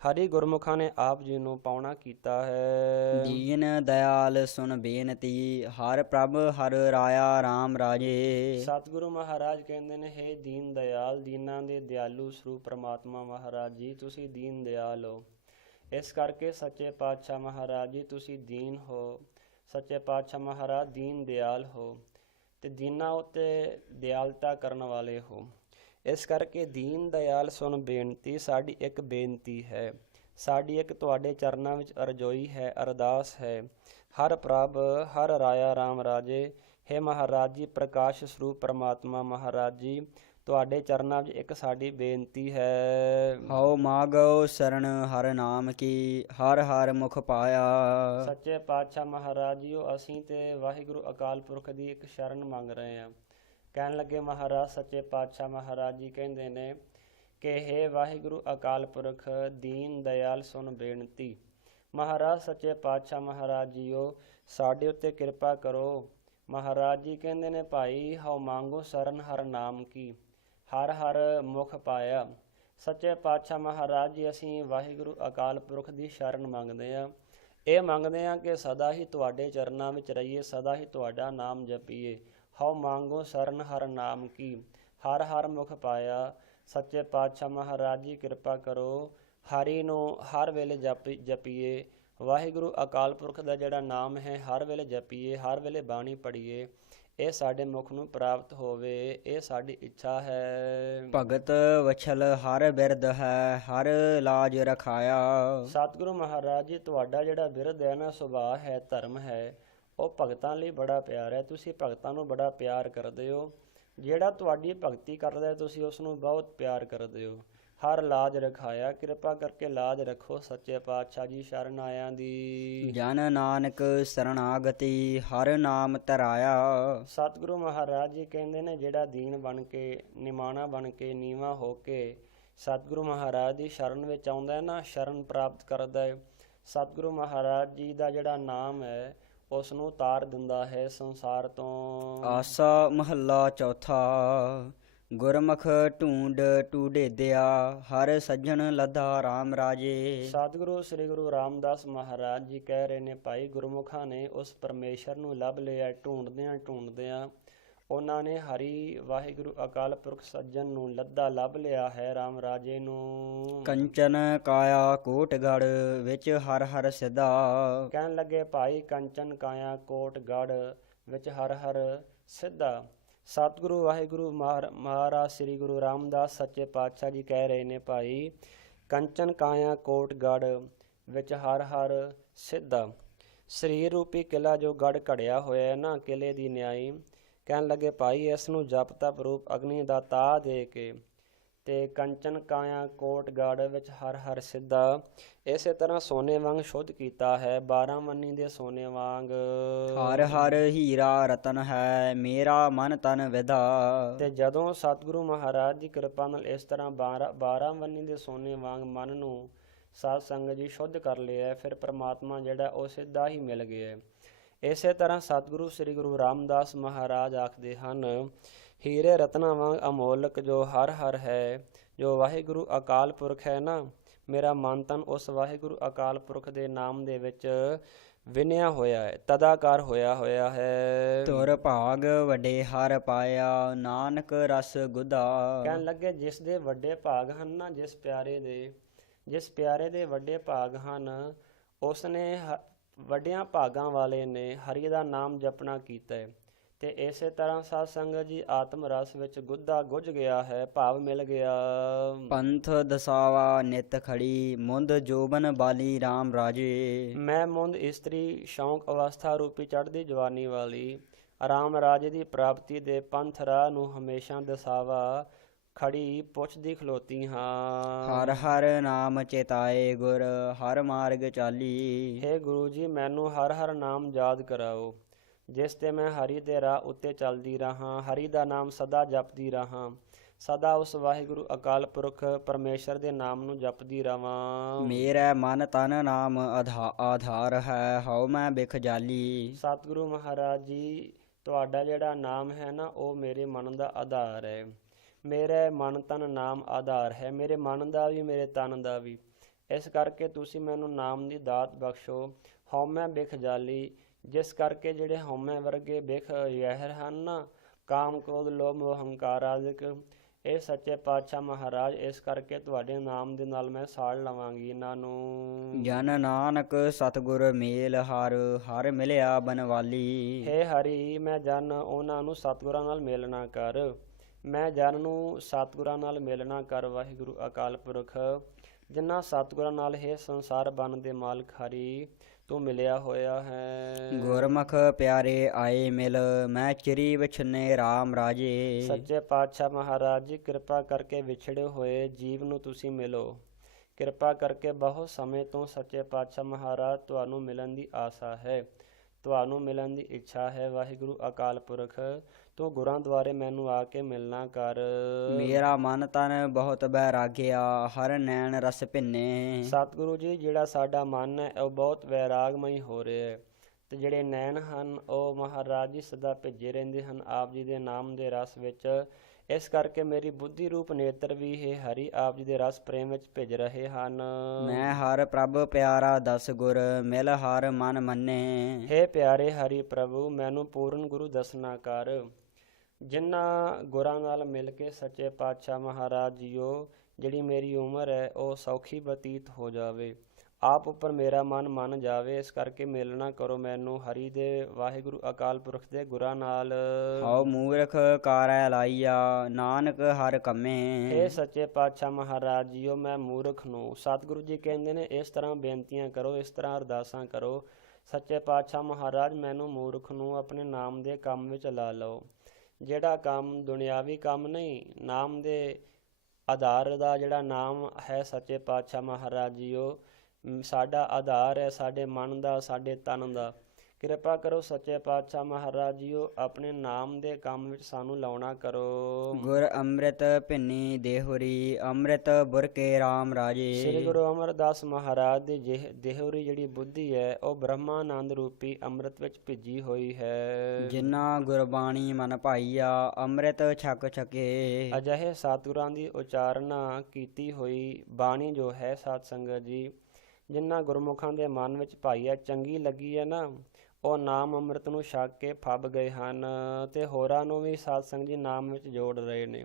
ਹਰੀ ਗੁਰਮੁਖਾਂ ਨੇ ਆਪ ਜੀ ਨੂੰ ਪਾਉਣਾ ਕੀਤਾ ਹੈ। ਦੀਨ ਦਇਆਲ ਸੁਨ ਬੇਨਤੀ, ਹਰ ਪ੍ਰਭ ਹਰ ਰਾਇਆ RAM ਰਾਜੇ। ਸਤਿਗੁਰੂ ਮਹਾਰਾਜ ਕਹਿੰਦੇ ਨੇ, ਹੇ ਦੀਨ ਦਇਆਲ, ਦੀਨਾਂ ਦੇ ਦਿਆਲੂ ਸਰੂਪ ਪ੍ਰਮਾਤਮਾ ਮਹਾਰਾਜ ਜੀ, ਤੁਸੀਂ ਦੀਨ ਦਇਆਲ ਹੋ। ਇਸ ਕਰਕੇ ਸੱਚੇ ਪਾਤਸ਼ਾਹ ਮਹਾਰਾਜ ਜੀ ਤੁਸੀਂ ਦੀਨ ਹੋ, ਸੱਚੇ ਪਾਤਸ਼ਾਹ ਮਹਾਰਾਜ ਦੀਨ ਦਿਆਲ ਹੋ ਤੇ ਦੀਨਾਂ ਉੱਤੇ ਦਿਆਲਤਾ ਕਰਨ ਵਾਲੇ ਹੋ। ਇਸ ਕਰਕੇ ਦੀਨ ਦਇਆਲ ਸੁਣ ਬੇਨਤੀ, ਸਾਡੀ ਇੱਕ ਬੇਨਤੀ ਹੈ, ਸਾਡੀ ਇੱਕ ਤੁਹਾਡੇ ਚਰਨਾਂ ਵਿੱਚ ਅਰਜ਼ੋਈ ਹੈ, ਅਰਦਾਸ ਹੈ। ਹਰ ਪ੍ਰਭ ਹਰ ਰਾਇਆ RAM ਰਾਜੇ। ਹੇ ਮਹਾਰਾਜ ਜੀ, ਪ੍ਰਕਾਸ਼ ਸਰੂਪ ਪਰਮਾਤਮਾ ਮਹਾਰਾਜ ਜੀ, ਤੁਹਾਡੇ ਚਰਨਾਂ ਵਿੱਚ ਇੱਕ ਸਾਡੀ ਬੇਨਤੀ ਹੈ। ਹਉ ਮਾਗੋ ਸ਼ਰਨ ਹਰ ਨਾਮ ਕੀ, ਹਰ ਹਰ ਮੁਖ ਪਾਇਆ। ਸੱਚੇ ਪਾਤਸ਼ਾਹ ਮਹਾਰਾਜ ਜੀਓ, ਅਸੀਂ ਤੇ ਵਾਹਿਗੁਰੂ ਅਕਾਲ ਪੁਰਖ ਦੀ ਇੱਕ ਸ਼ਰਨ ਮੰਗ ਰਹੇ ਹਾਂ। ਕਹਿਣ ਲੱਗੇ ਮਹਾਰਾਜ ਸੱਚੇ ਪਾਤਸ਼ਾਹ ਮਹਾਰਾਜ ਜੀ ਕਹਿੰਦੇ ਨੇ ਕਿ ਹੇ ਵਾਹਿਗੁਰੂ ਅਕਾਲ ਪੁਰਖ ਦੀਨ ਦਇਆਲ ਸੁਣ ਬੇਨਤੀ। ਮਹਾਰਾਜ ਸੱਚੇ ਪਾਤਸ਼ਾਹ ਮਹਾਰਾਜ ਜੀਓ, ਸਾਡੇ ਉੱਤੇ ਕਿਰਪਾ ਕਰੋ। ਮਹਾਰਾਜ ਜੀ ਕਹਿੰਦੇ ਨੇ, ਭਾਈ ਹਉ ਮੰਗੋ ਸ਼ਰਨ ਹਰ ਨਾਮ ਕੀ, ਹਰ ਹਰ ਮੁਖ ਪਾਇਆ। ਸੱਚੇ ਪਾਤਸ਼ਾਹ ਮਹਾਰਾਜ ਜੀ, ਅਸੀਂ ਵਾਹਿਗੁਰੂ ਅਕਾਲ ਪੁਰਖ ਦੀ ਸ਼ਰਨ ਮੰਗਦੇ ਹਾਂ। ਇਹ ਮੰਗਦੇ ਹਾਂ ਕਿ ਸਦਾ ਹੀ ਤੁਹਾਡੇ ਚਰਨਾਂ ਵਿੱਚ ਰਹੀਏ, ਸਦਾ ਹੀ ਤੁਹਾਡਾ ਨਾਮ ਜਪੀਏ। ਹਉ ਮੰਗੋ ਸ਼ਰਨ ਹਰ ਨਾਮ ਕੀ, ਹਰ ਹਰ ਮੁਖ ਪਾਇਆ। ਸੱਚੇ ਪਾਤਸ਼ਾਹ ਮਹਾਰਾਜ ਜੀ ਕਿਰਪਾ ਕਰੋ, ਹਰੀ ਨੂੰ ਹਰ ਵੇਲੇ ਜਪੀਏ। ਵਾਹਿਗੁਰੂ ਅਕਾਲ ਪੁਰਖ ਦਾ ਜਿਹੜਾ ਨਾਮ ਹੈ ਹਰ ਵੇਲੇ ਜਪੀਏ, ਹਰ ਵੇਲੇ ਬਾਣੀ ਪੜ੍ਹੀਏ। ਇਹ ਸਾਡੇ ਮੁਖ ਨੂੰ ਪ੍ਰਾਪਤ ਹੋਵੇ, ਇਹ ਸਾਡੀ ਇੱਛਾ ਹੈ। ਭਗਤ ਵਛਲ ਹਰ ਬਿਰਦ ਹੈ, ਹਰ ਲਾਜ ਰਖਾਇਆ। ਸਤਿਗੁਰੂ ਮਹਾਰਾਜ ਜੀ, ਤੁਹਾਡਾ ਜਿਹੜਾ ਬਿਰਦ ਹੈ ਨਾ, ਸੁਭਾਅ ਹੈ, ਧਰਮ ਹੈ, ਉਹ ਭਗਤਾਂ ਲਈ ਬੜਾ ਪਿਆਰ ਹੈ। ਤੁਸੀਂ ਭਗਤਾਂ ਨੂੰ ਬੜਾ ਪਿਆਰ ਕਰਦੇ ਹੋ। ਜਿਹੜਾ ਤੁਹਾਡੀ ਭਗਤੀ ਕਰਦਾ ਹੈ, ਤੁਸੀਂ ਉਸ ਨੂੰ ਬਹੁਤ ਪਿਆਰ ਕਰਦੇ ਹੋ। ਹਰ ਲਾਜ ਰਖਾਇਆ, ਕਿਰਪਾ ਕਰਕੇ ਲਾਜ ਰੱਖੋ ਸੱਚੇ ਪਾਤਸ਼ਾਹ ਜੀ ਸ਼ਰਨ ਆਇਆਂ ਦੀ। ਜਨ ਨਾਨਕ ਸਰਣਾਗਤੀ, ਹਰ ਨਾਮ ਧਰਾਇਆ। ਸਤਿਗੁਰੂ ਮਹਾਰਾਜ ਜੀ ਕਹਿੰਦੇ ਨੇ, ਜਿਹੜਾ ਦੀਨ ਬਣ ਕੇ, ਨਿਮਾਣਾ ਬਣ ਕੇ, ਨੀਵਾਂ ਹੋ ਕੇ ਸਤਿਗੁਰੂ ਮਹਾਰਾਜ ਦੀ ਸ਼ਰਨ ਵਿੱਚ ਆਉਂਦਾ ਹੈ ਨਾ, ਸ਼ਰਨ ਪ੍ਰਾਪਤ ਕਰਦਾ ਹੈ। ਸਤਿਗੁਰੂ ਮਹਾਰਾਜ ਜੀ ਦਾ ਜਿਹੜਾ ਨਾਮ ਹੈ ਉਸ ਨੂੰ ਉਤਾਰ ਦਿੰਦਾ ਹੈ ਸੰਸਾਰ ਤੋਂ। ਆਸਾ ਮਹੱਲਾ ਚੌਥਾ। ਗੁਰਮੁਖ ਢੂੰਡ ਟੂਢੇਦਿਆ, ਹਰ ਸੱਜਣ ਲੱਧਾ RAM ਰਾਜੇ। ਸਤਿਗੁਰੂ ਸ੍ਰੀ ਗੁਰੂ ਰਾਮਦਾਸ ਮਹਾਰਾਜ ਜੀ ਕਹਿ ਰਹੇ ਨੇ, ਭਾਈ ਗੁਰਮੁਖਾਂ ਨੇ ਉਸ ਪਰਮੇਸ਼ਰ ਨੂੰ ਲੱਭ ਲਿਆ। ਢੂੰਡਦਿਆਂ ਉਹਨਾਂ ਨੇ ਹਰੀ ਵਾਹਿਗੁਰੂ ਅਕਾਲ ਪੁਰਖ ਸੱਜਣ ਨੂੰ ਲੱਭ ਲਿਆ ਹੈ, RAM ਰਾਜੇ ਨੂੰ। ਕੰਚਨ ਕਾਇਆ ਕੋਟਗੜ, ਵਿੱਚ ਹਰ ਹਰ ਸਿਧਾ। ਕਹਿਣ ਲੱਗੇ, ਭਾਈ ਕੰਚਨ ਕਾਇਆ ਕੋਟਗੜ, ਵਿੱਚ ਹਰ ਹਰ ਸਿੱਧਾ। ਸਤਿਗੁਰੂ ਵਾਹਿਗੁਰੂ ਮਹਾਰਾਜ ਸ੍ਰੀ ਗੁਰੂ ਰਾਮਦਾਸ ਸੱਚੇ ਪਾਤਸ਼ਾਹ ਜੀ ਕਹਿ ਰਹੇ ਨੇ, ਭਾਈ ਕੰਚਨ ਕਾਇਆ ਕੋਟਗੜ, ਵਿੱਚ ਹਰ ਹਰ ਸਿੱਧਾ। ਸਰੀਰ ਰੂਪੀ ਕਿਲਾ ਜੋ ਗੜ ਘੜਿਆ ਹੋਇਆ ਹੈ ਨਾ, ਕਿਲੇ ਦੀ ਨਿਆਈ। ਕਹਿਣ ਲੱਗੇ, ਭਾਈ ਇਸ ਨੂੰ ਜਪ ਤਪ ਰੂਪ ਅਗਨੀ ਦਾ ਤਾ ਦੇ ਕੇ ਤੇ ਕੰਚਨ ਕਾਇਆ ਕੋਟਗੜ, ਵਿੱਚ ਹਰ ਹਰ ਸਿੱਧਾ। ਇਸੇ ਤਰ੍ਹਾਂ ਸੋਨੇ ਵਾਂਗ ਸ਼ੁੱਧ ਕੀਤਾ ਹੈ, 12 ਵੰਨੀ ਦੇ ਸੋਨੇ ਵਾਂਗ। ਹਰ ਹਰ ਹੀਰਾ ਰਤਨ ਹੈ, ਮੇਰਾ ਮਨ ਤਨ ਵਿਦਾ। ਤੇ ਜਦੋਂ ਸਤਿਗੁਰੂ ਮਹਾਰਾਜ ਦੀ ਕਿਰਪਾ ਨਾਲ ਇਸ ਤਰ੍ਹਾਂ 12 ਵੰਨੀ ਦੇ ਸੋਨੇ ਵਾਂਗ ਮਨ ਨੂੰ ਸਾਧ ਸੰਗਤ ਜੀ ਸ਼ੁੱਧ ਕਰ ਲਿਆ, ਫਿਰ ਪ੍ਰਮਾਤਮਾ ਜਿਹੜਾ ਉਹ ਸਿੱਧਾ ਹੀ ਮਿਲ ਗਿਆ। ਇਸੇ ਤਰ੍ਹਾਂ ਸਤਿਗੁਰੂ ਸ੍ਰੀ ਗੁਰੂ ਰਾਮਦਾਸ ਮਹਾਰਾਜ ਆਖਦੇ ਹਨ, ਹੀਰੇ ਰਤਨਾਂ ਵਾਂਗ ਅਮੋਲਕ ਜੋ ਹਰ ਹਰ ਹੈ, ਜੋ ਵਾਹਿਗੁਰੂ ਅਕਾਲ ਪੁਰਖ ਹੈ ਨਾ, ਮੇਰਾ ਮਨ ਤਨ ਉਸ ਵਾਹਿਗੁਰੂ ਅਕਾਲ ਪੁਰਖ ਦੇ ਨਾਮ ਦੇ ਵਿੱਚ ਵਿਨਿਆ ਹੋਇਆ ਹੈ, ਤਦਾਕਾਰ ਹੋਇਆ ਹੈ। ਤੁਰ ਭਾਗ ਵੱਡੇ ਹਰ ਪਾਇਆ, ਨਾਨਕ ਰਸ ਗੁਦਾ। ਕਹਿਣ ਲੱਗੇ, ਜਿਸ ਦੇ ਵੱਡੇ ਭਾਗ ਹਨ ਨਾ, ਜਿਸ ਪਿਆਰੇ ਦੇ ਵੱਡੇ ਭਾਗ ਹਨ, ਉਸ ਨੇ ਵੱਡਿਆਂ ਭਾਗਾਂ ਵਾਲੇ ਨੇ ਹਰੀ ਦਾ ਨਾਮ ਜਪਣਾ ਕੀਤਾ ਹੈ। ਤੇ ਇਸੇ ਤਰ੍ਹਾਂ ਸਾਧ ਸੰਗਤ ਜੀ ਆਤਮ ਰਸ ਵਿੱਚ ਗੁੱਝ ਗਿਆ ਹੈ, ਭਾਵ ਮਿਲ ਗਿਆ। ਪੰਥ ਦਸਾਵਾ ਨਿਤ ਖੜੀ, ਮੁੰਦ ਜੋਬਨ ਬਾਲੀ RAM ਰਾਜੇ। ਮੈਂ ਮੁੰਦ ਇਸਤਰੀ ਸ਼ੌਂਕ ਅਵਸਥਾ ਰੂਪੀ ਚੜ੍ਹਦੀ ਜਵਾਨੀ ਵਾਲੀ RAM ਰਾਜੇ ਦੀ ਪ੍ਰਾਪਤੀ ਦੇ ਪੰਥ ਰਾਹ ਨੂੰ ਹਮੇਸ਼ਾ ਦਸਾਵਾ ਖੜੀ ਪੁੱਛਦੀ ਖਲੋਤੀ ਹਾਂ। ਹਰ ਹਰ ਨਾਮ ਚੇਤਾਏ ਗੁਰ ਹਰ ਮਾਰਗ ਚਾਲੀ। ਹੇ ਗੁਰੂ ਜੀ, ਮੈਨੂੰ ਹਰ ਹਰ ਨਾਮ ਯਾਦ ਕਰਾਓ, ਜਿਸ ਤੇ ਮੈਂ ਹਰੀ ਦੇ ਰਾਹ ਉੱਤੇ ਚੱਲਦੀ ਰਹਾਂ, ਹਰੀ ਦਾ ਨਾਮ ਸਦਾ ਜਪਦੀ ਰਹਾਂ, ਸਦਾ ਉਸ ਵਾਹਿਗੁਰੂ ਅਕਾਲ ਪੁਰਖ ਪਰਮੇਸ਼ਰ ਦੇ ਨਾਮ ਨੂੰ ਜਪਦੀ ਰਵਾਂ। ਮੇਰੇ ਮਨ ਤਨ ਨਾਮ ਆਧਾਰ ਹੈ, ਹਉ ਮੈਂ ਬਿਖ ਜਾਲੀ। ਸਤਿਗੁਰੂ ਮਹਾਰਾਜ ਜੀ, ਤੁਹਾਡਾ ਜਿਹੜਾ ਨਾਮ ਹੈ ਨਾ, ਉਹ ਮੇਰੇ ਮਨ ਦਾ ਆਧਾਰ ਹੈ। ਮੇਰੇ ਮਨ ਤਨ ਨਾਮ ਆਧਾਰ ਹੈ, ਮੇਰੇ ਮਨ ਦਾ ਵੀ ਮੇਰੇ ਤਨ ਦਾ ਵੀ। ਇਸ ਕਰਕੇ ਤੁਸੀਂ ਮੈਨੂੰ ਨਾਮ ਦੀ ਦਾਤ ਬਖਸ਼ੋ। ਹਉਮੈ ਬਿਖ ਜਾਲੀ, ਜਿਸ ਕਰਕੇ ਜਿਹੜੇ ਹਉਮੈ ਵਰਗੇ ਬਿਖ ਜ਼ਹਿਰ ਹਨ ਨਾ, ਕਾਮ ਕ੍ਰੋਧ ਲੋਭ ਮੋਹ ਹੰਕਾਰ ਆਦਿਕ, ਇਹ ਸੱਚੇ ਪਾਤਸ਼ਾਹ ਮਹਾਰਾਜ, ਇਸ ਕਰਕੇ ਤੁਹਾਡੇ ਨਾਮ ਦੇ ਨਾਲ ਮੈਂ ਸਾੜ ਲਵਾਂਗੀ ਇਹਨਾਂ ਨੂੰ। ਜਨ ਨਾਨਕ ਸਤਿਗੁਰ ਮੇਲ ਹਰ ਹਰ ਮਿਲਿਆ ਬਨਵਾਲੀ। ਹੇ ਹਰੀ, ਮੈਂ ਜਨ ਉਹਨਾਂ ਨੂੰ ਸਤਿਗੁਰਾਂ ਨਾਲ ਮਿਲਣਾ ਕਰ, ਮੈਂ ਜਨ ਨੂੰ ਸਤਿਗੁਰਾਂ ਨਾਲ ਮਿਲਣਾ ਕਰ। ਵਾਹਿਗੁਰੂ ਅਕਾਲ ਪੁਰਖ, ਜਿਨ੍ਹਾਂ ਸਤਿਗੁਰਾਂ ਨਾਲ ਇਹ ਸੰਸਾਰ ਬਨ ਦੇ ਮਾਲਕ ਹਰੀ ਤੂੰ ਮਿਲਿਆ ਹੋਇਆ ਹੈ। ਗੁਰਮੁਖ ਪਿਆਰੇ ਆਏ ਮਿਲ, ਮੈਂ ਚਿਰੀ ਵਿਛਨੇ RAM ਰਾਜੇ। ਸੱਚੇ ਪਾਤਸ਼ਾਹ ਮਹਾਰਾਜ ਜੀ, ਕਿਰਪਾ ਕਰਕੇ ਵਿਛੜੇ ਹੋਏ ਜੀਵ ਨੂੰ ਤੁਸੀਂ ਮਿਲੋ। ਕਿਰਪਾ ਕਰਕੇ ਬਹੁਤ ਸਮੇਂ ਤੋਂ ਸੱਚੇ ਪਾਤਸ਼ਾਹ ਮਹਾਰਾਜ ਤੁਹਾਨੂੰ ਮਿਲਣ ਦੀ ਆਸਾ ਹੈ, ਤੁਹਾਨੂੰ ਮਿਲਣ ਦੀ ਇੱਛਾ ਹੈ। ਵਾਹਿਗੁਰੂ ਅਕਾਲ ਪੁਰਖ, ਤੂੰ ਗੁਰਾਂ ਦੁਆਰੇ ਮੈਨੂੰ ਆ ਕੇ ਮਿਲਣਾ ਕਰ। ਮੇਰਾ ਮਨ ਤਨ ਬਹੁਤ ਬੈਰਾਗਿਆ, ਹਰ ਨੈਣ ਰਸ ਭਿੰਨੇ। ਸਤਿਗੁਰੂ ਜੀ, ਜਿਹੜਾ ਸਾਡਾ ਮਨ ਹੈ ਉਹ ਬਹੁਤ ਵੈਰਾਗਮਈ ਹੋ ਰਿਹਾ ਹੈ, ਤੇ ਜਿਹੜੇ ਨੈਣ ਹਨ ਉਹ ਮਹਾਰਾਜ ਜੀ ਸਦਾ ਭਿੱਜੇ ਰਹਿੰਦੇ ਹਨ ਆਪ ਜੀ ਦੇ ਨਾਮ ਦੇ ਰਸ ਵਿੱਚ। ਇਸ ਕਰਕੇ ਮੇਰੀ ਬੁੱਧੀ ਰੂਪ ਨੇਤਰ ਵੀ ਇਹ ਹਰੀ ਆਪ ਜੀ ਦੇ ਰਸ ਪ੍ਰੇਮ ਵਿੱਚ ਭਿੱਜ ਰਹੇ ਹਨ। ਮੈਂ ਹਰ ਪ੍ਰਭ ਪਿਆਰਾ ਦਸ ਗੁਰ, ਮਿਲ ਹਰ ਮਨ ਮੰਨੇ। ਹੇ ਪਿਆਰੇ ਹਰੀ ਪ੍ਰਭੂ, ਮੈਨੂੰ ਪੂਰਨ ਗੁਰੂ ਦਸਨਾ ਕਰ, ਜਿਨ੍ਹਾਂ ਗੁਰਾਂ ਨਾਲ ਮਿਲ ਕੇ ਸੱਚੇ ਪਾਤਸ਼ਾਹ ਮਹਾਰਾਜ ਜੀਓ, ਜਿਹੜੀ ਮੇਰੀ ਉਮਰ ਹੈ ਉਹ ਸੌਖੀ ਬਤੀਤ ਹੋ ਜਾਵੇ, ਆਪ ਉੱਪਰ ਮੇਰਾ ਮਨ ਮੰਨ ਜਾਵੇ। ਇਸ ਕਰਕੇ ਮਿਲਣਾ ਕਰੋ ਮੈਨੂੰ ਹਰੀ ਦੇ ਵਾਹਿਗੁਰੂ ਅਕਾਲ ਪੁਰਖ ਦੇ ਗੁਰਾਂ ਨਾਲ। ਹਉ ਮੂਰਖ ਕਾਰੈ ਲਾਈਆ, ਨਾਨਕ ਹਰ ਕੰਮੇ। ਹੇ ਸੱਚੇ ਪਾਤਸ਼ਾਹ ਮਹਾਰਾਜ ਜੀਓ, ਮੈਂ ਮੂਰਖ ਨੂੰ, ਸਤਿਗੁਰੂ ਜੀ ਕਹਿੰਦੇ ਨੇ ਇਸ ਤਰ੍ਹਾਂ ਬੇਨਤੀਆਂ ਕਰੋ, ਇਸ ਤਰ੍ਹਾਂ ਅਰਦਾਸਾਂ ਕਰੋ, ਸੱਚੇ ਪਾਤਸ਼ਾਹ ਮਹਾਰਾਜ ਮੈਨੂੰ ਮੂਰਖ ਨੂੰ ਆਪਣੇ ਨਾਮ ਦੇ ਕੰਮ ਵਿੱਚ ਲਾ ਲਓ। ਜਿਹੜਾ ਕੰਮ ਦੁਨਿਆਵੀ ਕੰਮ ਨਹੀਂ, ਨਾਮ ਦੇ ਆਧਾਰ ਦਾ ਜਿਹੜਾ ਨਾਮ ਹੈ ਸੱਚੇ ਪਾਤਸ਼ਾਹ ਮਹਾਰਾਜ ਜੀਓ, ਸਾਡਾ ਆਧਾਰ ਹੈ ਸਾਡੇ ਮਨ ਦਾ, ਸਾਡੇ ਤਨ ਦਾ। ਕਿਰਪਾ ਕਰੋ ਸੱਚੇ ਪਾਤਸ਼ਾਹ ਮਹਾਰਾਜ ਜੀਓ, ਆਪਣੇ ਨਾਮ ਦੇ ਕੰਮ ਵਿੱਚ ਸਾਨੂੰ ਲਾਉਣਾ ਕਰੋ। ਗੁਰ ਅੰਮ੍ਰਿਤ ਭਿੰਨੀ ਦੇਹੁਰੀ, ਅੰਮ੍ਰਿਤ ਬੁਰਕੇ RAM ਰਾਜੇ। ਸ੍ਰੀ ਗੁਰੂ ਅਮਰਦਾਸ ਮਹਾਰਾਜ ਦੀ ਦੇਹੁਰੀ ਜਿਹੜੀ ਬੁੱਧੀ ਹੈ ਉਹ ਬ੍ਰਹਮਾਨੰਦ ਰੂਪੀ ਅੰਮ੍ਰਿਤ ਵਿੱਚ ਭਿੱਜੀ ਹੋਈ ਹੈ। ਜਿਨ੍ਹਾਂ ਗੁਰਬਾਣੀ ਮਨ ਭਾਈਆ, ਅੰਮ੍ਰਿਤ ਛਕ ਛਕੇ। ਅਜਿਹੇ ਸਤਿਗੁਰਾਂ ਦੀ ਉਚਾਰਨਾ ਕੀਤੀ ਹੋਈ ਬਾਣੀ ਜੋ ਹੈ ਸਤ ਸੰਗਤ ਜੀ, ਜਿਨ੍ਹਾਂ ਗੁਰਮੁਖਾਂ ਦੇ ਮਨ ਵਿੱਚ ਭਾਈ ਹੈ, ਚੰਗੀ ਲੱਗੀ ਹੈ ਨਾ, ਉਹ ਨਾਮ ਅੰਮ੍ਰਿਤ ਨੂੰ ਛਕ ਕੇ ਫੱਬ ਗਏ ਹਨ, ਤੇ ਹੋਰਾਂ ਨੂੰ ਵੀ ਸਤ ਸੰਗਤ ਜੀ ਨਾਮ ਵਿੱਚ ਜੋੜ ਰਹੇ ਨੇ।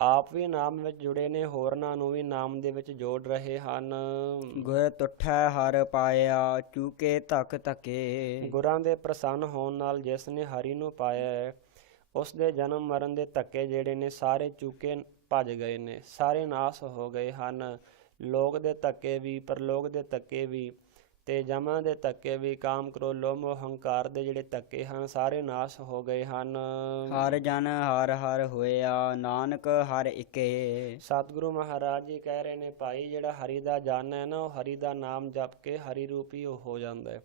ਆਪ ਵੀ ਨਾਮ ਵਿੱਚ ਜੁੜੇ ਨੇ, ਹੋਰਨਾਂ ਨੂੰ ਵੀ ਨਾਮ ਦੇ ਵਿੱਚ ਜੋੜ ਰਹੇ ਹਨ। ਗੁਰ ਤੁਠੈ ਹਰ ਪਾਇਆ, ਚੂਕੇ ਧੱਕ ਧੱਕੇ। ਗੁਰਾਂ ਦੇ ਪ੍ਰਸੰਨ ਹੋਣ ਨਾਲ ਜਿਸ ਨੇ ਹਰੀ ਨੂੰ ਪਾਇਆ ਹੈ, ਉਸ ਦੇ ਜਨਮ ਮਰਨ ਦੇ ਧੱਕੇ ਜਿਹੜੇ ਨੇ ਸਾਰੇ ਚੂਕੇ ਭੱਜ ਗਏ ਨੇ, ਸਾਰੇ ਨਾਸ ਹੋ ਗਏ ਹਨ। ਲੋਕ ਦੇ ਧੱਕੇ ਵੀ, ਪਰਲੋਕ ਦੇ ਧੱਕੇ ਵੀ, ਤੇ ਜਮਾਂ ਦੇ ਧੱਕੇ ਵੀ, ਕਾਮ ਕ੍ਰੋਧ ਲੋਭ ਮੋਹ ਹੰਕਾਰ ਦੇ ਜਿਹੜੇ ਧੱਕੇ ਹਨ ਸਾਰੇ ਨਾਸ ਹੋ ਗਏ ਹਨ। ਹਰ ਜਨ ਹਰ ਹਰ ਹੋਇਆ, ਨਾਨਕ ਹਰ ਇੱਕੇ। ਸਤਿਗੁਰੂ ਮਹਾਰਾਜ ਜੀ ਕਹਿ ਰਹੇ ਨੇ, ਭਾਈ ਜਿਹੜਾ ਹਰੀ ਦਾ ਜਨ ਹੈ ਨਾ, ਉਹ ਹਰੀ ਦਾ ਨਾਮ ਜਪ ਕੇ ਹਰੀ ਰੂਪੀ ਉਹ ਹੋ ਜਾਂਦਾ ਹੈ।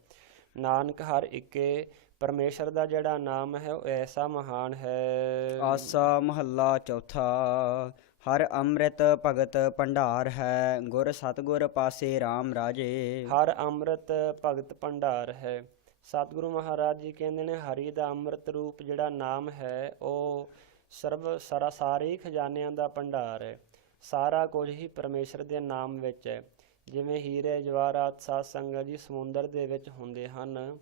ਨਾਨਕ ਹਰ ਇੱਕੇ, ਪਰਮੇਸ਼ਰ ਦਾ ਜਿਹੜਾ ਨਾਮ ਹੈ ਉਹ ਐਸਾ ਮਹਾਨ ਹੈ। ਆਸਾ ਮਹੱਲਾ ਚੌਥਾ। ਹਰ ਅੰਮ੍ਰਿਤ ਭਗਤ ਭੰਡਾਰ ਹੈ, ਗੁਰ ਸਤਿਗੁਰ ਪਾਸੇ RAM ਰਾਜੇ। ਹਰ ਅੰਮ੍ਰਿਤ ਭਗਤ ਭੰਡਾਰ ਹੈ। ਸਤਿਗੁਰੂ ਮਹਾਰਾਜ ਜੀ ਕਹਿੰਦੇ ਨੇ, ਹਰੀ ਦਾ ਅੰਮ੍ਰਿਤ ਰੂਪ ਜਿਹੜਾ ਨਾਮ ਹੈ ਉਹ ਸਾਰੇ ਖਜ਼ਾਨਿਆਂ ਦਾ ਭੰਡਾਰ ਹੈ। ਸਾਰਾ ਕੁਝ ਹੀ ਪਰਮੇਸ਼ਰ ਦੇ ਨਾਮ ਵਿੱਚ ਹੈ। ਜਿਵੇਂ ਹੀਰੇ ਜਵਾਹਰਾਤ ਸਾਧ ਸੰਗਤ ਜੀ ਸਮੁੰਦਰ ਦੇ ਵਿੱਚ ਹੁੰਦੇ ਹਨ,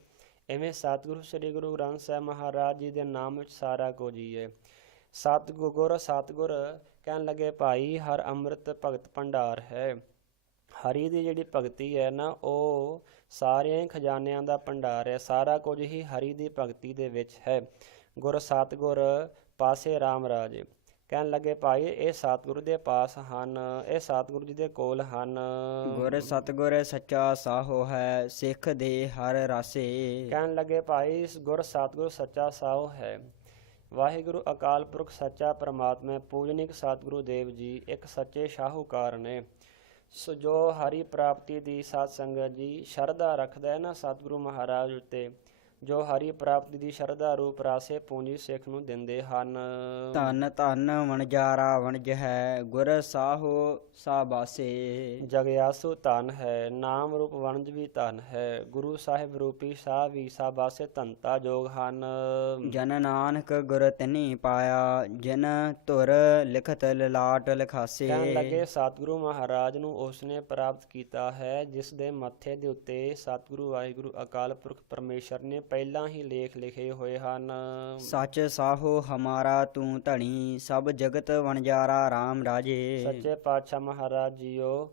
ਇਵੇਂ ਸਤਿਗੁਰੂ ਸ੍ਰੀ ਗੁਰੂ ਗ੍ਰੰਥ ਸਾਹਿਬ ਮਹਾਰਾਜ ਜੀ ਦੇ ਨਾਮ ਵਿੱਚ ਸਾਰਾ ਕੁਝ ਹੀ ਹੈ। ਸਤਿਗੁਰ ਕਹਿਣ ਲੱਗੇ, ਭਾਈ ਹਰ ਅੰਮ੍ਰਿਤ ਭਗਤ ਭੰਡਾਰ ਹੈ। ਹਰੀ ਦੀ ਜਿਹੜੀ ਭਗਤੀ ਹੈ ਨਾ, ਉਹ ਸਾਰਿਆਂ ਖਜ਼ਾਨਿਆਂ ਦਾ ਭੰਡਾਰ ਹੈ। ਸਾਰਾ ਕੁਝ ਹੀ ਹਰੀ ਦੀ ਭਗਤੀ ਦੇ ਵਿੱਚ ਹੈ। ਗੁਰ ਸਤਿਗੁਰ ਪਾਸੇ RAM ਰਾਜੇ। ਕਹਿਣ ਲੱਗੇ, ਭਾਈ ਇਹ ਸਤਿਗੁਰੂ ਦੇ ਪਾਸ ਹਨ, ਇਹ ਸਤਿਗੁਰੂ ਜੀ ਦੇ ਕੋਲ ਹਨ। ਗੁਰ ਸਤਿਗੁਰ ਸੱਚਾ ਸਾਹੋ ਹੈ, ਸਿੱਖ ਦੇ ਹਰ ਰਾਸੇ। ਕਹਿਣ ਲੱਗੇ, ਭਾਈ ਗੁਰ ਸਤਿਗੁਰ ਸੱਚਾ ਸਾਹੋ ਹੈ। ਵਾਹਿਗੁਰੂ ਅਕਾਲ ਪੁਰਖ ਸੱਚਾ ਪ੍ਰਮਾਤਮਾ ਪੂਜਨਿਕ ਸਤਿਗੁਰੂ ਦੇਵ ਜੀ ਇੱਕ ਸੱਚੇ ਸ਼ਾਹੂਕਾਰ ਨੇ। ਸੋ ਜੋ ਹਰੀ ਪ੍ਰਾਪਤੀ ਦੀ ਸਤ ਸੰਗਤ ਜੀ ਸ਼ਰਧਾ ਰੱਖਦਾ ਹੈ ਨਾ ਸਤਿਗੁਰੂ ਮਹਾਰਾਜ ਉੱਤੇ, ਜੋ ਹਰੀ ਪ੍ਰਾਪਤੀ ਦੀ ਸ਼ਰਧਾ ਰੂਪ ਰਾਸੇ ਪੂੰਜੀ ਸਿੱਖ ਨੂੰ ਦਿੰਦੇ ਹਨ। ਧੰਨ ਧੰਨ ਵਣਜਾਰਾ ਵਣਜ ਹੈ, ਗੁਰ ਸਾਹੋ ਸਾਬਾਸੇ। ਜਗਿਆਸੂ ਧਨ ਹੈ, ਨਾਮ ਰੂਪ ਵਣਜ ਵੀ ਧਨ ਹੈ, ਗੁਰੂ ਸਾਹਿਬ ਰੂਪੀ ਸਾਹ ਵੀ ਸਾਬਾਸੇ ਧੰਤਾ ਜੋਗ ਹਨ। ਜਨ ਨਾਨਕ ਗੁਰ ਤਿਨੀ ਪਾਇਆ, ਜਿਨ ਧੁਰ ਲਿਖਤ ਲਲਾਟ ਲਿਖਾਸੇ। ਕਹਿਣ ਲੱਗੇ ਸਤਿਗੁਰੂ ਮਹਾਰਾਜ ਨੂੰ ਉਸਨੇ ਪ੍ਰਾਪਤ ਕੀਤਾ ਹੈ ਜਿਸ ਦੇ ਮੱਥੇ ਦੇ ਉੱਤੇ ਸਤਿਗੁਰੂ ਵਾਹਿਗੁਰੂ ਅਕਾਲ ਪੁਰਖ ਪਰਮੇਸ਼ਰ ਨੇ ਪਹਿਲਾਂ ਹੀ ਲੇਖ ਲਿਖੇ ਹੋਏ ਹਨ। ਸੱਚ ਸਾਹੋ ਹਮਾਰਾ ਤੂੰ ਧਣੀ, ਸਭ ਜਗਤ ਵਣਜਾਰਾ RAM ਰਾਜੇ। ਸੱਚੇ ਪਾਤਸ਼ਾਹ ਮਹਾਰਾਜ ਜੀਓ,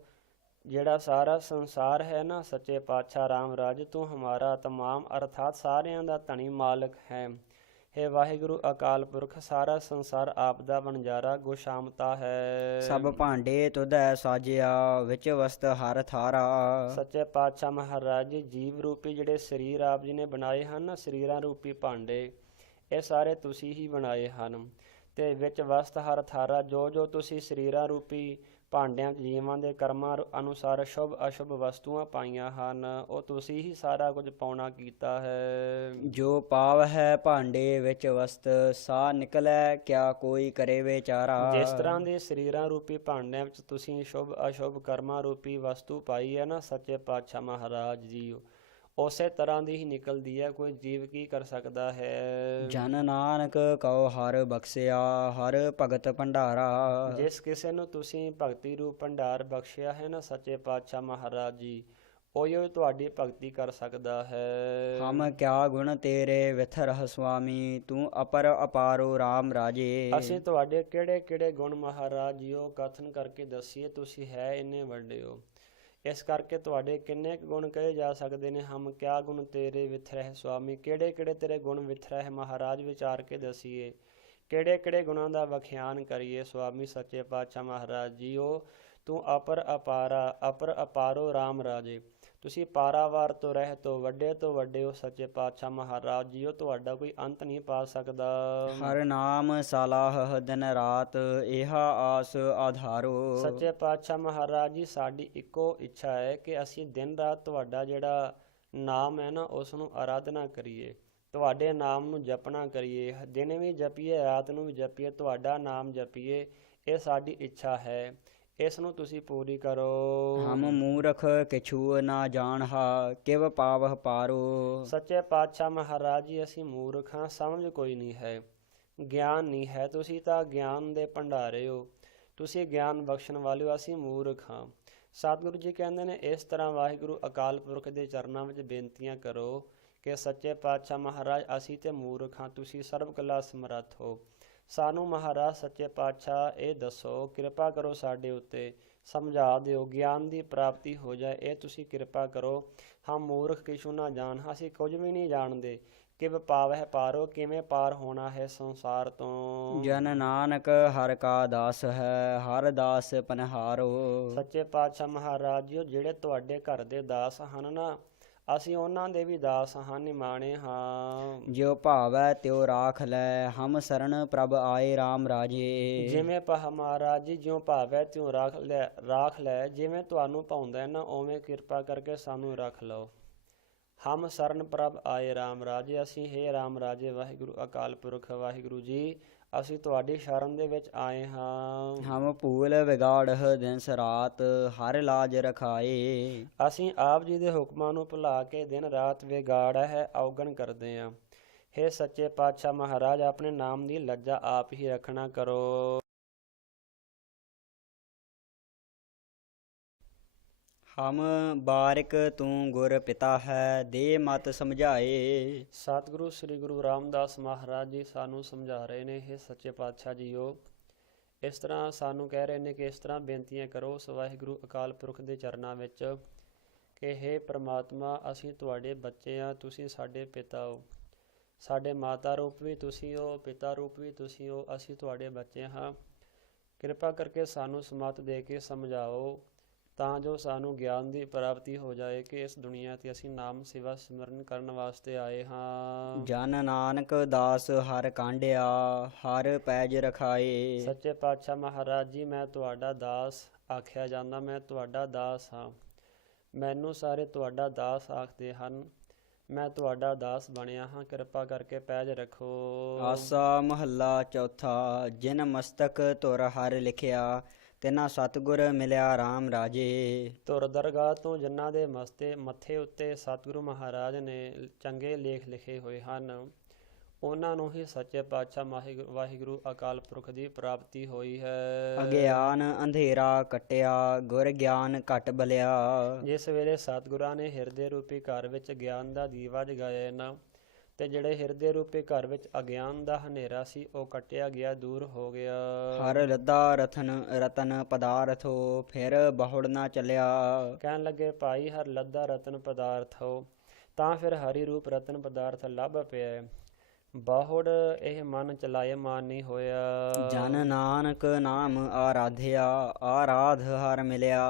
ਜਿਹੜਾ ਸਾਰਾ ਸੰਸਾਰ ਹੈ ਨਾ ਸੱਚੇ ਪਾਤਸ਼ਾਹ RAM ਰਾਜ ਤੂੰ ਹਮਾਰਾ ਤਮਾਮ ਅਰਥਾਤ ਸਾਰਿਆਂ ਦਾ ਧਣੀ ਮਾਲਕ ਹੈ। ਹੇ ਵਾਹਿਗੁਰੂ ਅਕਾਲ ਪੁਰਖ ਸਾਰਾ ਸੰਸਾਰ ਆਪ ਦਾ ਵਣਜਾਰਾ ਗੁਸ਼ਾਮਤਾ ਹੈ। ਸਭ ਭਾਂਡੇ ਤੁਧੈ ਸਾਜਿਆ, ਵਿੱਚ ਵਸਤ ਹਰ ਥਾਰਾ। ਸੱਚੇ ਪਾਤਸ਼ਾਹ ਮਹਾਰਾਜ ਜੀ ਜੀਵ ਰੂਪੀ ਜਿਹੜੇ ਸਰੀਰ ਆਪ ਜੀ ਨੇ ਬਣਾਏ ਹਨ ਨਾ ਸਰੀਰਾਂ ਰੂਪੀ ਭਾਂਡੇ, ਇਹ ਸਾਰੇ ਤੁਸੀਂ ਹੀ ਬਣਾਏ ਹਨ। ਤੇ ਵਿੱਚ ਵਸਤ ਹਰ ਥਾਰਾ, ਜੋ ਜੋ ਤੁਸੀਂ ਸਰੀਰਾਂ ਰੂਪੀ ਭਾਂਡਿਆਂ ਜੀਵਾਂ ਦੇ ਕਰਮਾਂ ਅਨੁਸਾਰ ਸ਼ੁਭ ਅਸ਼ੁਭ ਵਸਤੂਆਂ ਪਾਈਆਂ ਹਨ, ਉਹ ਤੁਸੀਂ ਹੀ ਸਾਰਾ ਕੁਝ ਪਾਉਣਾ ਕੀਤਾ ਹੈ। ਜੋ ਪਾਵ ਹੈ ਭਾਂਡੇ ਵਿੱਚ ਵਸਤ, ਸਾ ਨਿਕਲੈ ਕਿਆ ਕੋਈ ਕਰੇ ਵਿਚਾਰਾ। ਜਿਸ ਤਰ੍ਹਾਂ ਦੇ ਸਰੀਰਾਂ ਰੂਪੀ ਭਾਂਡਿਆਂ ਵਿੱਚ ਤੁਸੀਂ ਸ਼ੁਭ ਅਸ਼ੁਭ ਕਰਮਾਂ ਰੂਪੀ ਵਸਤੂ ਪਾਈ ਹੈ ਨਾ ਸੱਚੇ ਪਾਤਸ਼ਾਹ ਮਹਾਰਾਜ ਜੀ, ਉਸੇ ਤਰ੍ਹਾਂ ਦੀ ਹੀ ਨਿਕਲਦੀ ਹੈ, ਕੋਈ ਜੀਵ ਕੀ ਕਰ ਸਕਦਾ ਹੈ। ਜਨ ਨਾਨਕ ਕਉ ਹਰ ਬਖਸ਼ਿਆ, ਹਰ ਭਗਤ ਭੰਡਾਰਾ। ਜਿਸ ਕਿਸੇ ਨੂੰ ਤੁਸੀਂ ਭਗਤੀ ਰੂਪ ਭੰਡਾਰ ਬਖਸ਼ਿਆ ਹੈ ਨਾ ਸੱਚੇ ਪਾਤਸ਼ਾਹ ਮਹਾਰਾਜ ਜੀ, ਉਹੀ ਤੁਹਾਡੀ ਭਗਤੀ ਕਰ ਸਕਦਾ ਹੈ। ਹਮ ਕਿਆ ਗੁਣ ਤੇਰੇ ਵਿਥਰਹ ਸੁਆਮੀ, ਤੂੰ ਅਪਰ ਅਪਾਰੋ RAM ਰਾਜੇ। ਅਸੀਂ ਤੁਹਾਡੇ ਕਿਹੜੇ ਕਿਹੜੇ ਗੁਣ ਮਹਾਰਾਜ ਜੀਓ ਕਥਨ ਕਰਕੇ ਦੱਸੀਏ, ਤੁਸੀਂ ਹੈ ਇੰਨੇ ਵੱਡੇ ਹੋ, ਇਸ ਕਰਕੇ ਤੁਹਾਡੇ ਕਿੰਨੇ ਕੁ ਗੁਣ ਕਹੇ ਜਾ ਸਕਦੇ ਨੇ। ਹਮ ਕਿਆ ਗੁਣ ਤੇਰੇ ਵਿਥਰਹਿ ਸੁਆਮੀ, ਕਿਹੜੇ ਕਿਹੜੇ ਤੇਰੇ ਗੁਣ ਵਿਥਰਹਿ ਮਹਾਰਾਜ ਵਿਚਾਰ ਕੇ ਦਸੀਏ, ਕਿਹੜੇ ਕਿਹੜੇ ਗੁਣਾਂ ਦਾ ਵਖਿਆਨ ਕਰੀਏ। ਸੁਆਮੀ ਸੱਚੇ ਪਾਤਸ਼ਾਹ ਮਹਾਰਾਜ ਜੀਓ, ਤੂੰ ਅਪਰ ਅਪਾਰੋ RAM ਰਾਜੇ, ਤੁਸੀਂ ਪਾਰਾਵਾਰ ਤੋਂ ਵੱਡੇ ਹੋ ਸੱਚੇ ਪਾਤਸ਼ਾਹ ਮਹਾਰਾਜ ਜੀਓ, ਤੁਹਾਡਾ ਕੋਈ ਅੰਤ ਨਹੀਂ ਪਾ ਸਕਦਾ। ਹਰ ਨਾਮ ਸਲਾਹ ਦਿਨ ਰਾਤ, ਇਹਾ ਆਸ ਆਧਾਰੋ। ਸੱਚੇ ਪਾਤਸ਼ਾਹ ਮਹਾਰਾਜ ਜੀ ਸਾਡੀ ਇੱਕੋ ਇੱਛਾ ਹੈ ਕਿ ਅਸੀਂ ਦਿਨ ਰਾਤ ਤੁਹਾਡਾ ਜਿਹੜਾ ਨਾਮ ਹੈ ਨਾ ਉਸ ਨੂੰ ਆਰਾਧਨਾ ਕਰੀਏ, ਤੁਹਾਡੇ ਨਾਮ ਨੂੰ ਜਪਣਾ ਕਰੀਏ, ਦਿਨ ਵੀ ਜਪੀਏ ਰਾਤ ਨੂੰ ਵੀ ਜਪੀਏ, ਤੁਹਾਡਾ ਨਾਮ ਜਪੀਏ, ਇਹ ਸਾਡੀ ਇੱਛਾ ਹੈ, ਇਸ ਨੂੰ ਤੁਸੀਂ ਪੂਰੀ ਕਰੋ। ਹਮ ਮੂਰਖ ਕਿਛੂ ਨਾ ਜਾਣਹਾ, ਕਿਵ ਪਾਵਹ ਪਾਰੋ। ਸੱਚੇ ਪਾਤਸ਼ਾਹ ਮਹਾਰਾਜ ਜੀ ਅਸੀਂ ਮੂਰਖ ਹਾਂ, ਸਮਝ ਕੋਈ ਨਹੀਂ ਹੈ, ਗਿਆਨ ਨਹੀਂ ਹੈ, ਤੁਸੀਂ ਤਾਂ ਗਿਆਨ ਦੇ ਭੰਡਾਰੇ ਹੋ, ਤੁਸੀਂ ਗਿਆਨ ਬਖਸ਼ਣ ਵਾਲੇ ਹੋ, ਅਸੀਂ ਮੂਰਖ ਹਾਂ। ਸਤਿਗੁਰੂ ਜੀ ਕਹਿੰਦੇ ਨੇ ਇਸ ਤਰ੍ਹਾਂ ਵਾਹਿਗੁਰੂ ਅਕਾਲ ਪੁਰਖ ਦੇ ਚਰਨਾਂ ਵਿੱਚ ਬੇਨਤੀਆਂ ਕਰੋ ਕਿ ਸੱਚੇ ਪਾਤਸ਼ਾਹ ਮਹਾਰਾਜ ਅਸੀਂ ਤੇ ਮੂਰਖ ਹਾਂ, ਤੁਸੀਂ ਸਰਬ ਕਲਾ ਸਮਰੱਥ ਹੋ, ਸਾਨੂੰ ਮਹਾਰਾਜ ਸੱਚੇ ਪਾਤਸ਼ਾਹ ਇਹ ਦੱਸੋ, ਕਿਰਪਾ ਕਰੋ ਸਾਡੇ ਉੱਤੇ, ਸਮਝਾ ਦਿਓ, ਗਿਆਨ ਦੀ ਪ੍ਰਾਪਤੀ ਹੋ ਜਾਏ, ਇਹ ਤੁਸੀਂ ਕਿਰਪਾ ਕਰੋ। ਹਮ ਮੂਰਖ ਕਿਛੂ ਨਾ ਜਾਣ, ਅਸੀਂ ਕੁਝ ਵੀ ਨਹੀਂ ਜਾਣਦੇ, ਕਿਵ ਪਾਵਹਿ ਪਾਰੋ, ਕਿਵੇਂ ਪਾਰ ਹੋਣਾ ਹੈ ਸੰਸਾਰ ਤੋਂ। ਜਨ ਨਾਨਕ ਹਰ ਕਾ ਦਾਸ ਹੈ, ਹਰ ਦਾਸ ਪਨਹਾਰੋ। ਸੱਚੇ ਪਾਤਸ਼ਾਹ ਮਹਾਰਾਜ ਜੀ ਜਿਹੜੇ ਤੁਹਾਡੇ ਘਰ ਦੇ ਦਾਸ ਹਨ ਨਾ, ਅਸੀਂ ਉਹਨਾਂ ਦੇ ਵੀ ਦਾਸ ਹਾਂ, ਨਿਮਾਣੇ ਹਾਂ। ਜਿਉ ਭਾਵੈ ਤਿਉ ਰਾਖ ਲੈ, ਹਮ ਸਰਣ ਪ੍ਰਭ ਆਏ RAM ਰਾਜੇ। ਜਿਵੇਂ ਮਹਾਰਾਜ ਜੀ ਜਿਉਂ ਭਾਵੈ ਤਿਉਂ ਰਾਖ ਲੈ, ਜਿਵੇਂ ਤੁਹਾਨੂੰ ਭਾਉਂਦਾ ਨਾ ਉਵੇਂ ਕਿਰਪਾ ਕਰਕੇ ਸਾਨੂੰ ਰੱਖ ਲਓ। ਹਮ ਸਰਨ ਪ੍ਰਭ ਆਏ RAM ਰਾਜੇ, ਅਸੀਂ ਹੇ RAM ਰਾਜੇ ਵਾਹਿਗੁਰੂ ਅਕਾਲ ਪੁਰਖ ਵਾਹਿਗੁਰੂ ਜੀ, ਅਸੀਂ ਤੁਹਾਡੀ ਸ਼ਰਨ ਦੇ ਵਿੱਚ ਆਏ ਹਾਂ। ਹਮ ਭੂਲ ਵਿਗਾੜਹ ਦਿਨਸ ਰਾਤ, ਹਰ ਲਾਜ ਰਖਾਏ। ਅਸੀਂ ਆਪ ਜੀ ਦੇ ਹੁਕਮਾਂ ਨੂੰ ਭੁਲਾ ਕੇ ਦਿਨ ਰਾਤ ਵਿਗਾੜਾ ਹੈ ਅਵਗਣ ਕਰਦੇ ਹਾਂ। ਹੇ ਸੱਚੇ ਪਾਤਸ਼ਾਹ ਮਹਾਰਾਜ ਆਪਣੇ ਨਾਮ ਦੀ ਲੱਜਾ ਆਪ ਹੀ ਰੱਖਣਾ ਕਰੋ। ਹਮ ਬਾਰਿਕ ਤੂੰ ਗੁਰ ਪਿਤਾ ਹੈ, ਦੇ ਮਤ ਸਮਝਾਏ। ਸਤਿਗੁਰੂ ਸ੍ਰੀ ਗੁਰੂ ਰਾਮਦਾਸ ਮਹਾਰਾਜ ਜੀ ਸਾਨੂੰ ਸਮਝਾ ਰਹੇ ਨੇ, ਹੇ ਸੱਚੇ ਪਾਤਸ਼ਾਹ ਜੀਓ, ਇਸ ਤਰ੍ਹਾਂ ਸਾਨੂੰ ਕਹਿ ਰਹੇ ਨੇ ਕਿ ਇਸ ਤਰ੍ਹਾਂ ਬੇਨਤੀਆਂ ਕਰੋ ਉਸ ਵਾਹਿਗੁਰੂ ਅਕਾਲ ਪੁਰਖ ਦੇ ਚਰਨਾਂ ਵਿੱਚ ਕਿ ਹੇ ਪ੍ਰਮਾਤਮਾ ਅਸੀਂ ਤੁਹਾਡੇ ਬੱਚੇ ਹਾਂ, ਤੁਸੀਂ ਸਾਡੇ ਪਿਤਾ ਹੋ, ਸਾਡੇ ਮਾਤਾ ਰੂਪ ਵੀ ਤੁਸੀਂ ਹੋ, ਪਿਤਾ ਰੂਪ ਵੀ ਤੁਸੀਂ ਹੋ, ਅਸੀਂ ਤੁਹਾਡੇ ਬੱਚੇ ਹਾਂ, ਕਿਰਪਾ ਕਰਕੇ ਸਾਨੂੰ ਸਮਤ ਦੇ ਕੇ ਸਮਝਾਓ ਤਾਂ ਜੋ ਸਾਨੂੰ ਗਿਆਨ ਦੀ ਪ੍ਰਾਪਤੀ ਹੋ ਜਾਏ ਕਿ ਇਸ ਦੁਨੀਆ ਤੇ ਅਸੀਂ ਨਾਮ ਸੇਵਾ ਸਿਮਰਨ ਕਰਨ ਵਾਸਤੇ ਆਏ ਹਾਂ। ਜਨ ਨਾਨਕ ਦਾਸ ਹਰ ਕਾਂਢਿਆ, ਹਰ ਪੈਜ ਰਖਾਏ। ਸੱਚੇ ਪਾਤਸ਼ਾਹ ਮਹਾਰਾਜ ਜੀ, ਮੈਂ ਤੁਹਾਡਾ ਦਾਸ ਆਖਿਆ ਜਾਂਦਾ, ਮੈਂ ਤੁਹਾਡਾ ਦਾਸ ਹਾਂ। ਮੈਨੂੰ ਸਾਰੇ ਤੁਹਾਡਾ ਦਾਸ ਆਖਦੇ ਹਨ, ਮੈਂ ਤੁਹਾਡਾ ਦਾਸ ਬਣਿਆ ਹਾਂ, ਕਿਰਪਾ ਕਰਕੇ ਪੈਜ ਰੱਖੋ। ਆਸਾ ਮਹੱਲਾ ਚੌਥਾ। ਜਿਨ ਮਸਤਕ ਧੁਰ ਹਰ ਲਿਖਿਆ, ਤਿਨਾ ਸਤਿਗੁਰ ਮਿਲਿਆ RAM ਰਾਜੇ। ਧੁਰ ਦਰਗਾਹ ਤੋਂ ਜਿਨ੍ਹਾਂ ਦੇ ਮੱਥੇ ਉੱਤੇ ਸਤਿਗੁਰੂ ਮਹਾਰਾਜ ਨੇ ਚੰਗੇ ਲੇਖ ਲਿਖੇ ਹੋਏ ਹਨ, ਉਹਨਾਂ ਨੂੰ ਹੀ ਸੱਚੇ ਪਾਤਸ਼ਾਹ ਵਾਹਿਗੁਰੂ ਅਕਾਲ ਪੁਰਖ ਦੀ ਪ੍ਰਾਪਤੀ ਹੋਈ ਹੈ। ਅਗਿਆਨ ਅੰਧੇਰਾ ਕਟਿਆ, ਗੁਰ ਗਿਆਨ ਘਟ ਬਲਿਆ। ਜਿਸ ਵੇਲੇ ਸਤਿਗੁਰਾਂ ਨੇ ਹਿਰਦੇ ਰੂਪੀ ਘਰ ਵਿੱਚ ਗਿਆਨ ਦਾ ਦੀਵਾ ਜਗਾਇਆ ਨਾ, ਤੇ ਜਿਹੜੇ ਹਿਰਦੇ ਰੂਪੀ ਘਰ ਵਿੱਚ ਅਗਿਆਨ ਦਾ ਹਨੇਰਾ ਸੀ ਉਹ ਕੱਟਿਆ ਗਿਆ, ਦੂਰ ਹੋ ਗਿਆ। ਹਰ ਲੱਦਾ ਰਤਨ ਪਦਾਰਥੋ, ਫਿਰ ਬਹੁੜ ਨਾ ਚੱਲਿਆ। ਕਹਿਣ ਲੱਗੇ, ਭਾਈ ਹਰ ਲੱਦਾ ਰਤਨ ਪਦਾਰਥ ਹੋ, ਤਾਂ ਫਿਰ ਹਰੀ ਰੂਪ ਰਤਨ ਪਦਾਰਥ ਲੱਭ ਪਿਆ। ਬਾਹੁੜ ਇਹ ਮਨ ਚਲਾਏ ਮਾਨ ਨਹੀਂ ਹੋਇਆ। ਜਨ ਨਾਨਕ ਨਾਮ ਆਰਾਧਿਆ, ਆਰਾਧ ਹਰ ਮਿਲਿਆ।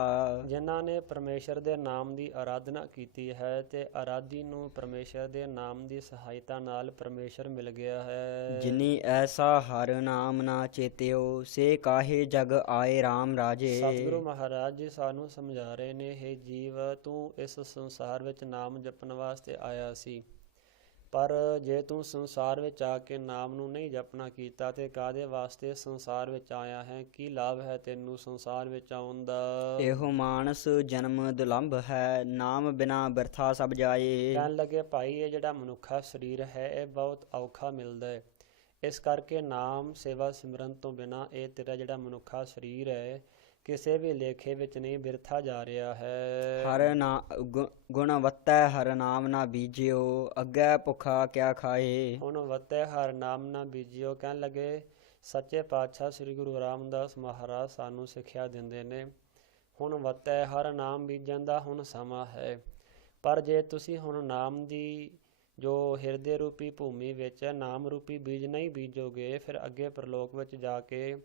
ਜਿਨ੍ਹਾਂ ਨੇ ਪਰਮੇਸ਼ਰ ਦੇ ਨਾਮ ਦੀ ਆਰਾਧਨਾ ਕੀਤੀ ਹੈ ਤੇ ਆਰਾਧੀ ਨੂੰ ਪਰਮੇਸ਼ਰ ਦੇ ਨਾਮ ਦੀ ਸਹਾਇਤਾ ਨਾਲ ਪਰਮੇਸ਼ਰ ਮਿਲ ਗਿਆ ਹੈ। ਜਿਨੀ ਐਸਾ ਹਰ ਨਾਮ ਨਾ ਚੇਤਿਓ, ਸੇ ਕਾਹੇ ਜਗ ਆਏ RAM ਰਾਜੇ। ਸਤਿਗੁਰੂ ਮਹਾਰਾਜ ਜੀ ਸਾਨੂੰ ਸਮਝਾ ਰਹੇ ਨੇ, ਹੇ ਜੀਵ, ਤੂੰ ਇਸ ਸੰਸਾਰ ਵਿੱਚ ਨਾਮ ਜਪਣ ਵਾਸਤੇ ਆਇਆ ਸੀ, ਪਰ ਜੇ ਤੂੰ ਸੰਸਾਰ ਵਿੱਚ ਆ ਕੇ ਨਾਮ ਨੂੰ ਨਹੀਂ ਜਪਣਾ ਕੀਤਾ ਤੇ ਕਾਹਦੇ ਵਾਸਤੇ ਸੰਸਾਰ ਵਿੱਚ ਆਇਆ ਹੈ? ਕੀ ਲਾਭ ਹੈ ਤੈਨੂੰ ਸੰਸਾਰ ਵਿੱਚ ਆਉਣ ਦਾ? ਇਹੋ ਮਾਨਸ ਜਨਮ ਦੁਲੰਭ ਹੈ, ਨਾਮ ਬਿਨਾ ਬਿਰਥਾ ਸਭ ਜਾਏ। ਕਹਿਣ ਲੱਗੇ, ਭਾਈ ਇਹ ਜਿਹੜਾ ਮਨੁੱਖਾ ਸਰੀਰ ਹੈ ਇਹ ਬਹੁਤ ਔਖਾ ਮਿਲਦਾ ਹੈ, ਇਸ ਕਰਕੇ ਨਾਮ ਸੇਵਾ ਸਿਮਰਨ ਤੋਂ ਬਿਨਾ ਇਹ ਤੇਰਾ ਜਿਹੜਾ ਮਨੁੱਖਾ ਸਰੀਰ ਹੈ ਕਿਸੇ ਵੀ ਲੇਖੇ ਵਿੱਚ ਨਹੀਂ, ਬਿਰਥਾ ਜਾ ਰਿਹਾ ਹੈ। ਹਰ ਨਾ ਗੁਣਵੱਤੈ ਹਰ ਨਾਮ ਨਾ ਬੀਜਿਓ, ਅੱਗੇ ਭੁੱਖਾ ਕਿਆ ਖਾਏ। ਹੁਣ ਵਤੈ ਹਰ ਨਾਮ ਨਾ ਬੀਜਿਓ। ਕਹਿਣ ਲੱਗੇ, ਸੱਚੇ ਪਾਤਸ਼ਾਹ ਸ੍ਰੀ ਗੁਰੂ ਰਾਮਦਾਸ ਮਹਾਰਾਜ ਸਾਨੂੰ ਸਿੱਖਿਆ ਦਿੰਦੇ ਨੇ, ਹੁਣ ਵਤੈ ਹਰ ਨਾਮ ਬੀਜਣ ਦਾ ਹੁਣ ਸਮਾਂ ਹੈ। ਪਰ ਜੇ ਤੁਸੀਂ ਹੁਣ ਨਾਮ ਦੀ ਜੋ ਹਿਰਦੇ ਰੂਪੀ ਭੂਮੀ ਵਿੱਚ ਨਾਮ ਰੂਪੀ ਬੀਜ ਨਹੀਂ ਬੀਜੋਗੇ, ਫਿਰ ਅੱਗੇ ਪ੍ਰਲੋਕ ਵਿੱਚ ਜਾ ਕੇ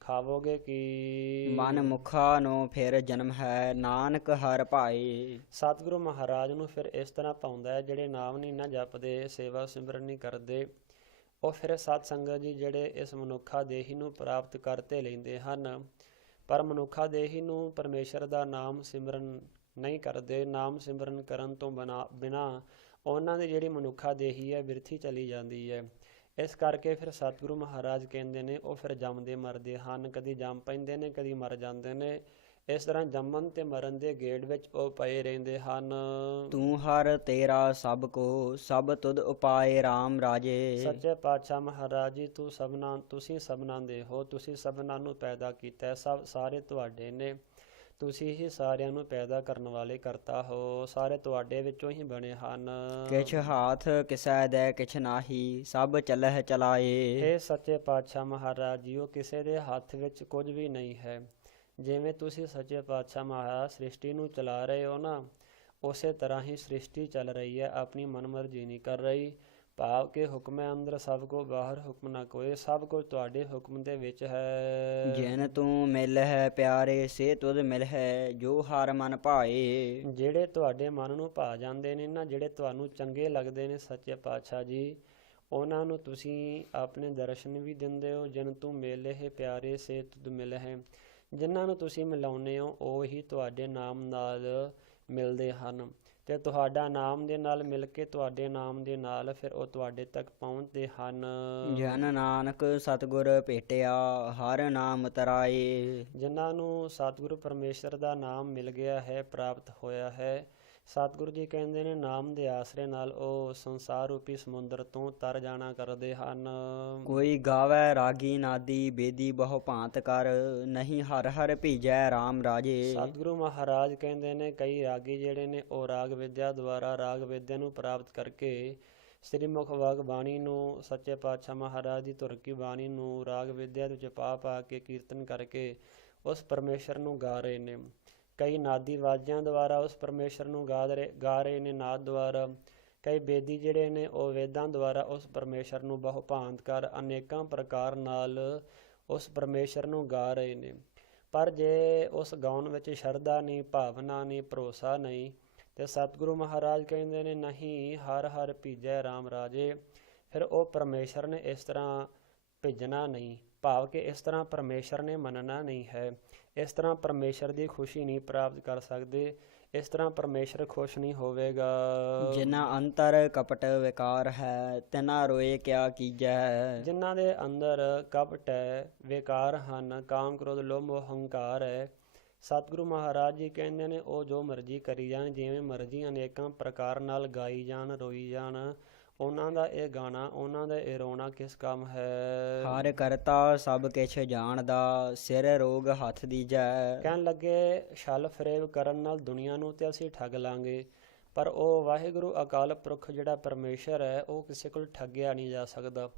ਖਾਵੋਗੇ ਕੀ? ਮਨ ਮੁਖਾ ਨੂੰ ਫਿਰ ਜਨਮ ਹੈ, ਨਾਨਕ ਹਰ ਭਾਈ। ਸਤਿਗੁਰੂ ਮਹਾਰਾਜ ਨੂੰ ਫਿਰ ਇਸ ਤਰ੍ਹਾਂ ਪਾਉਂਦਾ ਹੈ, ਜਿਹੜੇ ਨਾਮ ਨਹੀਂ ਨਾ ਜਪਦੇ, ਸੇਵਾ ਸਿਮਰਨ ਨਹੀਂ ਕਰਦੇ, ਉਹ ਫਿਰ ਸਤ ਸੰਗਤ ਜੀ ਜਿਹੜੇ ਇਸ ਮਨੁੱਖਾ ਦੇਹੀ ਨੂੰ ਪ੍ਰਾਪਤ ਕਰ ਤੇ ਲੈਂਦੇ ਹਨ, ਪਰ ਮਨੁੱਖਾ ਦੇਹੀ ਨੂੰ ਪਰਮੇਸ਼ਰ ਦਾ ਨਾਮ ਸਿਮਰਨ ਨਹੀਂ ਕਰਦੇ। ਨਾਮ ਸਿਮਰਨ ਕਰਨ ਤੋਂ ਬਿਨਾਂ ਉਹਨਾਂ ਦੀ ਜਿਹੜੀ ਮਨੁੱਖਾ ਦੇਹੀ ਹੈ ਬਿਰਥੀ ਚਲੀ ਜਾਂਦੀ ਹੈ। ਇਸ ਕਰਕੇ ਫਿਰ ਸਤਿਗੁਰੂ ਮਹਾਰਾਜ ਕਹਿੰਦੇ ਨੇ, ਉਹ ਫਿਰ ਜੰਮਦੇ ਮਰਦੇ ਹਨ, ਕਦੀ ਜੰਮ ਪੈਂਦੇ ਨੇ, ਕਦੀ ਮਰ ਜਾਂਦੇ ਨੇ। ਇਸ ਤਰ੍ਹਾਂ ਜੰਮਣ ਤੇ ਮਰਨ ਦੇ ਗੇੜ ਵਿੱਚ ਉਹ ਪਏ ਰਹਿੰਦੇ ਹਨ। ਤੂੰ ਹਰ ਤੇਰਾ ਸਭ ਕੋ, ਸਭ ਤੁਧ ਉਪਾਏ RAM ਰਾਜੇ। ਸੱਚੇ ਪਾਤਸ਼ਾਹ ਮਹਾਰਾਜ ਜੀ, ਤੁਸੀਂ ਸਭਨਾਂ ਦੇ ਹੋ, ਤੁਸੀਂ ਸਭਨਾਂ ਨੂੰ ਪੈਦਾ ਕੀਤਾ, ਸਾਰੇ ਤੁਹਾਡੇ ਨੇ, ਤੁਸੀਂ ਹੀ ਸਾਰਿਆਂ ਨੂੰ ਪੈਦਾ ਕਰਨ ਵਾਲੇ ਕਰਤਾ ਹੋ, ਸਾਰੇ ਤੁਹਾਡੇ ਵਿੱਚੋਂ ਹੀ ਬਣੇ ਹਨ। ਕਿਛ ਹਾਥ ਕਿਸੈ ਦੇ ਕਿਛ ਨਾਹੀ, ਸਭ ਚਲਹਿ ਚਲਾਏ। ਇਹ ਸੱਚੇ ਪਾਤਸ਼ਾਹ ਮਹਾਰਾਜ ਜੀਓ, ਕਿਸੇ ਦੇ ਹੱਥ ਵਿੱਚ ਕੁਝ ਵੀ ਨਹੀਂ ਹੈ। ਜਿਵੇਂ ਤੁਸੀਂ ਸੱਚੇ ਪਾਤਸ਼ਾਹ ਮਹਾਰਾਜ ਸ੍ਰਿਸ਼ਟੀ ਨੂੰ ਚਲਾ ਰਹੇ ਹੋ ਨਾ, ਉਸੇ ਤਰ੍ਹਾਂ ਹੀ ਸ੍ਰਿਸ਼ਟੀ ਚੱਲ ਰਹੀ ਹੈ, ਆਪਣੀ ਮਨਮਰਜ਼ੀ ਨਹੀਂ ਕਰ ਰਹੀ। ਭਾਵ ਕਿ ਹੁਕਮ ਅੰਦਰ ਸਭ ਕੋ ਬਾਹਰ ਹੁਕਮ ਨਾ ਕੋਏ, ਸਭ ਕੁਝ ਤੁਹਾਡੇ ਹੁਕਮ ਦੇ ਵਿੱਚ ਹੈ। ਜਿਨ ਤੂੰ ਮਿਲ ਹੈ ਪਿਆਰੇ, ਸੇ ਤੁਧ ਮਿਲ ਹੈ, ਜੋ ਹਰ ਮਨ ਭਾਏ। ਜਿਹੜੇ ਤੁਹਾਡੇ ਮਨ ਨੂੰ ਭਾ ਜਾਂਦੇ ਨੇ ਨਾ, ਜਿਹੜੇ ਤੁਹਾਨੂੰ ਚੰਗੇ ਲੱਗਦੇ ਨੇ ਸੱਚੇ ਪਾਤਸ਼ਾਹ ਜੀ, ਉਹਨਾਂ ਨੂੰ ਤੁਸੀਂ ਆਪਣੇ ਦਰਸ਼ਨ ਵੀ ਦਿੰਦੇ ਹੋ। ਜਿਨ ਤੂੰ ਮਿਲ ਹੈ ਪਿਆਰੇ, ਸੇ ਤੁਧ ਮਿਲ ਹੈ, ਜਿਨ੍ਹਾਂ ਨੂੰ ਤੁਸੀਂ ਮਿਲਾਉਂਦੇ ਹੋ ਉਹ ਹੀ ਤੁਹਾਡੇ ਨਾਮ ਨਾਲ ਮਿਲਦੇ ਹਨ, ਤੇ ਤੁਹਾਡਾ ਨਾਮ ਦੇ ਨਾਲ ਮਿਲ ਕੇ ਤੁਹਾਡੇ ਨਾਮ ਦੇ ਨਾਲ ਫਿਰ ਉਹ ਤੁਹਾਡੇ ਤੱਕ ਪਹੁੰਚਦੇ ਹਨ। ਜਨ ਨਾਨਕ ਸਤਿਗੁਰ ਭੇਟਿਆ, ਹਰ ਨਾਮ ਤਰਾਏ। ਜਿਨ੍ਹਾਂ ਨੂੰ ਸਤਿਗੁਰੂ ਪਰਮੇਸ਼ਰ ਦਾ ਨਾਮ ਮਿਲ ਗਿਆ ਹੈ, ਪ੍ਰਾਪਤ ਹੋਇਆ ਹੈ, ਸਤਿਗੁਰੂ ਜੀ ਕਹਿੰਦੇ ਨੇ ਨਾਮ ਦੇ ਆਸਰੇ ਨਾਲ ਉਹ ਸੰਸਾਰ ਰੂਪੀ ਸਮੁੰਦਰ ਤੋਂ ਤਰ ਜਾਣਾ ਕਰਦੇ ਹਨ। ਕੋਈ ਗਾਵੈ ਰਾਗੀ ਨਾਦੀ, ਬੇਦੀ ਬਹੁ ਭਾਂਤ ਕਰ, ਨਹੀਂ ਹਰ ਹਰ ਭੀਜੈ RAM ਰਾਜੇ। ਸਤਿਗੁਰੂ ਮਹਾਰਾਜ ਕਹਿੰਦੇ ਨੇ, ਕਈ ਰਾਗੀ ਜਿਹੜੇ ਨੇ ਉਹ ਰਾਗ ਵਿਦਿਆ ਦੁਆਰਾ ਰਾਗ ਵਿਦਿਆ ਨੂੰ ਪ੍ਰਾਪਤ ਕਰਕੇ ਸ੍ਰੀ ਮੁਖ ਵਾਗ ਬਾਣੀ ਨੂੰ, ਸੱਚੇ ਪਾਤਸ਼ਾਹ ਮਹਾਰਾਜ ਦੀ ਧੁਰ ਕੀ ਬਾਣੀ ਨੂੰ ਰਾਗ ਵਿਦਿਆ ਵਿੱਚ ਪਾ ਕੇ ਕੀਰਤਨ ਕਰਕੇ ਉਸ ਪਰਮੇਸ਼ਰ ਨੂੰ ਗਾ ਰਹੇ ਨੇ। ਕਈ ਨਾਦੀ ਵਾਜਿਆਂ ਦੁਆਰਾ ਉਸ ਪਰਮੇਸ਼ਰ ਨੂੰ ਗਾ ਰਹੇ ਨੇ, ਨਾਦ ਦੁਆਰਾ। ਕਈ ਬੇਦੀ ਜਿਹੜੇ ਨੇ ਉਹ ਵੇਦਾਂ ਦੁਆਰਾ ਉਸ ਪਰਮੇਸ਼ਰ ਨੂੰ ਬਹੁ ਭਾਂਤ ਕਰ ਅਨੇਕਾਂ ਪ੍ਰਕਾਰ ਨਾਲ ਉਸ ਪਰਮੇਸ਼ਰ ਨੂੰ ਗਾ ਰਹੇ ਨੇ। ਪਰ ਜੇ ਉਸ ਗਾਉਣ ਵਿੱਚ ਸ਼ਰਧਾ ਨਹੀਂ, ਭਾਵਨਾ ਨਹੀਂ, ਭਰੋਸਾ ਨਹੀਂ, ਤੇ ਸਤਿਗੁਰੂ ਮਹਾਰਾਜ ਕਹਿੰਦੇ ਨੇ ਨਹੀਂ ਹਰ ਹਰ ਭੀਜੈ ਰਾਮ ਰਾਜੇ, ਫਿਰ ਉਹ ਪਰਮੇਸ਼ਰ ਨੇ ਇਸ ਤਰ੍ਹਾਂ ਭੇਜਣਾ ਨਹੀਂ, ਭਾਵ ਕਿ ਇਸ ਤਰ੍ਹਾਂ ਪਰਮੇਸ਼ਰ ਨੇ ਮੰਨਣਾ ਨਹੀਂ ਹੈ, ਇਸ ਤਰ੍ਹਾਂ ਪਰਮੇਸ਼ਰ ਦੀ ਖੁਸ਼ੀ ਨਹੀਂ ਪ੍ਰਾਪਤ ਕਰ ਸਕਦੇ, ਇਸ ਤਰ੍ਹਾਂ ਪਰਮੇਸ਼ਰ ਖੁਸ਼ ਨਹੀਂ ਹੋਵੇਗਾ। ਜਿਨ੍ਹਾਂ ਅੰਤਰ ਕਪਟ ਵਿਕਾਰ ਹੈ, ਤਿਨਾਂ ਰੋਏ ਕਿਆ ਕੀਜੈ। ਜਿਨ੍ਹਾਂ ਦੇ ਅੰਦਰ ਕਪਟ ਹੈ, ਵਿਕਾਰ ਹਨ, ਕਾਮ ਕ੍ਰੋਧ ਲੋਭ ਮੋਹ ਹੰਕਾਰ ਹੈ, ਸਤਿਗੁਰੂ ਮਹਾਰਾਜ ਜੀ ਕਹਿੰਦੇ ਨੇ ਉਹ ਜੋ ਮਰਜ਼ੀ ਕਰੀ ਜਾਣ, ਜਿਵੇਂ ਮਰਜ਼ੀ ਅਨੇਕਾਂ ਪ੍ਰਕਾਰ ਨਾਲ ਗਾਈ ਜਾਣ, ਰੋਈ ਜਾਣ, ਉਹਨਾਂ ਦਾ ਇਹ ਗਾਣਾ, ਉਹਨਾਂ ਦਾ ਇਹ ਰੋਣਾ ਕਿਸ ਕੰਮ ਹੈ। ਹਰ ਕਰਤਾ ਸਭ ਕਿਛ ਜਾਣਦਾ, ਸਿਰ ਰੋਗ ਹੱਥ ਦੀਜੈ। ਕਹਿਣ ਲੱਗੇ ਛਲ ਫਰੇਬ ਕਰਨ ਨਾਲ ਦੁਨੀਆ ਨੂੰ ਤੇ ਅਸੀਂ ਠੱਗ ਲਾਂਗੇ, ਪਰ ਉਹ ਵਾਹਿਗੁਰੂ ਅਕਾਲ ਪੁਰਖ ਜਿਹੜਾ ਪਰਮੇਸ਼ਰ ਹੈ ਉਹ ਕਿਸੇ ਕੋਲ ਠੱਗਿਆ ਨਹੀਂ ਜਾ ਸਕਦਾ।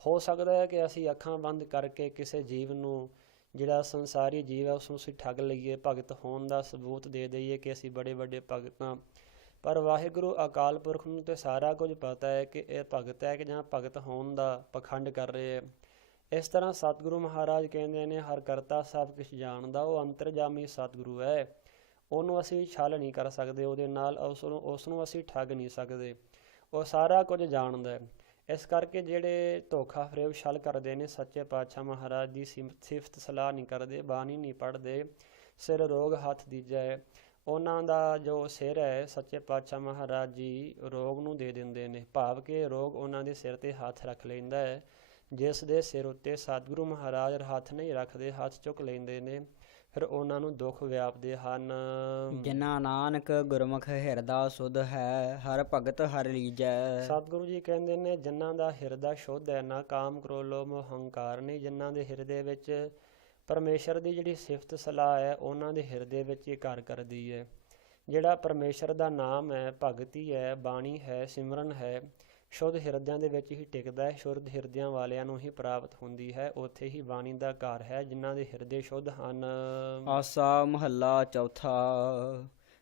ਹੋ ਸਕਦਾ ਹੈ ਕਿ ਅਸੀਂ ਅੱਖਾਂ ਬੰਦ ਕਰਕੇ ਕਿਸੇ ਜੀਵ ਨੂੰ, ਜਿਹੜਾ ਸੰਸਾਰੀ ਜੀਵ ਹੈ, ਉਸ ਨੂੰ ਅਸੀਂ ਠੱਗ ਲਈਏ, ਭਗਤ ਹੋਣ ਦਾ ਸਬੂਤ ਦੇ ਦਈਏ ਕਿ ਅਸੀਂ ਬੜੇ ਵੱਡੇ ਭਗਤ ਹਾਂ, ਪਰ ਵਾਹਿਗੁਰੂ ਅਕਾਲ ਪੁਰਖ ਨੂੰ ਤੇ ਸਾਰਾ ਕੁਝ ਪਤਾ ਹੈ ਕਿ ਇਹ ਭਗਤ ਹੈ ਕਿ ਜਾਂ ਭਗਤ ਹੋਣ ਦਾ ਪਖੰਡ ਕਰ ਰਹੇ ਹੈ। ਇਸ ਤਰ੍ਹਾਂ ਸਤਿਗੁਰੂ ਮਹਾਰਾਜ ਕਹਿੰਦੇ ਨੇ ਹਰ ਕਰਤਾ ਸਭ ਕੁਛ ਜਾਣਦਾ, ਉਹ ਅੰਤਰਜਾਮੀ ਸਤਿਗੁਰੂ ਹੈ, ਉਹਨੂੰ ਅਸੀਂ ਛਲ ਨਹੀਂ ਕਰ ਸਕਦੇ, ਉਹਦੇ ਨਾਲ ਉਸ ਨੂੰ ਅਸੀਂ ਠੱਗ ਨਹੀਂ ਸਕਦੇ, ਉਹ ਸਾਰਾ ਕੁਝ ਜਾਣਦਾ ਹੈ। ਇਸ ਕਰਕੇ ਜਿਹੜੇ ਧੋਖਾ ਫਰੇਬ ਛਲ ਕਰਦੇ ਨੇ, ਸੱਚੇ ਪਾਤਸ਼ਾਹ ਮਹਾਰਾਜ ਦੀ ਸਿਫਤ ਸਲਾਹ ਨਹੀਂ ਕਰਦੇ, ਬਾਣੀ ਨਹੀਂ ਪੜ੍ਹਦੇ, ਸਿਰ ਰੋਗ ਹੱਥ ਦੀਜੈ, ਉਹਨਾਂ ਦਾ ਜੋ ਸਿਰ ਹੈ ਸੱਚੇ ਪਾਤਸ਼ਾਹ ਮਹਾਰਾਜ ਜੀ ਰੋਗ ਨੂੰ ਦੇ ਦਿੰਦੇ ਨੇ, ਭਾਵ ਕਿ ਰੋਗ ਉਹਨਾਂ ਦੇ ਸਿਰ 'ਤੇ ਹੱਥ ਰੱਖ ਲੈਂਦਾ ਹੈ। ਜਿਸ ਦੇ ਸਿਰ ਉੱਤੇ ਸਤਿਗੁਰੂ ਮਹਾਰਾਜ ਹੱਥ ਨਹੀਂ ਰੱਖਦੇ, ਹੱਥ ਚੁੱਕ ਲੈਂਦੇ ਨੇ, ਫਿਰ ਉਹਨਾਂ ਨੂੰ ਦੁੱਖ ਵਿਆਪਦੇ ਹਨ। ਜਿਨ੍ਹਾਂ ਨਾਨਕ ਗੁਰਮੁਖ ਹਿਰਦਾ ਸੁਧ ਹੈ, ਹਰ ਭਗਤ ਹਰ ਲੀਜੈ। ਸਤਿਗੁਰੂ ਜੀ ਕਹਿੰਦੇ ਨੇ ਜਿਨ੍ਹਾਂ ਦਾ ਹਿਰਦਾ ਸ਼ੁੱਧ ਹੈ, ਨਾ ਕਾਮ ਕ੍ਰੋਧ ਲੋਭ ਮੋਹ ਹੰਕਾਰ ਨਹੀਂ, ਜਿਨ੍ਹਾਂ ਦੇ ਹਿਰਦੇ ਵਿੱਚ ਪਰਮੇਸ਼ਰ ਦੀ ਜਿਹੜੀ ਸਿਫਤ ਸਲਾਹ ਹੈ ਉਹਨਾਂ ਦੇ ਹਿਰਦੇ ਵਿੱਚ ਹੀ ਘਰ ਕਰਦੀ ਹੈ। ਜਿਹੜਾ ਪਰਮੇਸ਼ਰ ਦਾ ਨਾਮ ਹੈ, ਭਗਤੀ ਹੈ, ਬਾਣੀ ਹੈ, ਸਿਮਰਨ ਹੈ, ਸ਼ੁੱਧ ਹਿਰਦਿਆਂ ਦੇ ਵਿੱਚ ਹੀ ਟਿਕਦਾ ਹੈ, ਸ਼ੁੱਧ ਹਿਰਦਿਆਂ ਵਾਲਿਆਂ ਨੂੰ ਹੀ ਪ੍ਰਾਪਤ ਹੁੰਦੀ ਹੈ, ਉੱਥੇ ਹੀ ਬਾਣੀ ਦਾ ਘਰ ਹੈ, ਜਿਨ੍ਹਾਂ ਦੇ ਹਿਰਦੇ ਸ਼ੁੱਧ ਹਨ। ਆਸਾ ਮਹੱਲਾ ਚੌਥਾ।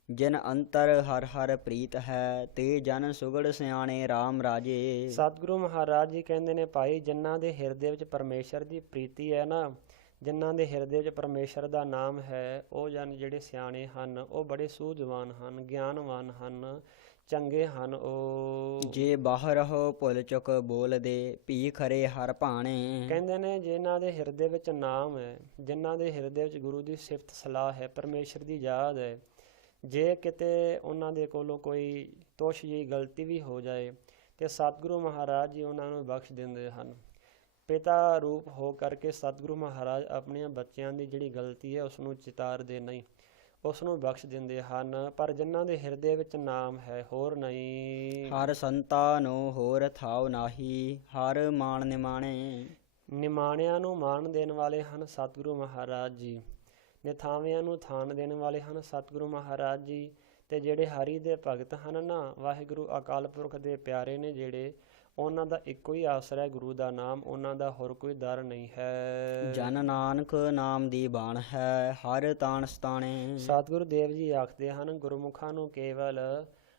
ਜਿਨ ਅੰਤਰ ਹਰ ਹਰ ਪ੍ਰੀਤ ਹੈ, ਤੇ ਜਨ ਸੁਗੜ ਸਿਆਣੇ ਰਾਮ ਰਾਜੇ। ਸਤਿਗੁਰੂ ਮਹਾਰਾਜ ਜੀ ਕਹਿੰਦੇ ਨੇ ਭਾਈ, ਜਿਨ੍ਹਾਂ ਦੇ ਹਿਰਦੇ ਵਿੱਚ ਪਰਮੇਸ਼ਰ ਦੀ ਪ੍ਰੀਤੀ ਹੈ ਨਾ, ਜਿਨ੍ਹਾਂ ਦੇ ਹਿਰਦੇ ਵਿੱਚ ਪਰਮੇਸ਼ਰ ਦਾ ਨਾਮ ਹੈ, ਉਹ ਜਨ ਜਿਹੜੇ ਸਿਆਣੇ ਹਨ, ਉਹ ਬੜੇ ਸੂਝਵਾਨ ਹਨ, ਗਿਆਨਵਾਨ ਹਨ, ਚੰਗੇ ਹਨ। ਉਹ ਜੇ ਬਾਹਰ ਹੋ ਭੁੱਲ ਚੁੱਕ ਬੋਲਦੇ, ਭੀ ਖਰੇ ਹਰ ਭਾਣੇ। ਕਹਿੰਦੇ ਨੇ ਜਿਨ੍ਹਾਂ ਦੇ ਹਿਰਦੇ ਵਿੱਚ ਨਾਮ ਹੈ, ਜਿਨ੍ਹਾਂ ਦੇ ਹਿਰਦੇ ਵਿੱਚ ਗੁਰੂ ਦੀ ਸਿਫਤ ਸਲਾਹ ਹੈ, ਪਰਮੇਸ਼ਰ ਦੀ ਯਾਦ ਹੈ, ਜੇ ਕਿਤੇ ਉਹਨਾਂ ਦੇ ਕੋਲੋਂ ਕੋਈ ਤੁੱਛ ਜਿਹੀ ਗਲਤੀ ਵੀ ਹੋ ਜਾਏ ਤੇ ਸਤਿਗੁਰੂ ਮਹਾਰਾਜ ਜੀ ਉਹਨਾਂ ਨੂੰ ਬਖਸ਼ ਦਿੰਦੇ ਹਨ। ਪਿਤਾ ਰੂਪ ਹੋ ਕਰਕੇ ਸਤਿਗੁਰੂ ਮਹਾਰਾਜ ਆਪਣੀਆਂ ਬੱਚਿਆਂ ਦੀ ਜਿਹੜੀ ਗਲਤੀ ਹੈ ਉਸ ਨੂੰ ਚਿਤਾਰਦੇ ਨਹੀਂ, ਉਸ ਨੂੰ ਬਖਸ਼ ਦਿੰਦੇ ਹਨ। ਪਰ ਜਿਨ੍ਹਾਂ ਦੇ ਹਿਰਦੇ ਵਿੱਚ ਨਾਮ ਹੈ, ਹੋਰ ਨਹੀਂ। ਹਰ ਸੰਤਾ ਨੂੰ ਹੋਰ ਥਾਉ ਨਾਹੀ, ਹਰ ਮਾਣ ਨਿਮਾਣੇ। ਨਿਮਾਣਿਆਂ ਨੂੰ ਮਾਣ ਦੇਣ ਵਾਲੇ ਹਨ ਸਤਿਗੁਰੂ ਮਹਾਰਾਜ ਜੀ, ਨਿਥਾਵਿਆਂ ਨੂੰ ਥਾਨ ਦੇਣ ਵਾਲੇ ਹਨ ਸਤਿਗੁਰੂ ਮਹਾਰਾਜ ਜੀ। ਤੇ ਜਿਹੜੇ ਹਰੀ ਦੇ ਭਗਤ ਹਨ ਨਾ, ਵਾਹਿਗੁਰੂ ਅਕਾਲ ਪੁਰਖ ਦੇ ਪਿਆਰੇ ਨੇ ਜਿਹੜੇ, ਉਹਨਾਂ ਦਾ ਇੱਕੋ ਹੀ ਆਸਰਾ ਹੈ ਗੁਰੂ ਦਾ ਨਾਮ, ਉਹਨਾਂ ਦਾ ਹੋਰ ਕੋਈ ਦਰ ਨਹੀਂ ਹੈ। ਜਨ ਨਾਨਕ ਨਾਮ ਦੀ ਬਾਣ ਹੈ, ਹਰ ਤਾਣ ਸਤਾਣੇ। ਸਤਿਗੁਰੂ ਦੇਵ ਜੀ ਆਖਦੇ ਹਨ ਗੁਰਮੁਖਾਂ ਨੂੰ ਕੇਵਲ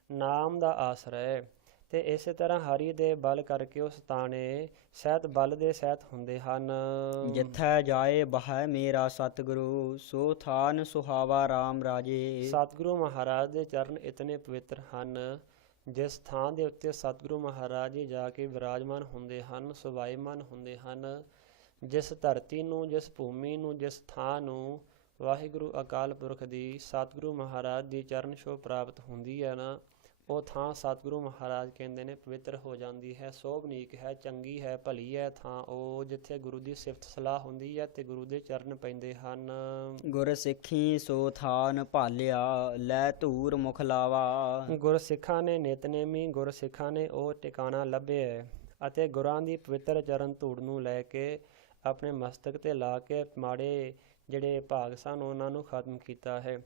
ਨਾਮ ਦਾ ਆਸਰਾ ਹੈ, ਤੇ ਇਸੇ ਤਰ੍ਹਾਂ ਹਰੀ ਦੇ ਬਲ ਕਰਕੇ ਉਹ ਸਤਾਣੇ ਸਹਿਤ ਬਲ ਦੇ ਸਹਿਤ ਹੁੰਦੇ ਹਨ। ਜਿੱਥੈ ਜਾਏ ਬਹੈ ਮੇਰਾ ਸਤਿਗੁਰੂ, ਸੋ ਥਾਨ ਸੁਹਾਵਾ ਰਾਮ ਰਾਜੇ। ਸਤਿਗੁਰੂ ਮਹਾਰਾਜ ਦੇ ਚਰਨ ਇਤਨੇ ਪਵਿੱਤਰ ਹਨ, ਜਿਸ ਥਾਂ ਦੇ ਉੱਤੇ ਸਤਿਗੁਰੂ ਮਹਾਰਾਜ ਜੀ ਜਾ ਕੇ ਵਿਰਾਜਮਾਨ ਹੁੰਦੇ ਹਨ, ਸੁਭਾਈਮਾਨ ਹੁੰਦੇ ਹਨ, ਜਿਸ ਧਰਤੀ ਨੂੰ, ਜਿਸ ਭੂਮੀ ਨੂੰ, ਜਿਸ ਥਾਂ ਨੂੰ ਵਾਹਿਗੁਰੂ ਅਕਾਲ ਪੁਰਖ ਦੀ, ਸਤਿਗੁਰੂ ਮਹਾਰਾਜ ਦੀ ਚਰਨ ਛੋਹ ਪ੍ਰਾਪਤ ਹੁੰਦੀ ਹੈ ਨਾ, ਉਹ ਥਾਂ ਸਤਿਗੁਰੂ ਮਹਾਰਾਜ ਕਹਿੰਦੇ ਨੇ ਪਵਿੱਤਰ ਹੋ ਜਾਂਦੀ ਹੈ, ਸੋਭਨੀਕ ਹੈ, ਚੰਗੀ ਹੈ, ਭਲੀ ਹੈ ਥਾਂ ਉਹ, ਜਿੱਥੇ ਗੁਰੂ ਦੀ ਸਿਫਤ ਸਲਾਹ ਹੁੰਦੀ ਹੈ ਤੇ ਗੁਰੂ ਦੇ ਚਰਨ ਪੈਂਦੇ ਹਨ। ਗੁਰ ਸਿੱਖੀ ਸੋ ਥਾਨ ਭਾਲਿਆ, ਲੈ ਧੂਰ ਮੁਖ ਲਾਵਾ। ਗੁਰਸਿੱਖਾਂ ਨੇ ਨਿਤਨੇਮੀ, ਗੁਰਸਿੱਖਾਂ ਨੇ ਉਹ ਟਿਕਾਣਾ ਲੱਭਿਆ ਹੈ ਅਤੇ ਗੁਰਾਂ ਦੀ ਪਵਿੱਤਰ ਚਰਨ ਧੂੜ ਨੂੰ ਲੈ ਕੇ ਆਪਣੇ ਮਸਤਕ 'ਤੇ ਲਾ ਕੇ ਮਾੜੇ ਜਿਹੜੇ ਭਾਗ ਸਨ ਉਹਨਾਂ ਨੂੰ ਖਤਮ ਕੀਤਾ ਹੈ।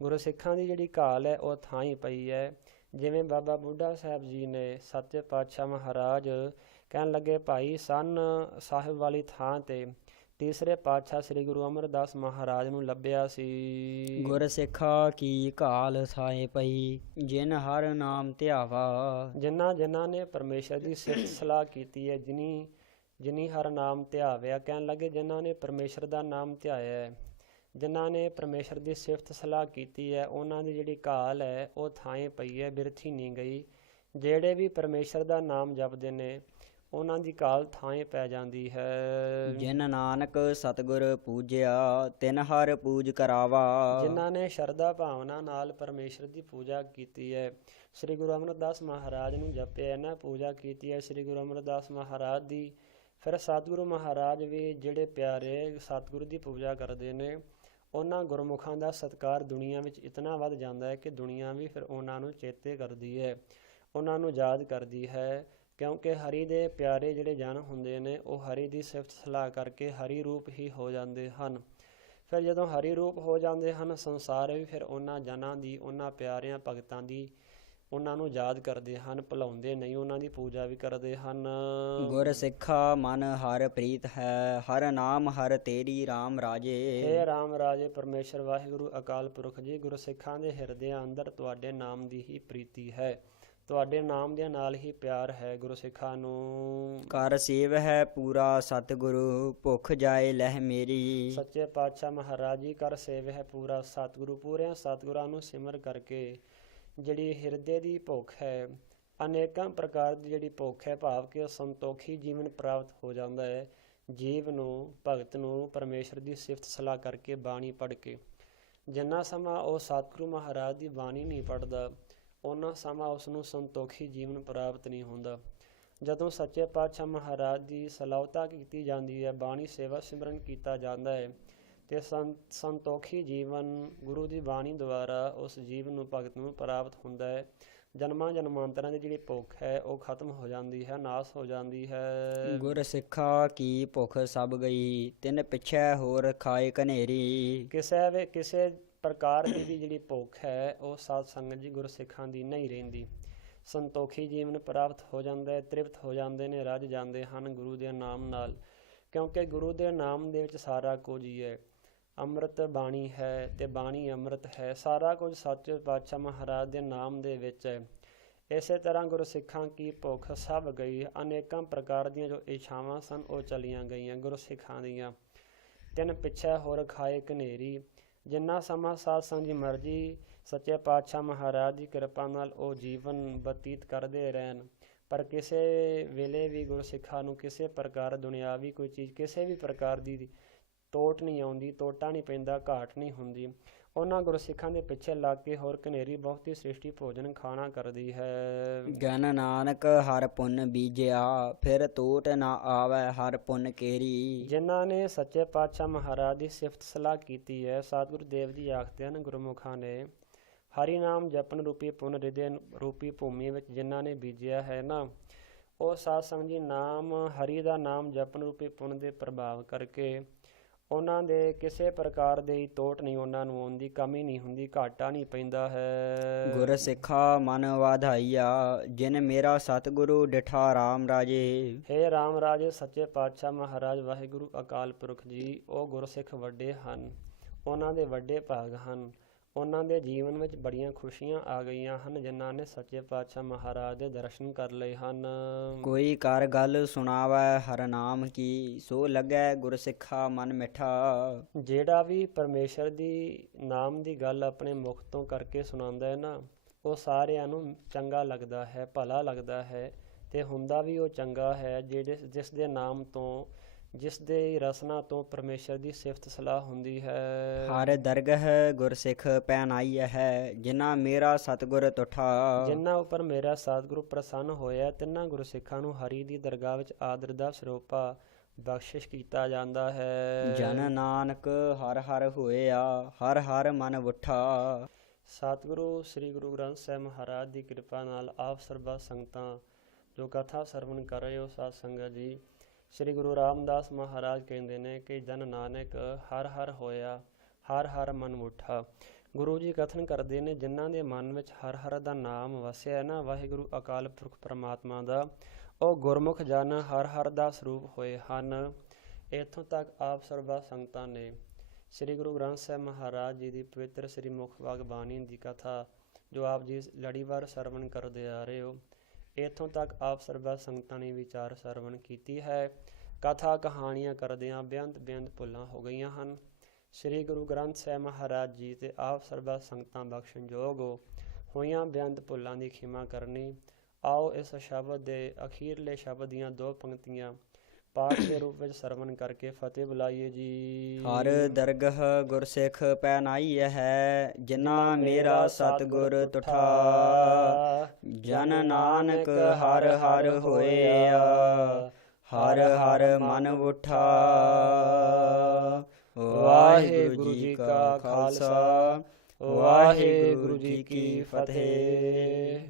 ਗੁਰਸਿੱਖਾਂ ਦੀ ਜਿਹੜੀ ਘਾਲ ਹੈ ਉਹ ਥਾਂ ਹੀ ਪਈ ਹੈ। ਜਿਵੇਂ ਬਾਬਾ ਬੁੱਢਾ ਸਾਹਿਬ ਜੀ ਨੇ, ਸੱਚੇ ਪਾਤਸ਼ਾਹ ਮਹਾਰਾਜ ਕਹਿਣ ਲੱਗੇ ਭਾਈ ਸਨ ਸਾਹਿਬ ਵਾਲੀ ਥਾਂ 'ਤੇ ਤੀਸਰੇ ਪਾਤਸ਼ਾਹ ਸ੍ਰੀ ਗੁਰੂ ਅਮਰਦਾਸ ਮਹਾਰਾਜ ਨੂੰ ਲੱਭਿਆ ਸੀ। ਗੁਰ ਸਿੱਖਾ ਕੀ ਘਾਲ ਥਾਏ ਪਈ, ਜਿਨ ਹਰ ਨਾਮ ਧਿਆਵਾ। ਜਿਨ੍ਹਾਂ ਨੇ ਪਰਮੇਸ਼ਰ ਦੀ ਸਿਫਤ ਸਲਾਹ ਕੀਤੀ ਹੈ, ਜਿਨੀ ਹਰ ਨਾਮ ਧਿਆਵਿਆ। ਕਹਿਣ ਲੱਗੇ ਜਿਨ੍ਹਾਂ ਨੇ ਪਰਮੇਸ਼ਰ ਦਾ ਨਾਮ ਧਿਆਇਆ ਹੈ, ਜਿਨ੍ਹਾਂ ਨੇ ਪਰਮੇਸ਼ਰ ਦੀ ਸਿਫਤ ਸਲਾਹ ਕੀਤੀ ਹੈ ਉਹਨਾਂ ਦੀ ਜਿਹੜੀ ਕਾਲ ਹੈ ਉਹ ਥਾਂ ਪਈ ਹੈ, ਬਿਰਥੀ ਨਹੀਂ ਗਈ। ਜਿਹੜੇ ਵੀ ਪਰਮੇਸ਼ਰ ਦਾ ਨਾਮ ਜਪਦੇ ਨੇ ਉਹਨਾਂ ਦੀ ਕਾਲ ਥਾਂ ਪੈ ਜਾਂਦੀ ਹੈ। ਜਿਨ ਨਾਨਕ ਸਤਿਗੁਰ ਪੂਜਿਆ ਤਿਨ ਹਰ ਪੂਜ ਕਰਾਵਾ। ਜਿਨ੍ਹਾਂ ਨੇ ਸ਼ਰਧਾ ਭਾਵਨਾ ਨਾਲ ਪਰਮੇਸ਼ਰ ਦੀ ਪੂਜਾ ਕੀਤੀ ਹੈ, ਸ੍ਰੀ ਗੁਰੂ ਅਮਰਦਾਸ ਮਹਾਰਾਜ ਨੂੰ ਜਪਿਆ ਨਾ, ਪੂਜਾ ਕੀਤੀ ਹੈ ਸ੍ਰੀ ਗੁਰੂ ਅਮਰਦਾਸ ਮਹਾਰਾਜ ਦੀ, ਫਿਰ ਸਤਿਗੁਰੂ ਮਹਾਰਾਜ ਵੀ ਜਿਹੜੇ ਪਿਆਰੇ ਸਤਿਗੁਰੂ ਦੀ ਪੂਜਾ ਕਰਦੇ ਨੇ ਉਹਨਾਂ ਗੁਰਮੁਖਾਂ ਦਾ ਸਤਿਕਾਰ ਦੁਨੀਆ ਵਿੱਚ ਇਤਨਾ ਵੱਧ ਜਾਂਦਾ ਹੈ ਕਿ ਦੁਨੀਆ ਵੀ ਫਿਰ ਉਹਨਾਂ ਨੂੰ ਚੇਤੇ ਕਰਦੀ ਹੈ, ਉਹਨਾਂ ਨੂੰ ਯਾਦ ਕਰਦੀ ਹੈ। ਕਿਉਂਕਿ ਹਰੀ ਦੇ ਪਿਆਰੇ ਜਿਹੜੇ ਜਨ ਹੁੰਦੇ ਨੇ ਉਹ ਹਰੀ ਦੀ ਸਿਫਤ ਸਲਾਹ ਕਰਕੇ ਹਰੀ ਰੂਪ ਹੀ ਹੋ ਜਾਂਦੇ ਹਨ। ਫਿਰ ਜਦੋਂ ਹਰੀ ਰੂਪ ਹੋ ਜਾਂਦੇ ਹਨ, ਸੰਸਾਰ ਵੀ ਫਿਰ ਉਹਨਾਂ ਜਨਾਂ ਦੀ, ਉਹਨਾਂ ਪਿਆਰਿਆਂ ਭਗਤਾਂ ਦੀ ਉਹਨਾਂ ਨੂੰ ਯਾਦ ਕਰਦੇ ਹਨ, ਭੁਲਾਉਂਦੇ ਨਹੀਂ, ਉਹਨਾਂ ਦੀ ਪੂਜਾ ਵੀ ਕਰਦੇ ਹਨ। ਗੁਰ ਸਿੱਖਾ ਮਨ ਹਰ ਪ੍ਰੀਤ ਹੈ, ਹਰ ਨਾਮ ਹਰ ਤੇਰੀ RAM ਰਾਜੇ। ਹੇ ਰਾਮ ਰਾਜੇ ਪਰਮੇਸ਼ਰ ਵਾਹਿਗੁਰੂ ਅਕਾਲ ਪੁਰਖ ਜੀ, ਗੁਰਸਿੱਖਾਂ ਦੇ ਹਿਰਦਿਆਂ ਅੰਦਰ ਤੁਹਾਡੇ ਨਾਮ ਦੀ ਹੀ ਪ੍ਰੀਤੀ ਹੈ, ਤੁਹਾਡੇ ਨਾਮ ਦੇ ਨਾਲ ਹੀ ਪਿਆਰ ਹੈ ਗੁਰਸਿੱਖਾਂ ਨੂੰ। ਕਰ ਸੇਵ ਹੈ ਪੂਰਾ ਸਤਿਗੁਰੂ, ਭੁੱਖ ਜਾਏ ਲਹਿ ਮੇਰੀ। ਸੱਚੇ ਪਾਤਸ਼ਾਹ ਮਹਾਰਾਜ ਜੀ ਕਰ ਸੇਵ ਹੈ ਪੂਰਾ ਸਤਿਗੁਰੂ, ਪੂਰਿਆਂ ਸਤਿਗੁਰਾਂ ਨੂੰ ਸਿਮਰ ਕਰਕੇ ਜਿਹੜੀ ਹਿਰਦੇ ਦੀ ਭੁੱਖ ਹੈ, ਅਨੇਕਾਂ ਪ੍ਰਕਾਰ ਦੀ ਜਿਹੜੀ ਭੁੱਖ ਹੈ, ਭਾਵ ਕਿ ਸੰਤੋਖੀ ਜੀਵਨ ਪ੍ਰਾਪਤ ਹੋ ਜਾਂਦਾ ਹੈ ਜੀਵ ਨੂੰ, ਭਗਤ ਨੂੰ, ਪਰਮੇਸ਼ਰ ਦੀ ਸਿਫਤ ਸਲਾਹ ਕਰਕੇ ਬਾਣੀ ਪੜ੍ਹ ਕੇ। ਜਿੰਨਾ ਸਮਾਂ ਉਹ ਸਤਿਗੁਰੂ ਮਹਾਰਾਜ ਦੀ ਬਾਣੀ ਨਹੀਂ ਪੜ੍ਹਦਾ ਉਹਨਾਂ ਸਮਾਂ ਉਸ ਨੂੰ ਸੰਤੋਖੀ ਜੀਵਨ ਪ੍ਰਾਪਤ ਨਹੀਂ ਹੁੰਦਾ। ਜਦੋਂ ਸੱਚੇ ਪਾਤਸ਼ਾਹ ਮਹਾਰਾਜ ਦੀ ਸਲਾਹਤਾ ਕੀਤੀ ਜਾਂਦੀ ਹੈ, ਬਾਣੀ ਸੇਵਾ ਸਿਮਰਨ ਕੀਤਾ ਜਾਂਦਾ ਹੈ ਅਤੇ ਸੰਤੋਖੀ ਜੀਵਨ ਗੁਰੂ ਦੀ ਬਾਣੀ ਦੁਆਰਾ ਉਸ ਜੀਵਨ ਨੂੰ, ਭਗਤ ਨੂੰ ਪ੍ਰਾਪਤ ਹੁੰਦਾ ਹੈ। ਜਨਮਾਂ ਜਨਮਾਂਤਰਾਂ ਦੀ ਜਿਹੜੀ ਭੁੱਖ ਹੈ ਉਹ ਖਤਮ ਹੋ ਜਾਂਦੀ ਹੈ, ਨਾਸ ਹੋ ਜਾਂਦੀ ਹੈ। ਗੁਰ ਸਿੱਖਾ ਕੀ ਭੁੱਖ ਸਭ ਗਈ, ਤਿਨ ਪਿੱਛੇ ਹੋਰ ਖਾਏ ਕਨੇਰੀ। ਕਿਸੇ ਪ੍ਰਕਾਰ ਦੀ ਵੀ ਜਿਹੜੀ ਭੁੱਖ ਹੈ ਉਹ ਸਾਧ ਸੰਗਤ ਜੀ ਗੁਰਸਿੱਖਾਂ ਦੀ ਨਹੀਂ ਰਹਿੰਦੀ। ਸੰਤੋਖੀ ਜੀਵਨ ਪ੍ਰਾਪਤ ਹੋ ਜਾਂਦਾ ਹੈ, ਤ੍ਰਿਪਤ ਹੋ ਜਾਂਦੇ ਨੇ, ਰੱਜ ਜਾਂਦੇ ਹਨ ਗੁਰੂ ਦੇ ਨਾਮ ਨਾਲ, ਕਿਉਂਕਿ ਗੁਰੂ ਦੇ ਨਾਮ ਦੇ ਵਿੱਚ ਸਾਰਾ ਕੁਝ ਹੀ ਹੈ। ਅੰਮ੍ਰਿਤ ਬਾਣੀ ਹੈ ਅਤੇ ਬਾਣੀ ਅੰਮ੍ਰਿਤ ਹੈ, ਸਾਰਾ ਕੁਝ ਸੱਚੇ ਪਾਤਸ਼ਾਹ ਮਹਾਰਾਜ ਦੇ ਨਾਮ ਦੇ ਵਿੱਚ ਹੈ। ਇਸੇ ਤਰ੍ਹਾਂ ਗੁਰਸਿੱਖਾਂ ਕੀ ਭੁੱਖ ਸਭ ਗਈ, ਅਨੇਕਾਂ ਪ੍ਰਕਾਰ ਦੀਆਂ ਜੋ ਇੱਛਾਵਾਂ ਸਨ ਉਹ ਚਲੀਆਂ ਗਈਆਂ ਗੁਰਸਿੱਖਾਂ ਦੀਆਂ। ਤਿੰਨ ਪਿੱਛੇ ਹੋਰ ਖਾਏ ਕਨੇਰੀ, ਜਿੰਨਾ ਸਮਾਂ ਸਾਧ ਸੰਗਤ ਦੀ ਮਰਜ਼ੀ ਸੱਚੇ ਪਾਤਸ਼ਾਹ ਮਹਾਰਾਜ ਦੀ ਕਿਰਪਾ ਨਾਲ ਉਹ ਜੀਵਨ ਬਤੀਤ ਕਰਦੇ ਰਹਿਣ, ਪਰ ਕਿਸੇ ਵੇਲੇ ਵੀ ਗੁਰਸਿੱਖਾਂ ਨੂੰ ਕਿਸੇ ਪ੍ਰਕਾਰ ਦੁਨਿਆਵੀ ਕੋਈ ਚੀਜ਼, ਕਿਸੇ ਵੀ ਪ੍ਰਕਾਰ ਦੀ ਟੋਟ ਨਹੀਂ ਆਉਂਦੀ, ਟੋਟਾ ਨਹੀਂ ਪੈਂਦਾ, ਘਾਟ ਨਹੀਂ ਹੁੰਦੀ। ਉਹਨਾਂ ਗੁਰਸਿੱਖਾਂ ਦੇ ਪਿੱਛੇ ਲੱਗ ਕੇ ਹੋਰ ਕਨੇਰੀ ਬਹੁਤੀ ਸ੍ਰਿਸ਼ਟੀ ਭੋਜਨ ਖਾਣਾ ਕਰਦੀ ਹੈ। ਗਨ ਨਾਨਕ ਹਰ ਪੁੰਨ ਬੀਜਿਆ, ਫਿਰ ਤੋਟ ਨਾ ਆਵੈ ਹਰ ਪੁੰਨ ਕੇਰੀ। ਜਿਨ੍ਹਾਂ ਨੇ ਸੱਚੇ ਪਾਤਸ਼ਾਹ ਮਹਾਰਾਜ ਦੀ ਸਿਫਤ ਸਲਾਹ ਕੀਤੀ ਹੈ, ਸਤਿਗੁਰੂ ਦੇਵ ਜੀ ਆਖਦੇ ਹਨ ਗੁਰਮੁਖਾਂ ਨੇ ਹਰੀ ਨਾਮ ਜਪਨ ਰੂਪੀ ਪੁੰਨ ਹਿਰਦੇ ਰੂਪੀ ਭੂਮੀ ਵਿੱਚ ਜਿਨ੍ਹਾਂ ਨੇ ਬੀਜਿਆ ਹੈ ਨਾ, ਉਹ ਸਾਧ ਸੰਗਤ ਜੀ ਨਾਮ ਹਰੀ ਦਾ ਨਾਮ ਜਪਨ ਰੂਪੀ ਪੁੰਨ ਦੇ ਪ੍ਰਭਾਵ ਕਰਕੇ ਉਹਨਾਂ ਦੇ ਕਿਸੇ ਪ੍ਰਕਾਰ ਦੇ ਤੋਟ ਨਹੀਂ ਉਹਨਾਂ ਨੂੰ ਆਉਂਦੀ, ਕਮੀ ਨਹੀਂ ਹੁੰਦੀ, ਘਾਟਾ ਨਹੀਂ ਪੈਂਦਾ ਹੈ। ਗੁਰ ਸਿੱਖਾ ਮਨ ਵਾਧਾਈਆ, ਜਿਨ ਮੇਰਾ ਸਤਿਗੁਰੂ ਡਿਠਾ RAM ਰਾਜੇ। ਹੇ RAM ਰਾਜੇ ਸੱਚੇ ਪਾਤਸ਼ਾਹ ਮਹਾਰਾਜ ਵਾਹਿਗੁਰੂ ਅਕਾਲ ਪੁਰਖ ਜੀ, ਉਹ ਗੁਰਸਿੱਖ ਵੱਡੇ ਹਨ, ਉਹਨਾਂ ਦੇ ਵੱਡੇ ਭਾਗ ਹਨ, ਉਹਨਾਂ ਦੇ ਜੀਵਨ ਵਿੱਚ ਬੜੀਆਂ ਖੁਸ਼ੀਆਂ ਆ ਗਈਆਂ ਹਨ ਜਿਨ੍ਹਾਂ ਨੇ ਸੱਚੇ ਪਾਤਸ਼ਾਹ ਮਹਾਰਾਜ ਦੇ ਦਰਸ਼ਨ ਕਰ ਲਏ ਹਨ। ਕੋਈ ਕਰ ਗੱਲ ਸੁਣਾਵੈ ਹਰ ਨਾਮ ਕੀ, ਸੋ ਲੱਗੈ ਗੁਰਸਿੱਖਾ ਮਨ ਮਿੱਠਾ। ਜਿਹੜਾ ਵੀ ਪਰਮੇਸ਼ਰ ਦੀ ਨਾਮ ਦੀ ਗੱਲ ਆਪਣੇ ਮੁਖ ਤੋਂ ਕਰਕੇ ਸੁਣਾਉਂਦਾ ਹੈ ਨਾ, ਉਹ ਸਾਰਿਆਂ ਨੂੰ ਚੰਗਾ ਲੱਗਦਾ ਹੈ, ਭਲਾ ਲੱਗਦਾ ਹੈ ਅਤੇ ਹੁੰਦਾ ਵੀ ਉਹ ਚੰਗਾ ਹੈ ਜਿਸ ਦੇ ਨਾਮ ਤੋਂ, ਜਿਸ ਦੇ ਰਸਨਾ ਤੋਂ ਪਰਮੇਸ਼ਰ ਦੀ ਸਿਫਤ ਸਲਾਹ ਹੁੰਦੀ ਹੈ। ਹਰ ਦਰਗਹ ਗੁਰਸਿੱਖ ਪਹਿਨਾਈ ਹੈ, ਜਿਨ੍ਹਾਂ ਮੇਰਾ ਸਤਿਗੁਰ ਤੁਠਾ। ਜਿਨ੍ਹਾਂ ਉੱਪਰ ਮੇਰਾ ਸਤਿਗੁਰੂ ਪ੍ਰਸੰਨ ਹੋਇਆ, ਤਿੰਨਾਂ ਗੁਰਸਿੱਖਾਂ ਨੂੰ ਹਰੀ ਦੀ ਦਰਗਾਹ ਵਿੱਚ ਆਦਰ ਦਾ ਸਰੋਪਾ ਬਖਸ਼ਿਸ਼ ਕੀਤਾ ਜਾਂਦਾ ਹੈ। ਜਨ ਨਾਨਕ ਹਰ ਹਰ ਹੋਇਆ, ਹਰ ਹਰ ਮਨ ਉੱਠਾ। ਸਤਿਗੁਰੂ ਸ੍ਰੀ ਗੁਰੂ ਗ੍ਰੰਥ ਸਾਹਿਬ ਮਹਾਰਾਜ ਦੀ ਕਿਰਪਾ ਨਾਲ ਆਪ ਸਰਬਾ ਸੰਗਤਾਂ ਜੋ ਕਥਾ ਸਰਵਣ ਕਰ ਰਹੇ ਹੋ ਸਾਧ ਸੰਗਤ ਜੀ, ਸ੍ਰੀ ਗੁਰੂ ਰਾਮਦਾਸ ਮਹਾਰਾਜ ਕਹਿੰਦੇ ਨੇ ਕਿ ਜਨ ਨਾਨਕ ਹਰ ਹਰ ਹੋਇਆ, ਹਰ ਹਰ ਮਨ ਉੱਠਾ। ਗੁਰੂ ਜੀ ਕਥਨ ਕਰਦੇ ਨੇ ਜਿਨ੍ਹਾਂ ਦੇ ਮਨ ਵਿੱਚ ਹਰ ਹਰ ਦਾ ਨਾਮ ਵਸਿਆ ਨਾ, ਵਾਹਿਗੁਰੂ ਅਕਾਲ ਪੁਰਖ ਪਰਮਾਤਮਾ ਦਾ, ਉਹ ਗੁਰਮੁਖ ਜਨ ਹਰ ਹਰ ਦਾ ਸਰੂਪ ਹੋਏ ਹਨ। ਇੱਥੋਂ ਤੱਕ ਆਪ ਸਰਬਾ ਸੰਗਤਾਂ ਨੇ ਸ੍ਰੀ ਗੁਰੂ ਗ੍ਰੰਥ ਸਾਹਿਬ ਮਹਾਰਾਜ ਜੀ ਦੀ ਪਵਿੱਤਰ ਸ੍ਰੀ ਮੁਖ ਵਾਗ ਬਾਣੀ ਦੀ ਕਥਾ ਜੋ ਆਪ ਜੀ ਲੜੀਵਾਰ ਸਰਵਣ ਕਰਦੇ ਆ ਰਹੇ ਹੋ, ਇੱਥੋਂ ਤੱਕ ਆਪ ਸਰਬਾ ਸੰਗਤਾਂ ਨੇ ਵਿਚਾਰ ਸਰਵਣ ਕੀਤੀ ਹੈ। ਕਥਾ ਕਹਾਣੀਆਂ ਕਰਦਿਆਂ ਬੇਅੰਤ ਭੁੱਲਾਂ ਹੋ ਗਈਆਂ ਹਨ। ਸ੍ਰੀ ਗੁਰੂ ਗ੍ਰੰਥ ਸਾਹਿਬ ਮਹਾਰਾਜ ਜੀ ਤੇ ਆਪ ਸਰਬਾ ਸੰਗਤਾਂ ਬਖਸ਼ਣ ਜੋਗ ਹੋ। ਹੋਈਆਂ ਬੇਅੰਤ ਭੁੱਲਾਂ ਦੀ ਖਿਮਾ ਕਰਨੀ। ਆਓ ਇਸ ਸ਼ਬਦ ਦੇ ਅਖੀਰਲੇ ਸ਼ਬਦ ਦੀਆਂ 2 ਪੰਕਤੀਆਂ ਪਾਠ ਦੇ ਰੂਪ ਵਿੱਚ ਸਰਵਣ ਕਰਕੇ ਫਤਿਹ ਬੁਲਾਈਏ ਜੀ। ਹਰ ਦਰਗਹ ਗੁਰਸਿੱਖ ਪੈਨਾਈਐ ਹੈ, ਜਿਨ੍ਹਾਂ ਮੇਰਾ ਸਤਿਗੁਰ ਤੁਠਾ। ਜਨ ਨਾਨਕ ਹਰ ਹਰ ਹੋਇਆ, ਹਰ ਹਰ ਮਨ ਉਠਾ। ਵਾਹਿਗੁਰੂ ਜੀ ਕਾ ਖਾਲਸਾ, ਵਾਹਿਗੁਰੂ ਜੀ ਕੀ ਫਤਿਹ।